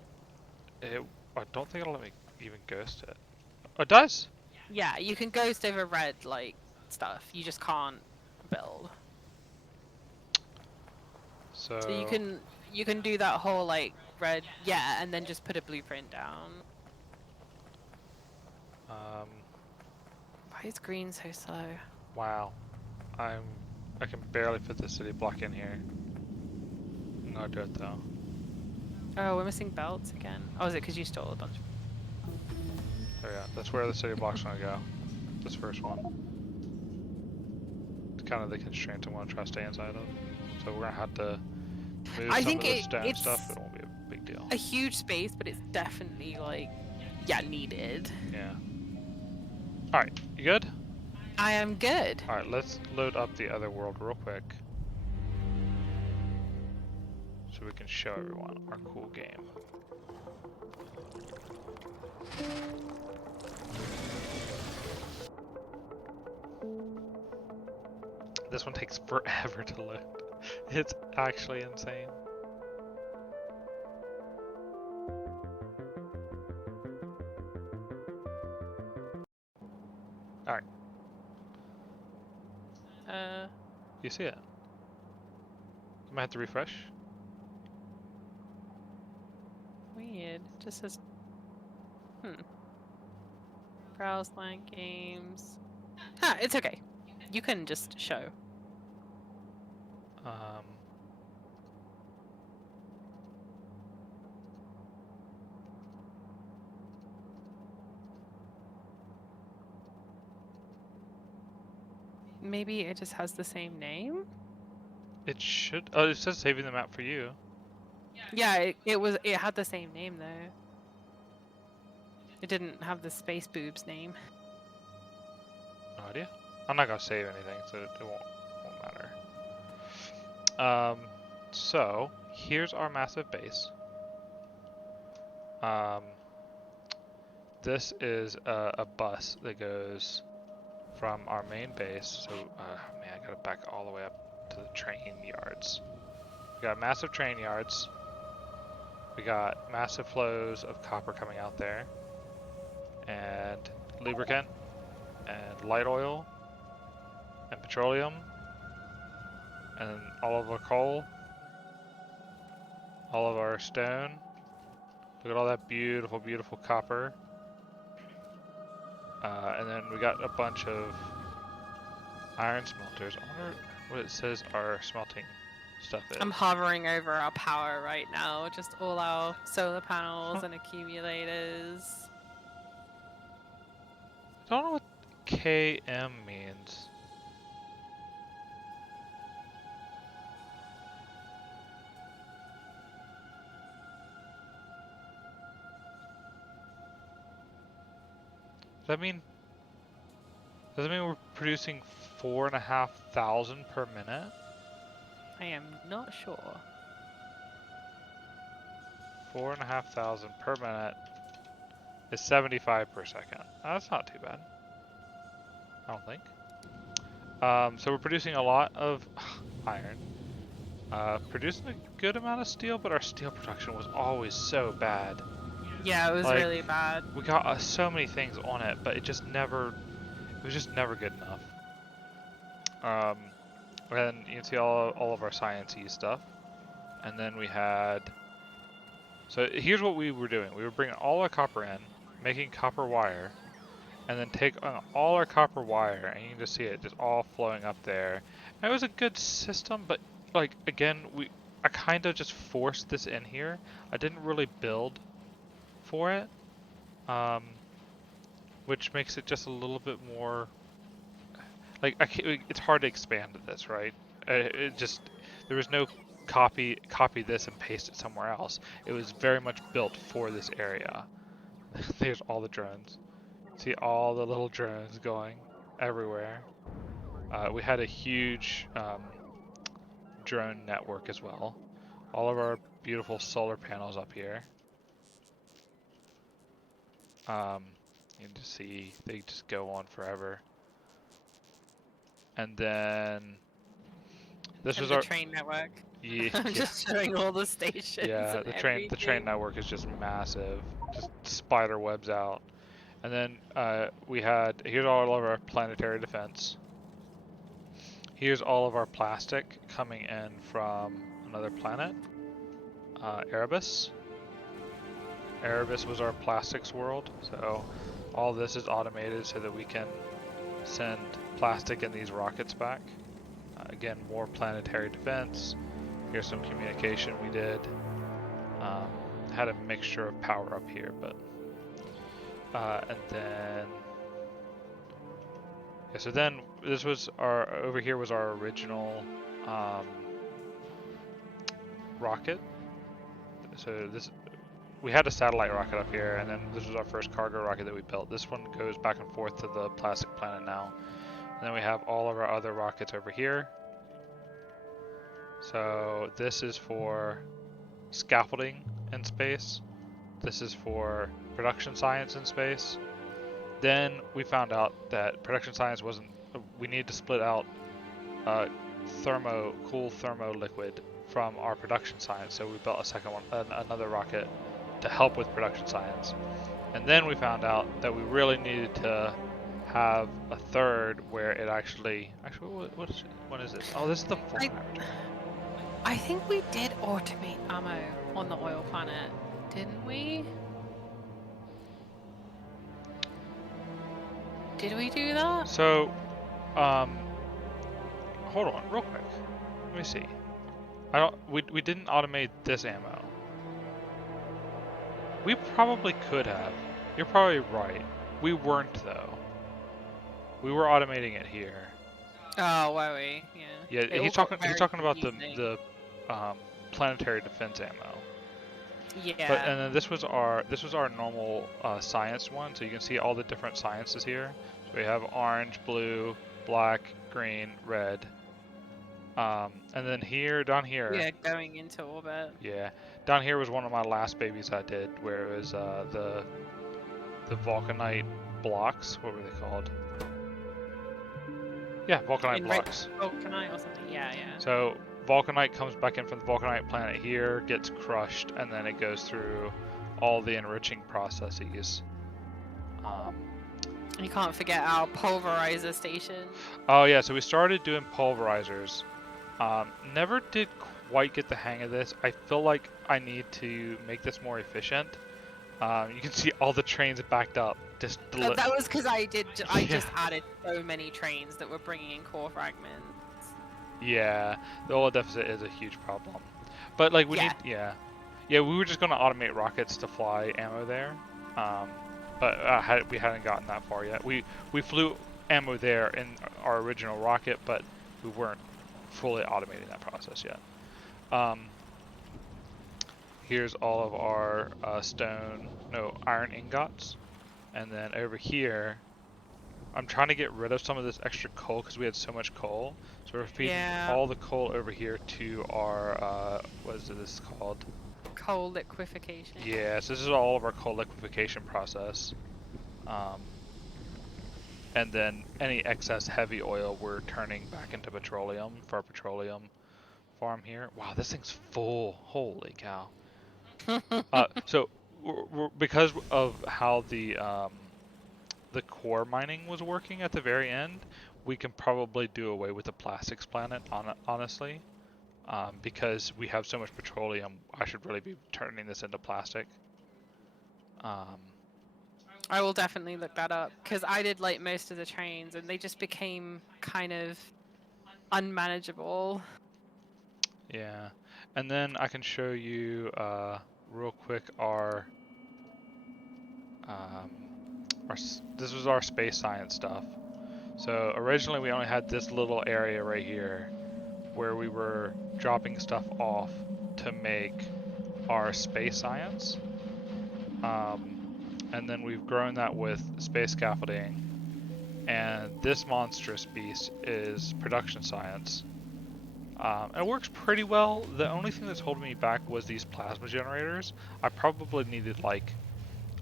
I don't think it'll let me even ghost it. Oh, it does? Yeah, you can ghost over red, like, stuff. You just can't build. So you can do that whole, like, red, yeah, and then just put a blueprint down. Why is green so slow? Wow. I can barely fit the city block in here. I'm gonna do it though. Oh, we're missing belts again. Oh, is it because you stole a bunch? Oh yeah, that's where the city block's gonna go. This first one. It's kind of the constraint I want to try to stay inside of. So we're gonna have to move some of the stone stuff, but it won't be a big deal. A huge space, but it's definitely, like, yeah, needed. Yeah. Alright, you good? I am good. Alright, let's load up the other world real quick. So we can show everyone our cool game. This one takes forever to load. It's actually insane. Alright. You see it? You might have to refresh. Weird. Just says, browse line games. Ah, it's okay. You can just show. Maybe it just has the same name? It should. Oh, it says saving the map for you. Yeah, it had the same name though. It didn't have the space boobs name. No idea. I'm not gonna save anything, so it won't matter. So here's our massive base. This is a bus that goes from our main base. So, man, I gotta back all the way up to the train yards. We got massive train yards. We got massive flows of copper coming out there, and lubricant, and light oil, and petroleum, and all of our coal, all of our stone. Look at all that beautiful, beautiful copper. And then we got a bunch of iron smelters. I wonder what it says our smelting stuff is. I'm hovering over our power right now. Just all our solar panels and accumulators. I don't know what KM means. Does that mean we're producing 4,500 per minute? I am not sure. 4,500 per minute is 75 per second. That's not too bad. I don't think. So we're producing a lot of iron. Producing a good amount of steel, but our steel production was always so bad. Yeah, it was Like, really bad. We got so many things on it, but it was just never good enough. And you can see all of our science-y stuff. And then we had So here's what we were doing. We were bringing all our copper in, making copper wire, and then take all our copper wire, and you can just see it just all flowing up there. And it was a good system, but like again, I kind of just forced this in here. I didn't really build for it, which makes it just a little bit more like it's hard to expand this, right? It just there was no copy this and paste it somewhere else. It was very much built for this area. There's all the drones. See all the little drones going everywhere. We had a huge drone network as well. All of our beautiful solar panels up here. You can just see they just go on forever. And then this And was the our train network. yeah, I'm just showing all the stations yeah, and the everything. train network is just massive, just spider webs out. And then we had here's all of our planetary defense. Here's all of our plastic coming in from another planet, Erebus. Erebus was our plastics world, so all this is automated so that we can send plastic in these rockets back. Again, more planetary defense. Here's some communication we did. Had a mixture of power up here, but and then yeah. So then this was our over here was our original rocket. So this we had a satellite rocket up here, and then this was our first cargo rocket that we built. This one goes back and forth to the plastic planet now. And then we have all of our other rockets over here. So this is for scaffolding in space. This is for production science in space. Then we found out that production science wasn't, we needed to split out cool thermo liquid from our production science. So we built a second one, another rocket to help with production science. And then we found out that we really needed to have a third where it actually what is this? Oh, this is the full laboratory. I think we did automate ammo on the oil planet, didn't we? Did we do that? So, hold on, real quick. Let me see. We didn't automate this ammo. We probably could have. You're probably right. We weren't though. We were automating it here. Oh, were we? Yeah. Yeah, he's talking about the planetary defense ammo. Yeah. But and then this was our normal science one, so you can see all the different sciences here. So we have orange, blue, black, green, red. And then down here. Yeah, going into orbit. Yeah, down here was one of my last babies I did, where it was the vulcanite blocks. What were they called? Yeah, vulcanite blocks. Vulcanite or something. Yeah, yeah. So vulcanite comes back in from the vulcanite planet here, gets crushed, and then it goes through all the enriching processes. You can't forget our pulverizer station. Oh yeah, so we started doing pulverizers. Never did quite get the hang of this. I feel like I need to make this more efficient. You can see all the trains backed up. That was because I just added so many trains that were bringing in core fragments. Yeah, the oil deficit is a huge problem. But like we we were just gonna automate rockets to fly ammo there. But we hadn't gotten that far yet. We flew ammo there in our original rocket, but we weren't fully automating that process yet. Here's all of our iron ingots. And then over here, I'm trying to get rid of some of this extra coal because we had so much coal. So we're feeding all the coal over here to our, what is this called? Coal liquefaction. Yeah, so this is all of our coal liquefaction process. And then any excess heavy oil we're turning back into petroleum for our petroleum farm here. Wow, this thing's full. Holy cow. So because of how the core mining was working at the very end, we can probably do away with the plastics planet, honestly. because we have so much petroleum, I should really be turning this into plastic. I will definitely look that up because I did like most of the trains and they just became kind of unmanageable. Yeah, and then I can show you real quick this was our space science stuff. So originally we only had this little area right here where we were dropping stuff off to make our space science. And then we've grown that with space scaffolding. And this monstrous beast is production science. And it works pretty well. The only thing that's holding me back was these plasma generators. I probably needed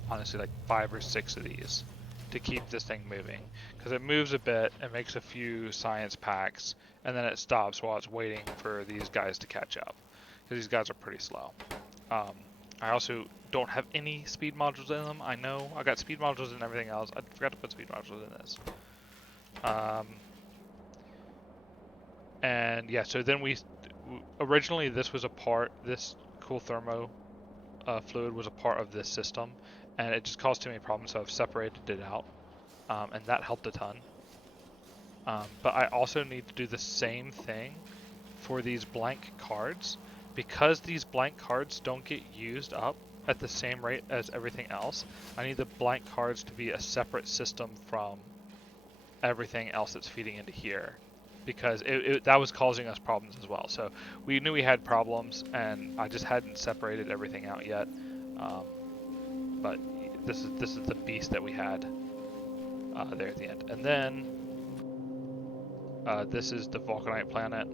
honestly, 5 or 6 of these to keep this thing moving. Because it moves a bit, it makes a few science packs, and then it stops while it's waiting for these guys to catch up. Because these guys are pretty slow. I also don't have any speed modules in them. I know I got speed modules and everything else. I forgot to put speed modules in this. And yeah, so then originally this cool thermo fluid was a part of this system, and it just caused too many problems, so I've separated it out, and that helped a ton. But I also need to do the same thing for these blank cards, because these blank cards don't get used up at the same rate as everything else. I need the blank cards to be a separate system from everything else that's feeding into here, because that was causing us problems as well. So we knew we had problems, and I just hadn't separated everything out yet. But this is the beast that we had there at the end. And then this is the Vulcanite planet.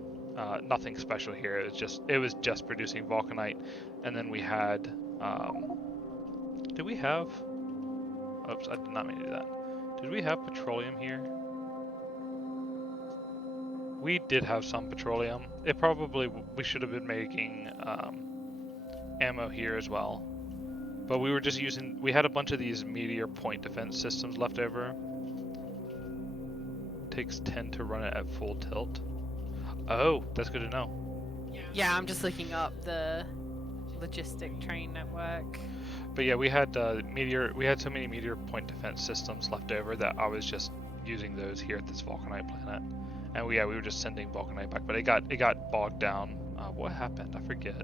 Nothing special here. It was just producing Vulcanite. And then we had did we have? Oops, I did not mean to do that. Did we have petroleum here? We did have some petroleum. We should have been making ammo here as well. But we were just we had a bunch of these meteor point defense systems left over. Takes 10 to run it at full tilt. Oh, that's good to know. Yeah, I'm just looking up the logistic train network. But yeah, we had so many meteor point defense systems left over that I was just using those here at this Vulcanite planet. And we were just sending Vulcanite back, but it got bogged down. What happened? I forget.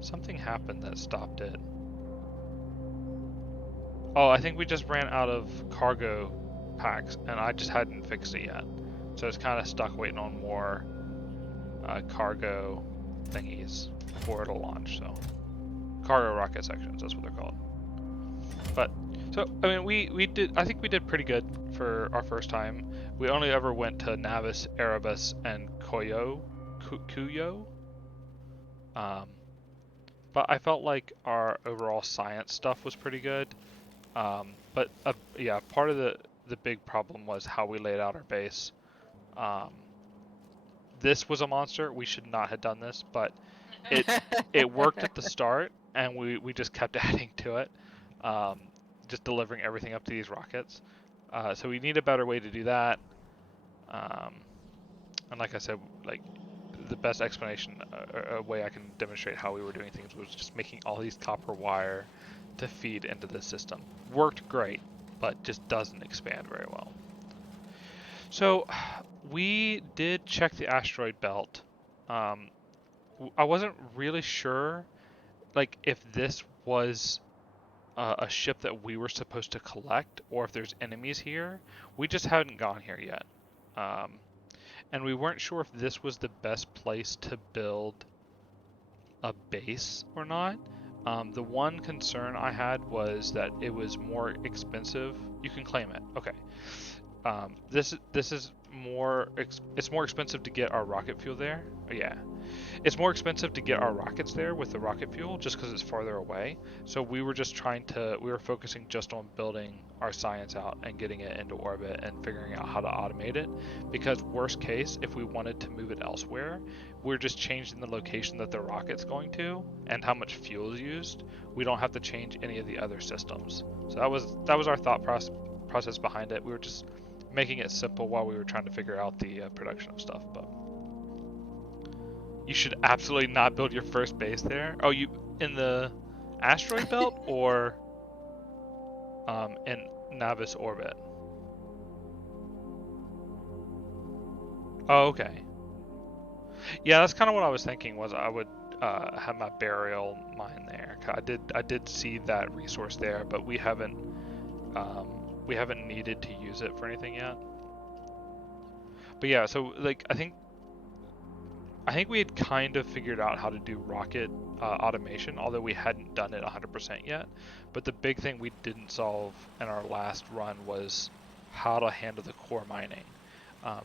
Something happened that stopped it. Oh, I think we just ran out of cargo packs, and I just hadn't fixed it yet. So it's kind of stuck waiting on more cargo thingies before it'll launch. So cargo rocket sections, that's what they're called. But so I mean, I think we did pretty good for our first time. We only ever went to Navis, Erebus, and Kuyo. But I felt like our overall science stuff was pretty good. But yeah, part of the big problem was how we laid out our base. This was a monster. We should not have done this, but it worked at the start, and we just kept adding to it, just delivering everything up to these rockets. So we need a better way to do that. And like I said, the best explanation, a way I can demonstrate how we were doing things, was just making all these copper wire to feed into the system. Worked great, but just doesn't expand very well. So we did check the asteroid belt. I wasn't really sure, if this was a ship that we were supposed to collect, or if there's enemies here. We just hadn't gone here yet. And we weren't sure if this was the best place to build a base or not. The one concern I had was that it was more expensive. You can claim it. Okay. This is it's more expensive to get our rocket fuel there. Yeah. It's more expensive to get our rockets there with the rocket fuel just because it's farther away. So we were just we were focusing just on building our science out and getting it into orbit and figuring out how to automate it. Because worst case, if we wanted to move it elsewhere, we're just changing the location that the rocket's going to and how much fuel is used. We don't have to change any of the other systems. So that was our thought process behind it. We were just making it simple while we were trying to figure out the production of stuff. But You should absolutely not build your first base there. Oh, you in the asteroid belt or in Navis orbit? Oh, okay. Yeah, that's kind of what I was thinking. Was I would have my burial mine there. I did see that resource there, but we haven't needed to use it for anything yet. But yeah, so like I think we had kind of figured out how to do rocket automation, although we hadn't done it 100% yet. But the big thing we didn't solve in our last run was how to handle the core mining.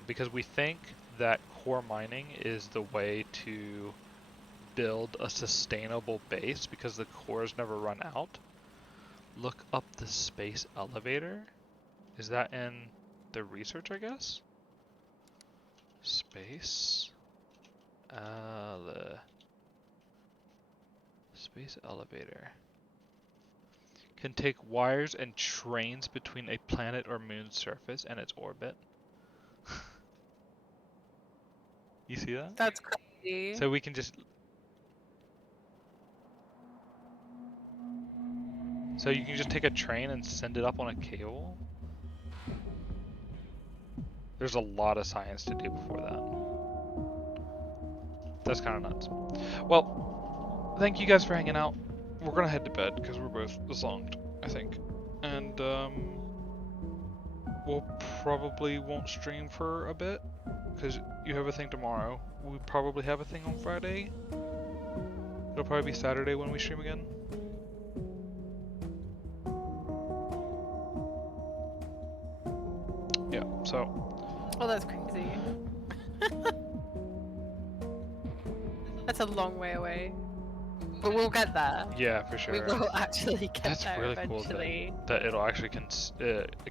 Because we think that core mining is the way to build a sustainable base because the cores never run out. Look up the space elevator. Is that in the research, I guess? Space. Space elevator. Can take wires and trains between a planet or moon's surface and its orbit. You see that? That's crazy. So we can just... So you can just take a train and send it up on a cable? There's a lot of science to do before that. That's kind of nuts. Well, thank you guys for hanging out. We're gonna head to bed because we're both zonked, I think. And we'll probably won't stream for a bit because you have a thing tomorrow. We probably have a thing on Friday. It'll probably be Saturday when we stream again. Yeah, so. Oh, that's crazy. That's a long way away. But we'll get there. Yeah, for sure. We will actually get That's there really eventually. cool that it'll actually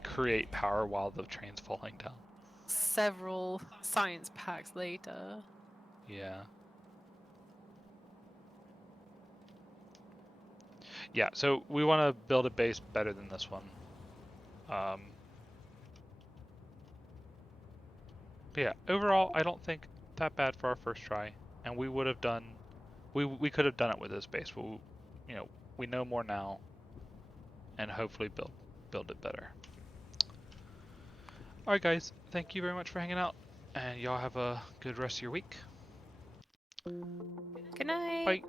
create power while the train's falling down. Several science packs later. Yeah. Yeah, so we want to build a base better than this one. But yeah, overall, I don't think that bad for our first try, and we would have done, we could have done it with this base, but we know more now, and hopefully build it better. All right, guys, thank you very much for hanging out, and y'all have a good rest of your week. Good night. Bye.